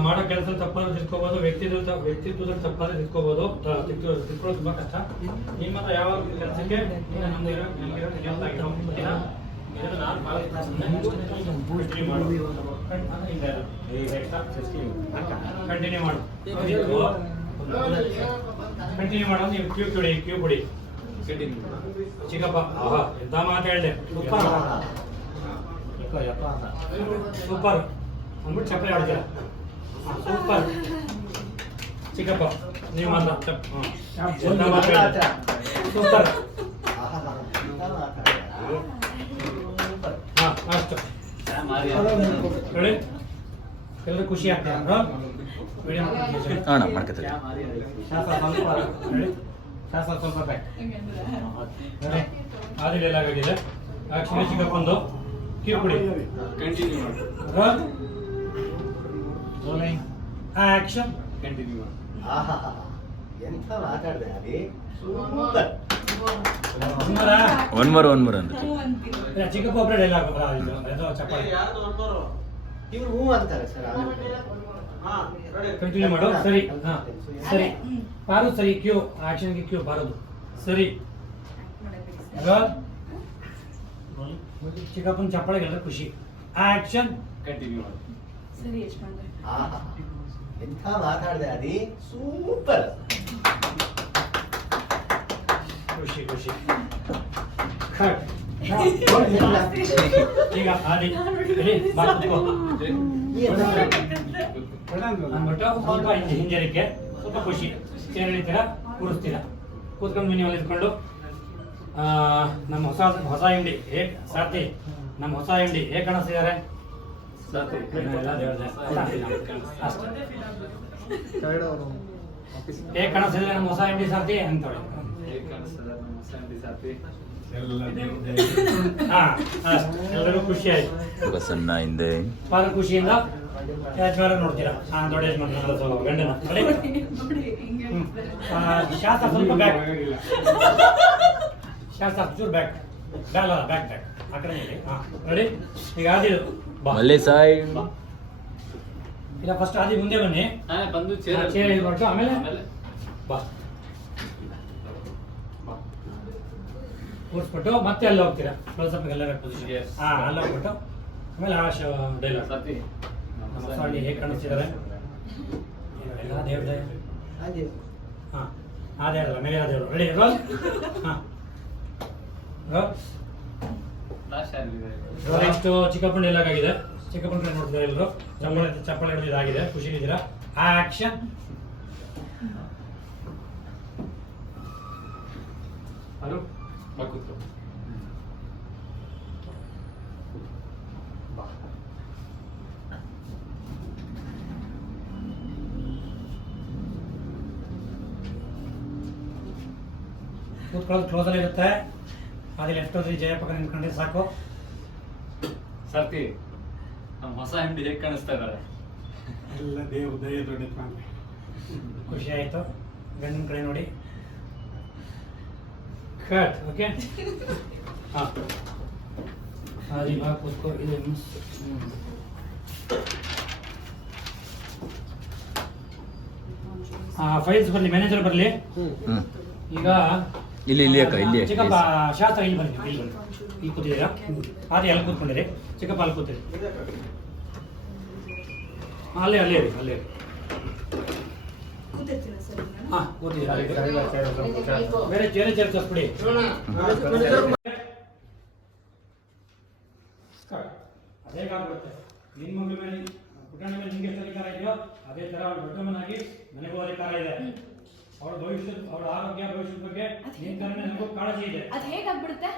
ಮಾಡೋ ಕೆಲಸ ತಪ್ಪಾದ್ರೆ ತಿಳ್ಕೊಬೋದು, ವ್ಯಕ್ತಿತ್ವದಲ್ಲಿ ತಪ್ಪಾದ್ರೆ ತಿಳ್ಕೊಬೋದು. ತಿಳ್ಕೊಳ್ಳೋದು ತುಂಬಾ ಕಷ್ಟ. ನಿಮ್ಮ ಹತ್ರ ಯಾವ ಕೆಲಸಕ್ಕೆ ನಮ್ದಿರೋ ಕಂಟಿನ್ಯೂ ಮಾಡು. ಕಂಟಿನ್ಯೂ ಮಾಡೋ. ನೀವು ಕ್ಯೂ ಕೊಡಿ. ಚಿಕ್ಕಪ್ಪ ಎಂತ ಮಾತು ಹೇಳಿದೆ. ಸೂಪರ್ ಅಂದ್ಬಿಟ್ಟು ಚಪ್ಪಲಿ ಹೊಡಿತೀರ. ಸೂಪರ್ ಚಿಕ್ಕಪ್ಪ, ನೀವು ಮಾತ್ರ ಸೂಪರ್. ಅಷ್ಟು ಹೇಳಿ. ಎಲ್ಲರೂ ಖುಷಿ ಆಗ್ತಾರೆ. ಅಣ್ಣ ಮಾಡ್ಕೊತಾರೆ. ಆದಿಲ್ ಎಲ್ಲ ಆಗಿದೆ. ಆಕ್ಷನ್ ಚಿಕ್ಕಪ್ಪಂದು ಕ್ಯೂ ಕೊಡಿ. ಕಂಟಿನ್ಯೂ ಮಾಡಿ. ಆಕ್ಷನ್. ಕಂಟಿನ್ಯೂ ಮಾಡಿ. ಎಂಥ ಮಾತಾಡಿದೆ ಅದಿ. ಸೂಪರ್. ಒನ್ ಮೋರ್ ಅಂದ್ರೆ ಚಿಕ್ಕಪ್ಪ ಒಬ್ಬರೇ ಡೈಲಾಗ್ ಚಪ್ಪಾಳೆ ಇವ್ರು ಹೂ ಅಂತಾರೆ ಸರ್. ಕಂಟಿನ್ಯೂ ಮಾಡು. ಸರಿ. ಹಾ ಸರಿ. ಪಾರು ಸರಿ. ಕ್ಯೂ ಆಕ್ಷನ್ಗೆ ಕ್ಯೂ ಬಾರದು. ಸರಿ. ಚಿಕ್ಕಪ್ಪನ ಚಪ್ಪಾಳೆಗೆಲ್ಲ ಖುಷಿ. ಆಕ್ಷನ್. ಕಂಟಿನ್ಯೂ ಮಾಡಿ. ಸರಿ ಯಜಮಾನ್ರೆ. ಎಂಥ ಮಾತಾಡಿದೆ ಅದಿ. ಸೂಪರ್. ಖುಷಿ. ಕಟ್. ಈಗ ಆದಿ ಸ್ವಲ್ಪ ಹಿಂಜರಿಕೆ ಸ್ವಲ್ಪ ಖುಷಿ. ಚೇರ್ ಎಳಿತೀರಾ, ಕೂರಿಸ್ತೀರಾ, ಕೂತ್ಕೊಂಡು ಮಿನಿಮಲ್ಲಿ ಇದ್ಕೊಂಡು ನಮ್ಮ ಹೊಸ MD ಹೇಗೆ ಸಾರ್ಥಿ, ನಮ್ಮ ಹೊಸ MD ಹೇಗೆ ಕಾಣಿಸ್ತಿದ್ದಾರೆ? ಸಾರ್ಥಿ ಹೇಗೆ ಕಾಣಿಸ್ತಿದ್ದಾರೆ ನಮ್ಮ ಹೊಸ MD ಸಾರ್ಥಿ ಅಂತೇಳಿ. ಹೇಗೆ ಕಾಣಿಸ್ತದೆ ನಮ್ಮ ಹೊಸ MD ಸಾರ್ಥಿ? ಎಲ್ಲರೂ ಖುಷಿ ಆಯ್ತು. ಬಸನ್ನ ಹಿಂದೆ ಭಾಳ ಖುಷಿಯಿಂದ ಯಜಮಾನ ನೋಡ್ತೀರಾ. ದೊಡ್ಡ ಯಜಮಾನ ಗಂಡನ ಶಾಸ್ತ್ರ ಸ್ವಲ್ಪ ಬ್ಯಾಕ್, ಶಾಸ್ತ್ರ ಚೂರು ಬ್ಯಾಕ್ ಬ್ಯಾಕ್ ಬ್ಯಾಕ್ ಬ್ಯಾಕ್ ಆ ಕಡೆ ನೋಡಿ. ರೆಡಿ? ಈಗ ಆದಿರು ಬಾ. ಮಲ್ಲೆ ಸಾಯ್ ಇಲ್ಲ, ಫಸ್ಟ್ ಆದಿ ಮುಂದೆ ಬನ್ನಿ, ಬಂದು ಚೇರ್ ಇಳ್ಬಿಟ್ಟು ಆಮೇಲೆ ಬಾ ಕೂರಿಸ್ಬಿಟ್ಟು ಮತ್ತೆ ಅಲ್ಲಿ ಹೋಗ್ತೀರಾ. ಕ್ಲೋಸಪ್ ಎಲ್ಲ ಪೊಸಿಷನ್. ಅಲ್ಲಿ ಹೋಗ್ಬಿಟ್ಟು ಆಮೇಲೆ ಡೈಲಾಗ್. ಸಾರ್ಥಿ ನಮ್ಮ ಹೊಸ MD ಹೇಗೆ ಕಾಣಿಸ್ತಿದ್ದಾರೆ? ಎಲ್ಲ ದೇವ್ರದೇ. ಹಾಂ ಅದೇ ಅಲ್ಲ, ಮೇಲೆ ಅದೇವ್ರು. ರೆಡಿ? ರೋಲ್. ಹಾಂ ರೋಲ್. ಲಾಸ್ಟ್ ಯಾರಿಗಿದೆ? ನೆಕ್ಸ್ಟ್ ಚಿಕ್ಕಪ್ಪನ ಡೈಲಾಗ್ ಆಗಿದೆ. ಚಿಕ್ಕಪ್ಪನ ನೋಡ್ತಿದ್ದಾರೆ ಎಲ್ಲರೂ. ಚಪ್ಪಾಳೆ ಹಿಡಿದು ಆಗಿದೆ. ಖುಷಿಲಿದ್ದೀರಾ? ಆಕ್ಷನ್. ಹಲೋ ಕೂತ್ಕೊ. ಕೂತ್ಕೊಳ್ಳೋದು ಕ್ಲೋಸಲ್ಲಿ ಇರುತ್ತೆ. ಅದೇ ಲೆಫ್ಟ್ ಹೋದ್ರಿ ಜಯಪಕ್ಕ ನಿಂತ್ಕೊಂಡ್ರೆ ಸಾಕು. ಸಾರ್ಥಿ ನಮ್ಮ ಹೊಸ MD ಹೇಗೆ ಕಾಣಿಸ್ತಾ ಇದ್ದಾರೆ? ಎಲ್ಲ ದೇವ್ರ ದಯ ದೊಡ್ಡ ಸ್ವಾಮಿ. ಖುಷಿ ಆಯಿತು. ಗಂಡಿನ ಕಡೆ ನೋಡಿ. ಕಟ್. ಓಕೆ. ಹಾಂ ಹಾಂ ಇವಾಗ ಕೂತ್ಕೋ. ಇದು ಫೈಲ್ಸ್ ಬರಲಿ, ಮ್ಯಾನೇಜರ್ ಬರಲಿ. ಹ್ಮ್ ಈಗ ಇಲ್ಲಿ ಅಕ್ಕ, ಇಲ್ಲಿ ಚಿಕ್ಕಪ್ಪ ಶಾಸ್ತ್ರ ಇಲ್ಲಿ ಬನ್ನಿ, ಇಲ್ಲಿ ಬನ್ನಿ. ಇಲ್ಲಿ ಕೂತಿದ್ದೀರಾ? ಅದೇ ಅಲ್ಲಿ ಕೂತ್ಕೊಂಡಿರಿ. ಚಿಕ್ಕಪ್ಪ ಅಲ್ಲಿ ಕೂತಿರಿ. ಅಲ್ಲೇ ಅಲ್ಲೇ ಇರಿ, ಅಲ್ಲೇ ಇರಿ. ಹಾಂ ಕೂತಿದ್ದೀರಾ? ಬೇರೆ ಬೇರೆ ಚೇರ್ ತರಿಸ್ಬಿಡಿ. ಅದೇ ಆಗ್ಬಿಡುತ್ತೆ. ನಿಮ್ಮ ಮಗಳ ಮೇಲೆ, ಪುಟಾಣಿ ಮೇಲೆ ನಿಮ್ಗೆ ಎಷ್ಟು ಅಧಿಕಾರ ಇದೆಯೋ ಅದೇ ತರ ಅವಳು ದೊಡ್ಡಮ್ಮನಾಗಿ ನನಗೂ ಅಧಿಕಾರ ಇದೆ. ಅವಳ ಭವಿಷ್ಯ, ಅವಳ ಆರೋಗ್ಯ, ಭವಿಷ್ಯದ ಬಗ್ಗೆ ನಿನ್ ತರನೇ ನನಗೂ ಕಾಳಜಿ ಇದೆ. ಅದ್ ಹೇಗಾಗ್ಬಿಡುತ್ತೆ?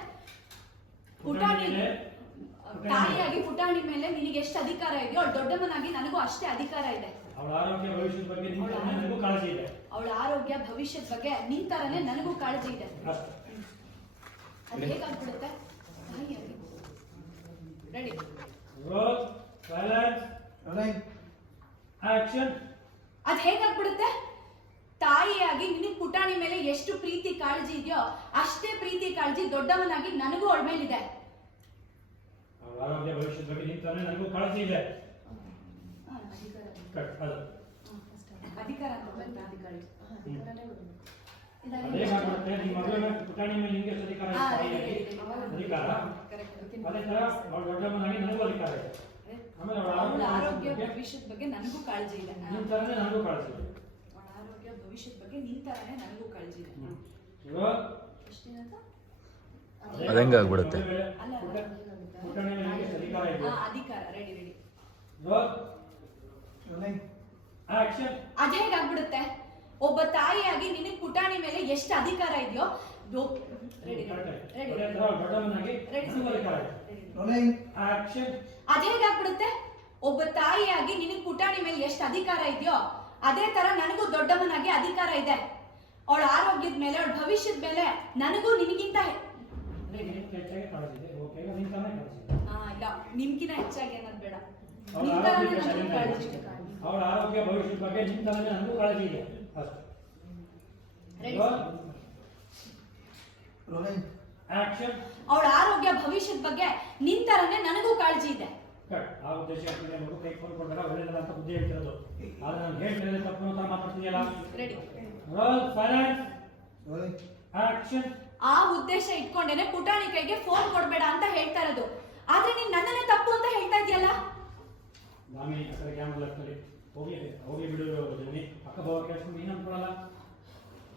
ಪುಟಾಣಿ ತಾಯಿಯಾಗಿ ಪುಟಾಣಿ ಮೇಲೆ ನಿನಗೆ ಎಷ್ಟು ಅಧಿಕಾರ ಇದೆಯೋ ಅವಳು ದೊಡ್ಡಮ್ಮನಾಗಿ ನನಗೂ ಅಷ್ಟೇ ಅಧಿಕಾರ ಇದೆ. ಅವಳ ಆರೋಗ್ಯ, ಭವಿಷ್ಯದ ಬಗ್ಗೆ ನಿನ್ ತರನೇ ನನಗೂ ಕಾಳಜಿ ಇದೆ. ಅವಳ ಆರೋಗ್ಯ, ಭವಿಷ್ಯದ ಬಗ್ಗೆ ನಿನ್ ತರನೇ ನನಗೂ ಕಾಳಜಿ ಇದೆ. ಅಷ್ಟೇ. ಅದ್ ಹೇಗಾಗ್ಬಿಡುತ್ತೆ? ತಾಯಿಯಾಗಿ ರೆಡಿ? Roll, silence, action. ಅದ್ ಹೇಗಾಗ್ಬಿಡುತ್ತೆ? ತಾಯಿಯಾಗಿ ನಿನಗ್ ಪುಟಾಣಿ ಮೇಲೆ ಎಷ್ಟು ಪ್ರೀತಿ ಕಾಳಜಿ ಇದೆಯೋ ಅಷ್ಟೇ ಪ್ರೀತಿ ಕಾಳಜಿ ದೊಡ್ಡವನಾಗಿ ನನಗೂ ಅವಳ ಮೇಲಿದೆ. ಅವಳ ಆರೋಗ್ಯ, ಭವಿಷ್ಯದ ಬಗ್ಗೆ ನಿನ್ ತರನೇ ನನಗೂ ಕಾಳಜಿ ಇದೆ. ಕಟ್. ಅದು ಅಧಿಕಾರ ಅಂತ ಬಂತ? ಅದೇ ಮಾಡ್ಬಿಡುತ್ತೆ. ನಿಮ್ಮ ಮಗಳ ಮೇಲೆ, ಪುಟಾಣಿ ಮೇಲೆ ನಿಮ್ಗೆ ಎಷ್ಟು ಅಧಿಕಾರ ಇದೆ? ತಾಯಿಯಾಗಿ ಅಧಿಕಾರ. ಅದೇ ತರ ಅವಳ ದೊಡ್ಡಮ್ಮನಾಗಿ ನನಗೂ ಅಧಿಕಾರ ಇದೆ. ಆಮೇಲೆ ಅವಳ ಅವಳ ಆರೋಗ್ಯ, ಬಗ್ಗೆ ಭವಿಷ್ಯದ ಬಗ್ಗೆ ನನಗೂ ಕಾಳಜಿ ಇದೆ. ನಿನ್ ತರನೇ ನನಗೂ ಕಾಳಜಿ ಇದೆ. ಅವಳ ಆರೋಗ್ಯ, ಭವಿಷ್ಯದ ಬಗ್ಗೆ ನಿನ್ ತರನೇ ನನಗೂ ಕಾಳಜಿ ಇದೆ. ಇವಾಗ ಎಷ್ಟೇನಂತ? ಅದು ಹೆಂಗಾಗ್ಬಿಡುತ್ತೆ? ಅಲ್ಲ ಪುಟಾಣಿ ಮೇಲೆ ನಿಮ್ಗೆ ಎಷ್ಟು ಅಧಿಕಾರ ಇದೆ? ಅಧಿಕಾರ. Ready ready? Roll, action. ಅದ್ ಹೇಗಾಗ್ಬಿಡುತ್ತೆ? ಒಬ್ಬ ತಾಯಿಯಾಗಿ ನಿನಗ್ ಪುಟಾಣಿ ಮೇಲೆ ಎಷ್ಟು ಅಧಿಕಾರ ಇದೆಯೋ ರೆಡಿ ರೆಡಿ ದೊಡ್ಡಮ್ಮನಾಗಿ ರೆಡಿ ನನಗೂ ಅಧಿಕಾರ ಇದೆ. ಆಕ್ಷನ್. ಅದ್ ಹೇಗಾಗ್ಬಿಡುತ್ತೆ? ಒಬ್ಬ ತಾಯಿಯಾಗಿ ನಿನಗ್ ಪುಟಾಣಿ ಮೇಲೆ ಎಷ್ಟು ಅಧಿಕಾರ ಇದೆಯೋ ಅದೇ ತರ ನನಗೂ ದೊಡ್ಡಮ್ಮನಾಗಿ ಅಧಿಕಾರ ಇದೆ. ಅವಳ ಆರೋಗ್ಯದ ಮೇಲೆ, ಅವಳ ಭವಿಷ್ಯದ ಮೇಲೆ ನನಗೂ ನಿನಗಿಂತ ಹೆಚ್ಚಾಗಿ ಕಾಳಜಿ ಇದೆ. ಓಕೆ, ಈಗ ನಿನ್ ತರನೇ ಕಾಳಜಿ ಇದೆ. ಇಲ್ಲ, ನಿಮ್ಗಿನ ಹೆಚ್ಚಾಗಿ ಅನ್ನೋದು ಬೇಡ. ಅವಳ ನಿನ್ ಆರೋಗ್ಯ, ತರನೇ ನನಗೂ ಕಾಳಜಿ ಇದೆ. ಅವಳ ಆರೋಗ್ಯ, ಭವಿಷ್ಯದ ಬಗ್ಗೆ ನಿನ್ ತರನೇ ನನಗೂ ಕಾಳಜಿ ಇದೆ. ಅಷ್ಟೇ. ರೆಡಿ? ಆಕ್ಷನ್. ಅವಳ ಆರೋಗ್ಯ, ಭವಿಷ್ಯದ ಬಗ್ಗೆ ನಿನ್ ತರನೇ ನನಗೂ ಕಾಳಜಿ ಇದೆ. ಕಟ್. ಆ ಉದ್ದೇಶ ಇಟ್ಕೊಂಡು ಮಗು ಕೈ ಫೋನ್ ಕೊಡ್ಬೇಡ, ಒಳ್ಳೇದಲ್ಲ ಅಂತ ಬುದ್ಧಿ ಹೇಳ್ತಿರೋದು. ಆದ್ರೆ ನಾನು ಹೇಳ್ತಿರೋದು ತಪ್ಪು ಅಂತ ಮಾತಾಡ್ತಿದೆಯಲ್ಲ. ರೆಡಿ? Roll, silence, action. ಆ ಉದ್ದೇಶ ಇಟ್ಕೊಂಡೇನೆ ಪುಟಾಣಿ ಕೈಗೆ ಫೋನ್ ಕೊಡ್ಬೇಡ ಅಂತ ಹೇಳ್ತಾ ಇರೋದು. ಆದ್ರೆ ನೀನ್ ನನ್ನನ್ನೇ ತಪ್ಪು ಅಂತ ಹೇಳ್ತಾ ಇದೆಯಲ್ಲ. ನಾಮಿ ಆ ಕಡೆ ಕ್ಯಾಮ್ರಾ ಲೆಫ್ಟಲ್ಲಿ ಹೋಗ್ಲಿ ಹೋಗ್ಲಿ ಬಿಡು ಜನಿ. ಅಕ್ಕ ಬಾವ ಕೇಳಿಸ್ಕೊಂಡು ನೀನು ಅನ್ಕೊಳಲ್ಲ.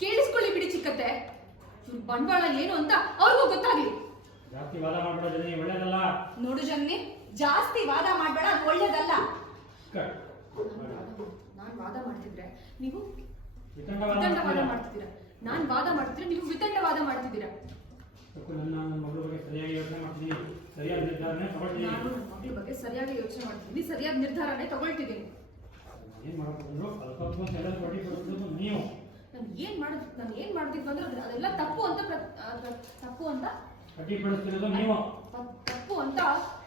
ಕೇಳಿಸ್ಕೊಳ್ಳಿ ಬಿಡಿ ಚಿಕ್ಕತ್ತೆ. ಇವ್ರ ಬಂಡವಾಳ ಏನು ಅಂತ ಅವ್ರಿಗೂ ಗೊತ್ತಾಗ್ಲಿ. ಜಾಸ್ತಿ ವಾದ ಮಾಡ್ಬೇಡ ಜನಿ, ಒಳ್ಳೇದಲ್ಲ. ನೋಡು ಜನ್ನಿ, ಜಾಸ್ತಿ ವಾದ ಮಾಡ್ಬೇಡ, ಅದು ಒಳ್ಳೇದಲ್ಲ. ಕಟ್. ನಾನ್ ವಾದ ಮಾಡ್ತಿದ್ರೆ ನೀವು ವಿತಂಡವಾದ ಮಾಡ್ತಿದ್ದೀರಾ. ನಾನ್ ವಾದ ಮಾಡ್ತಿದ್ರೆ ನೀವು ವಿತಂಡವಾದ ಮಾಡ್ತಿದ್ದೀರಾ. ನನ್ನ ಮಗಳ ಬಗ್ಗೆ ಸರಿಯಾಗಿ ಯೋಚನೆ ಮಾಡ್ತೀನಿ, ಸರಿಯಾದ ನಿರ್ಧಾರನೇ ತಗೊಳ್ತೀನಿ. ನಾನು ನನ್ನ ಮಗಳ ಬಗ್ಗೆ ಸರಿಯಾಗಿ ಯೋಚನೆ ಮಾಡ್ತಿದ್ದೀನಿ, ಸರಿಯಾದ ನಿರ್ಧಾರನೇ ತಗೊಳ್ತಿದ್ದೀನಿ. ಏನು ಮಾಡಬಹುದು ಅಲ್ಪ ಎಲ್ಲ ಬಡ್ಡಿ ಕೊಡ್ತಿದ್ದು ನೀವು. ನಾನು ಏನ್ ಮಾಡ್ತಿದ್ವಿ ಅಂದ್ರೆ ಅದೆಲ್ಲ ತಪ್ಪು ಅಂತ ಅಡ್ಡಿಪಡಿಸ್ತಿರೋದು ನೀವು. ತಪ್ಪು ಅಂತ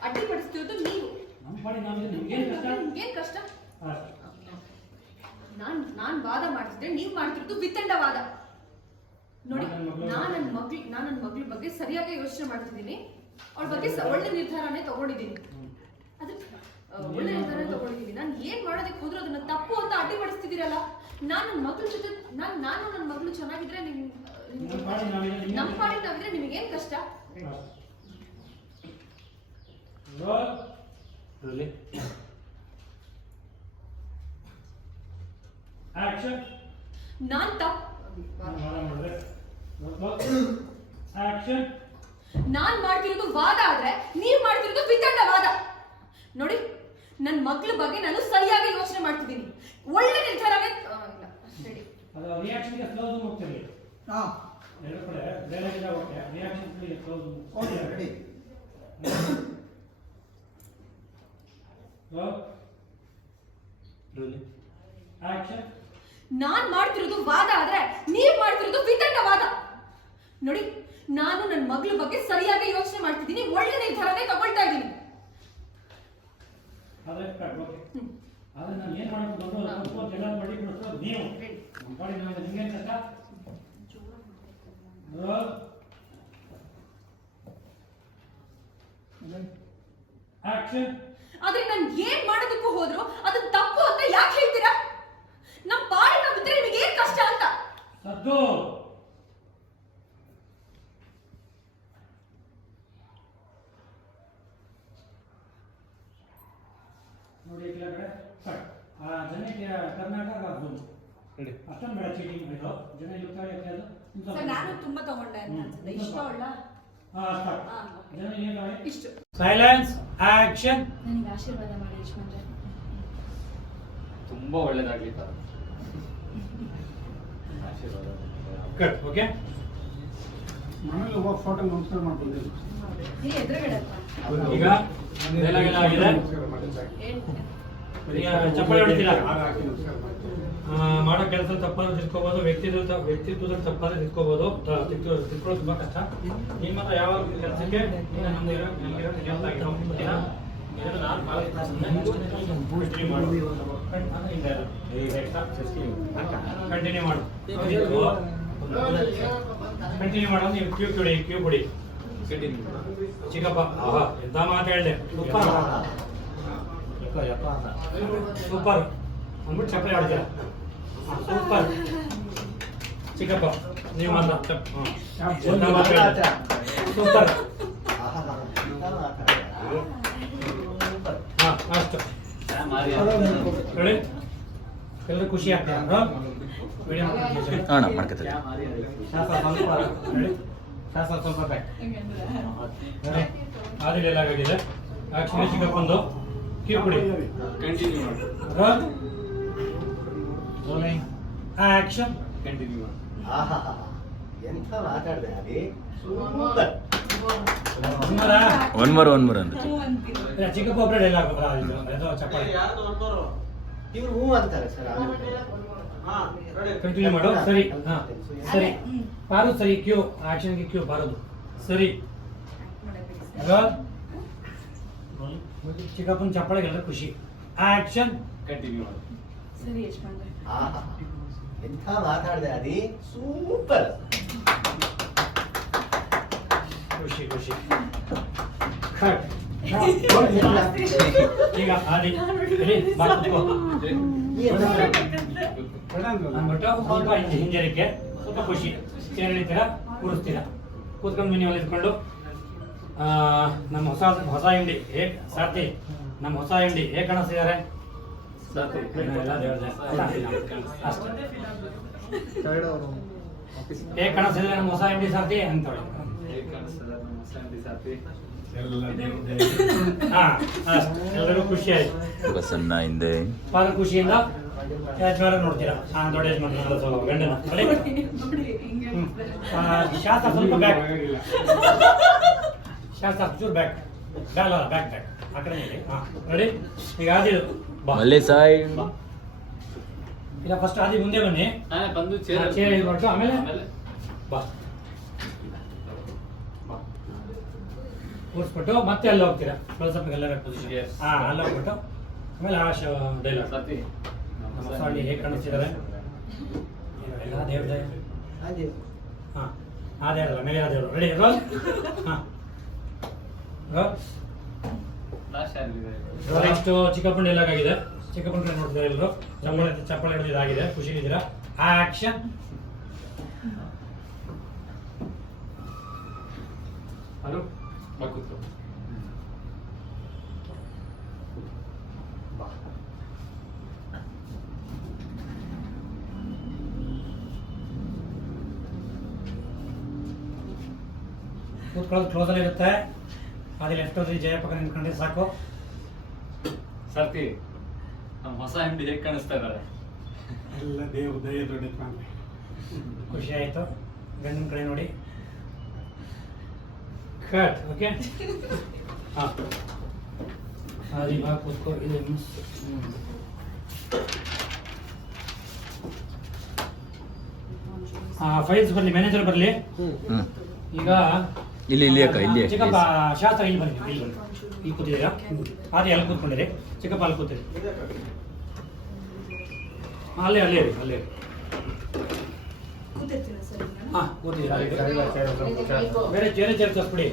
ಅಡ್ಡಿಪಡಿಸ್ತಿರೋದು ನೀವು. ನಮ್ಮ ಪಾಡಿ ನಾವು ನಿಮ್ಗೇನು ಕಷ್ಟ? ನಿಮ್ಗೇನ್ ಕಷ್ಟ? ಹಾ. ನಾನ್ ವಾದ ಮಾಡ್ತಿದ್ರೆ ನೀವ್ ಮಾಡ್ತಿರೋದು ವಿತಂಡವಾದ. ನೋಡಿ, ನಾನ್ ನನ್ನ ಮಗಳ ಬಗ್ಗೆ ಸರಿಯಾಗಿ ಯೋಚನೆ ಮಾಡ್ತಿದ್ದೀನಿ, ಅವಳ ಬಗ್ಗೆ ಒಳ್ಳೆ ನಿರ್ಧಾರನೇ ತಗೊಂಡಿದ್ದೀನಿ. ಅದ್ರ ಒಳ್ಳೆ ನಿರ್ಧಾರ ತಗೊಂಡಿದ್ದೀನಿ. ನಾನು ಏನ್ ಮಾಡೋದಕ್ಕೆ ಹೋದ್ರು ಅದನ್ನ ತಪ್ಪು ಅಂತ ಅಡ್ಡಿಪಡಿಸ್ತಿದ್ದೀರಲ್ಲ. ನಾನು ನನ್ನ ಮಗಳ ಜೊತೆ ನಾನು ನನ್ನ ಮಗಳು ಚೆನ್ನಾಗಿದ್ರೆ ನಮ್ಮ ಪಾಡಿಗೆ ನಾವಿದ್ರೆ ನಿಮಗೇನ್ ಕಷ್ಟ? ಆಕ್ಷನ್. ನಾನ್ ಆಕ್ಷನ್. ನಾನ್ ಮಾಡ್ತಿರೋದು ವಾದ ಆದ್ರೆ ನೀವ್ ಮಾಡ್ತಿರೋದು ವಿತಂಡವಾದ. ನೋಡಿ, ನನ್ನ ಮಗಳ ಬಗ್ಗೆ ನಾನು ಸರಿಯಾಗಿ ಯೋಚನೆ ಮಾಡ್ತಿದ್ದೀನಿ, ಒಳ್ಳೆ ನಿರ್ಧಾರನೇ ರೆಡಿ. ಅದು ರಿಯಾಕ್ಷನ್ಗೆ ಸ್ಲೋದು ಹೋಗ್ತೀರಿ. ಹಾ ಎರಡು ಕಡೆ ಬೇರೆ ಬೇರೆ ಹೋಗ್ತೇವೆ. ರಿಯಾಕ್ಷನ್ಗೆ ಸ್ಲೋದು ಓಕೆ ರೆಡಿ. ಆಕ್ಷನ್. ನಾನ್ ಮಾಡ್ತಿರೋದು ವಾದ ಆದ್ರೆ ನೀವ್ ಮಾಡ್ತಿರೋದು ವಿತಂಡವಾದ. ನೋಡಿ, ನಾನು ನನ್ನ ಮಗಳ ಬಗ್ಗೆ ಸರಿಯಾಗಿ ಯೋಚನೆ ಮಾಡ್ತಿದ್ದೀನಿ, ಒಳ್ಳೆ ನಿರ್ಧಾರನೇ ತಗೊಳ್ತಾ ಇದ್ದೀನಿ. ಆದ್ರೆ ನಾನು ಏನ್ ಮಾಡಬೇಕು ಅಂತ ಎಲ್ಲ ಬಡ್ಡಿ ಕೊಡ್ಸೋದು ನೀವು. ನಮ್ಮ ಪಾಡಿ ನಾವು ನಿಮ್ಗೇನು ಕಷ್ಟ? ಆಕ್ಷನ್. ಆದ್ರೆ ನಾನು ಏನ್ ಮಾಡೋದಕ್ಕೂ ಹೋದ್ರು ಅದನ್ನ ತಪ್ಪು ಅಂತ ಯಾಕೆ ಹೇಳ್ತೀರಾ? ನಮ್ಮ ಪಾಡಿ ನಾವಿದ್ರೆ ನಿಮಗೆ ಏನ್ ಕಷ್ಟ ಅಂತ? ಸದ್ದು. ನೋಡಿ ಈ ಕಡೆ ಕಟ್. ಆ ಜನಕ್ಕೆ ಕರ್ನಾಟಕ ಝೂಮ್ ಅಷ್ಟೊಂದು ಬೇಡ ಚೀಟಿಂಗ್ ಇದು. ಜನ ಇರ್ತಾರೆ ಅದು ಸರ್, ನಾನು ತುಂಬಾ ತಗೊಂಡೆ ಅಂತ ಅನ್ಸುತ್ತೆ. ಇಷ್ಟ ಒಳ್ಳ ಜನ ಏನು ಇಷ್ಟು ಸೈಲೆನ್ಸ್. ಆಕ್ಷನ್. ನನಗೆ ಆಶೀರ್ವಾದ ಮಾಡಿ ಯಜಮಾನ್ರೆ. ತುಂಬಾ ಒಳ್ಳೇದಾಗ್ಲಿ ಸರ್. ಆಶೀರ್ವಾದ. ಕಟ್. ಓಕೆ. ಮನೇಲಿ ಹೋಗೋ ಫೋಟೋ ನಮಸ್ಕಾರ ಮಾಡ್ಕೊಂತೀನಿ. ನೀ ಎದುರುಗಡೆ ಈಗ ಎಲ್ಲ ಆಗಿದೆ. ಈಗ ಚಪ್ಪಾಳೆ ಹೊಡಿತೀರಾ? ಮಾಡೋ ಕೆಲಸ ತಪ್ಪಾದ್ರೆ ತಿಳ್ಕೊಬೋದು, ವ್ಯಕ್ತಿತ್ವದಲ್ಲಿ ತಪ್ಪಾದ್ರೆ ತಿಳ್ಕೊಬೋದು. ತಿಳ್ಕೊಳ್ಳೋದು ತುಂಬಾ ಕಷ್ಟ. ನಿಮ್ಮ ಹತ್ರ ಯಾವ ಕೆಲಸಕ್ಕೆ ಕಂಟಿನ್ಯೂ ಮಾಡು. ಕಂಟಿನ್ಯೂ ಮಾಡೋ. ನೀವು ಕ್ಯೂ ಕೊಡಿ. ಚಿಕ್ಕಪ್ಪ. ಆಹಾ, ಎಂತ ಮಾತು ಹೇಳಿದೆ. ಸೂಪರ್ ಅಂದ್ಬಿಟ್ಟು ಚಪ್ಪಲಿ ಆಡ್ತೀರ. ಸೂಪರ್. ಚಿಕ್ಕಪ್ಪ ನೀವು ಮಾತ್ರ ಸೂಪರ್. ಹಾ, ಅಷ್ಟು ಹೇಳಿ. ಎಲ್ಲರೂ ಖುಷಿ ಆಗ್ತಾರೆ. ಅಣ್ಣ ಮಾಡ್ಕೊತಾರೆ. ಸ್ವಲ್ಪ ಬ್ಯಾಕ್ ಆದಿಲ್ಲ ಆಗಿದೆ. ಆಕ್ಷನ್. ಚಿಕ್ಕಪ್ಪಂದು ಕ್ಯೂ ಕೊಡಿ. ಕಂಟಿನ್ಯೂ ಮಾಡಿ. ಆಕ್ಷನ್. ಕಂಟಿನ್ಯೂ ಮಾಡಿ. ಎಂಥ ಮಾತಾಡಿದೆ ಅದಿ. ಸೂಪರ್. ಒನ್ ಮೋರ್ ಅಂದ್ರೆ ಚಿಕ್ಕಪ್ಪ ಒಬ್ಬರೇ ಡೈಲಾಗ್ ಚಪ್ಪಾಳೆ. ಇವ್ರು ಹೂ ಅಂತಾರೆ ಸರ್. ಕಂಟಿನ್ಯೂ ಮಾಡು. ಸರಿ. ಹಾ, ಸರಿ. ಬಾರು ಸರಿ. ಕ್ಯೂ. ಆಕ್ಷನ್ಗೆ ಕ್ಯೂ ಬಾರದು. ಸರಿ. ಚಿಕ್ಕಪ್ಪನ ಚಪ್ಪಾಳೆಗೆ ಎಲ್ಲರೂ ಖುಷಿ. ಆಕ್ಷನ್. ಕಂಟಿನ್ಯೂ ಮಾಡಿ. ಸರಿ ಯಜಮಾನ್ರೆ. ಎಂಥ ಮಾತಾಡಿದೆ ಅದಿ. ಸೂಪರ್. ಖುಷಿ. ಕಟ್. ಈಗ ಆದಿ ಅಂದ್ಬಿಟ್ಟು ಸ್ವಲ್ಪ ಹಿಂಜರಿಕೆ, ಸ್ವಲ್ಪ ಖುಷಿ. ಚೇರ್ ಎಳಿತೀರಾ, ಕೂರಿಸ್ತೀರಾ. ಕೂತ್ಕೊಂಡು ಮಿನಿ ಇಟ್ಕೊಂಡು ನಮ್ಮ ಹೊಸ ಎಂಡಿ ಸಾರ್ಥಿ, ನಮ್ಮ ಹೊಸ ಎಂಡಿ ಹೇಗೆ ಕಾಣಿಸ್ತಿದ್ದಾರೆ? ಹೇಗೆ ಕಾಣಿಸ್ತಿದ್ದಾರೆ ನಮ್ಮ ಹೊಸ ಎಂಡಿ ಸಾರ್ಥಿ ಅಂತ ಹಾ, ಎಲ್ಲರಿಗೂ ಖುಷಿ ಆಯ್ತು. ಬಸನ್ನ ಹಿಂದೆ ಭಾಳ ಖುಷಿಯಿಂದ ಯಜಮಾನ ನೋಡ್ತೀರಾ ದೊಡ್ಡ ಯಜಮಾನ ಗಂಡನ ರೆಡಿ ನೋಡಿ ಹಿಂಗೆ ಶಾಸ್ತ್ರ ಸ್ವಲ್ಪ ಬ್ಯಾಕ್ ಶಾಸ್ತ್ರ ಚೂರು ಬ್ಯಾಕ್ ಬ್ಯಾಕ್ ಬ್ಯಾಕ್ ಆ ಕಡೆ ಹೇಳಿ ಹಾಂ ರೆಡಿ ಈಗ ಆದಿರು ಬಾ ಮಲ್ಲೆ ಸಾಯ್ ಬಾ. ಇಲ್ಲ ಫಸ್ಟ್ ಆದಿ ಮುಂದೆ ಬನ್ನಿ ಬಂದು ಚೇರ್ ಇರ್ಬೇಕು ಆಮೇಲೆ ಬಾ ಬಾ ಕೂರಿಸ್ಬಿಟ್ಟು ಮತ್ತೆ ಅಲ್ಲಿ ಹೋಗ್ತೀರಾ ಕ್ಲೋಸ್ ಅಪ್ ಎಲ್ಲ ಪೊಸಿಷನ್ Yes. ಹಾಂ ಅಲ್ಲಿ ಹೋಗ್ಬಿಟ್ಟು ಆಮೇಲೆ ಆ ಡೈಲಾಗ್ ಸರ್ತಿ ನಮ್ಮ ಹೊಸ ಹೇಗೆ ಕಾಣಿಸ್ತಿದ್ದಾರೆ ಎಲ್ಲ ದೇವ್ರದೇ ಅದೇ ಹಾಂ ಆ ದೇವ್ರಲ್ಲ ಮೇಲೆ ಆ ದೇವರು ರೆಡಿ ರೋಲ್ ಹಾಂ ರೋಲ್ ಲಾಸ್ಟ್ ಯಾರಿದೆ ನೆಕ್ಸ್ಟ್ ಚಿಕ್ಕಪ್ಪನ ಡೈಲಾಗ್ ಆಗಿದೆ ಚಿಕ್ಕಪ್ಪನ ಕಡೆ ನೋಡ್ತಿದ್ದಾರೆ ಎಲ್ಲರೂ ಚಪ್ಪಳೆ ಹಿಡಿದು ಇದಾಗಿದೆ ಖುಷಿ ಇದ್ದೀರಾ ಆಕ್ಷನ್ ಹಲೋ ಬಾ ಕೂತ್ಕೋ ಕೂತ್ಕೊಳ್ಳೋದು ಕ್ಲೋಸಲ್ಲಿ ಇರುತ್ತೆ ಅದೇ ಲೆಫ್ಟ್ ಹೋದ್ರಿ ಜಯ ಪಕ್ಕ ನಿಂತ್ಕೊಂಡ್ರೆ ಸಾಕು ಸರ್ತಿ ನಮ್ಮ ಹೊಸ MD ಹೇಗೆ ಕಾಣಿಸ್ತಾ ಇದ್ದಾರೆ ಎಲ್ಲ ದೇವ್ರ ದಯ ದೊಡ್ಡ ಕಾಣೆ. ಖುಷಿ ಆಯಿತು ಗಂಡನ ಕಡೆ ನೋಡಿ ಕಟ್ ಓಕೆ ಹಾಂ ಅದು ಇವಾಗ ಕೂತ್ಕೋ ಇದು ಫೈಲ್ಸ್ ಬರಲಿ ಮ್ಯಾನೇಜರ್ ಬರಲಿ ಹ್ಮ್ ಈಗ ಇಲ್ಲಿ ಅಕ್ಕ ಇಲ್ಲಿ ಚಿಕ್ಕಪ್ಪ ಶಾಸ್ತ್ರ ಇಲ್ಲಿ ಬನ್ನಿ ಇಲ್ಲಿ ಬನ್ನಿ ಇಲ್ಲಿ ಕೂತಿದ್ದೀರಾ ಅದೇ ಅಲ್ಲಿ ಕೂತ್ಕೊಂಡಿರಿ ಚಿಕ್ಕಪ್ಪ ಅಲ್ಲಿ ಕೂತಿರಿ ಅಲ್ಲೇ ಅಲ್ಲೇ ಇರಿ ಅಲ್ಲೇ ಇರಿ ಕೂತಿರ್ತೀರ ಸರ್ ಹಾಂ ಕೂತಿದ್ದೀರಾ ಬೇರೆ ಚೇರೆ ತರಿಸ್ಬಿಡಿ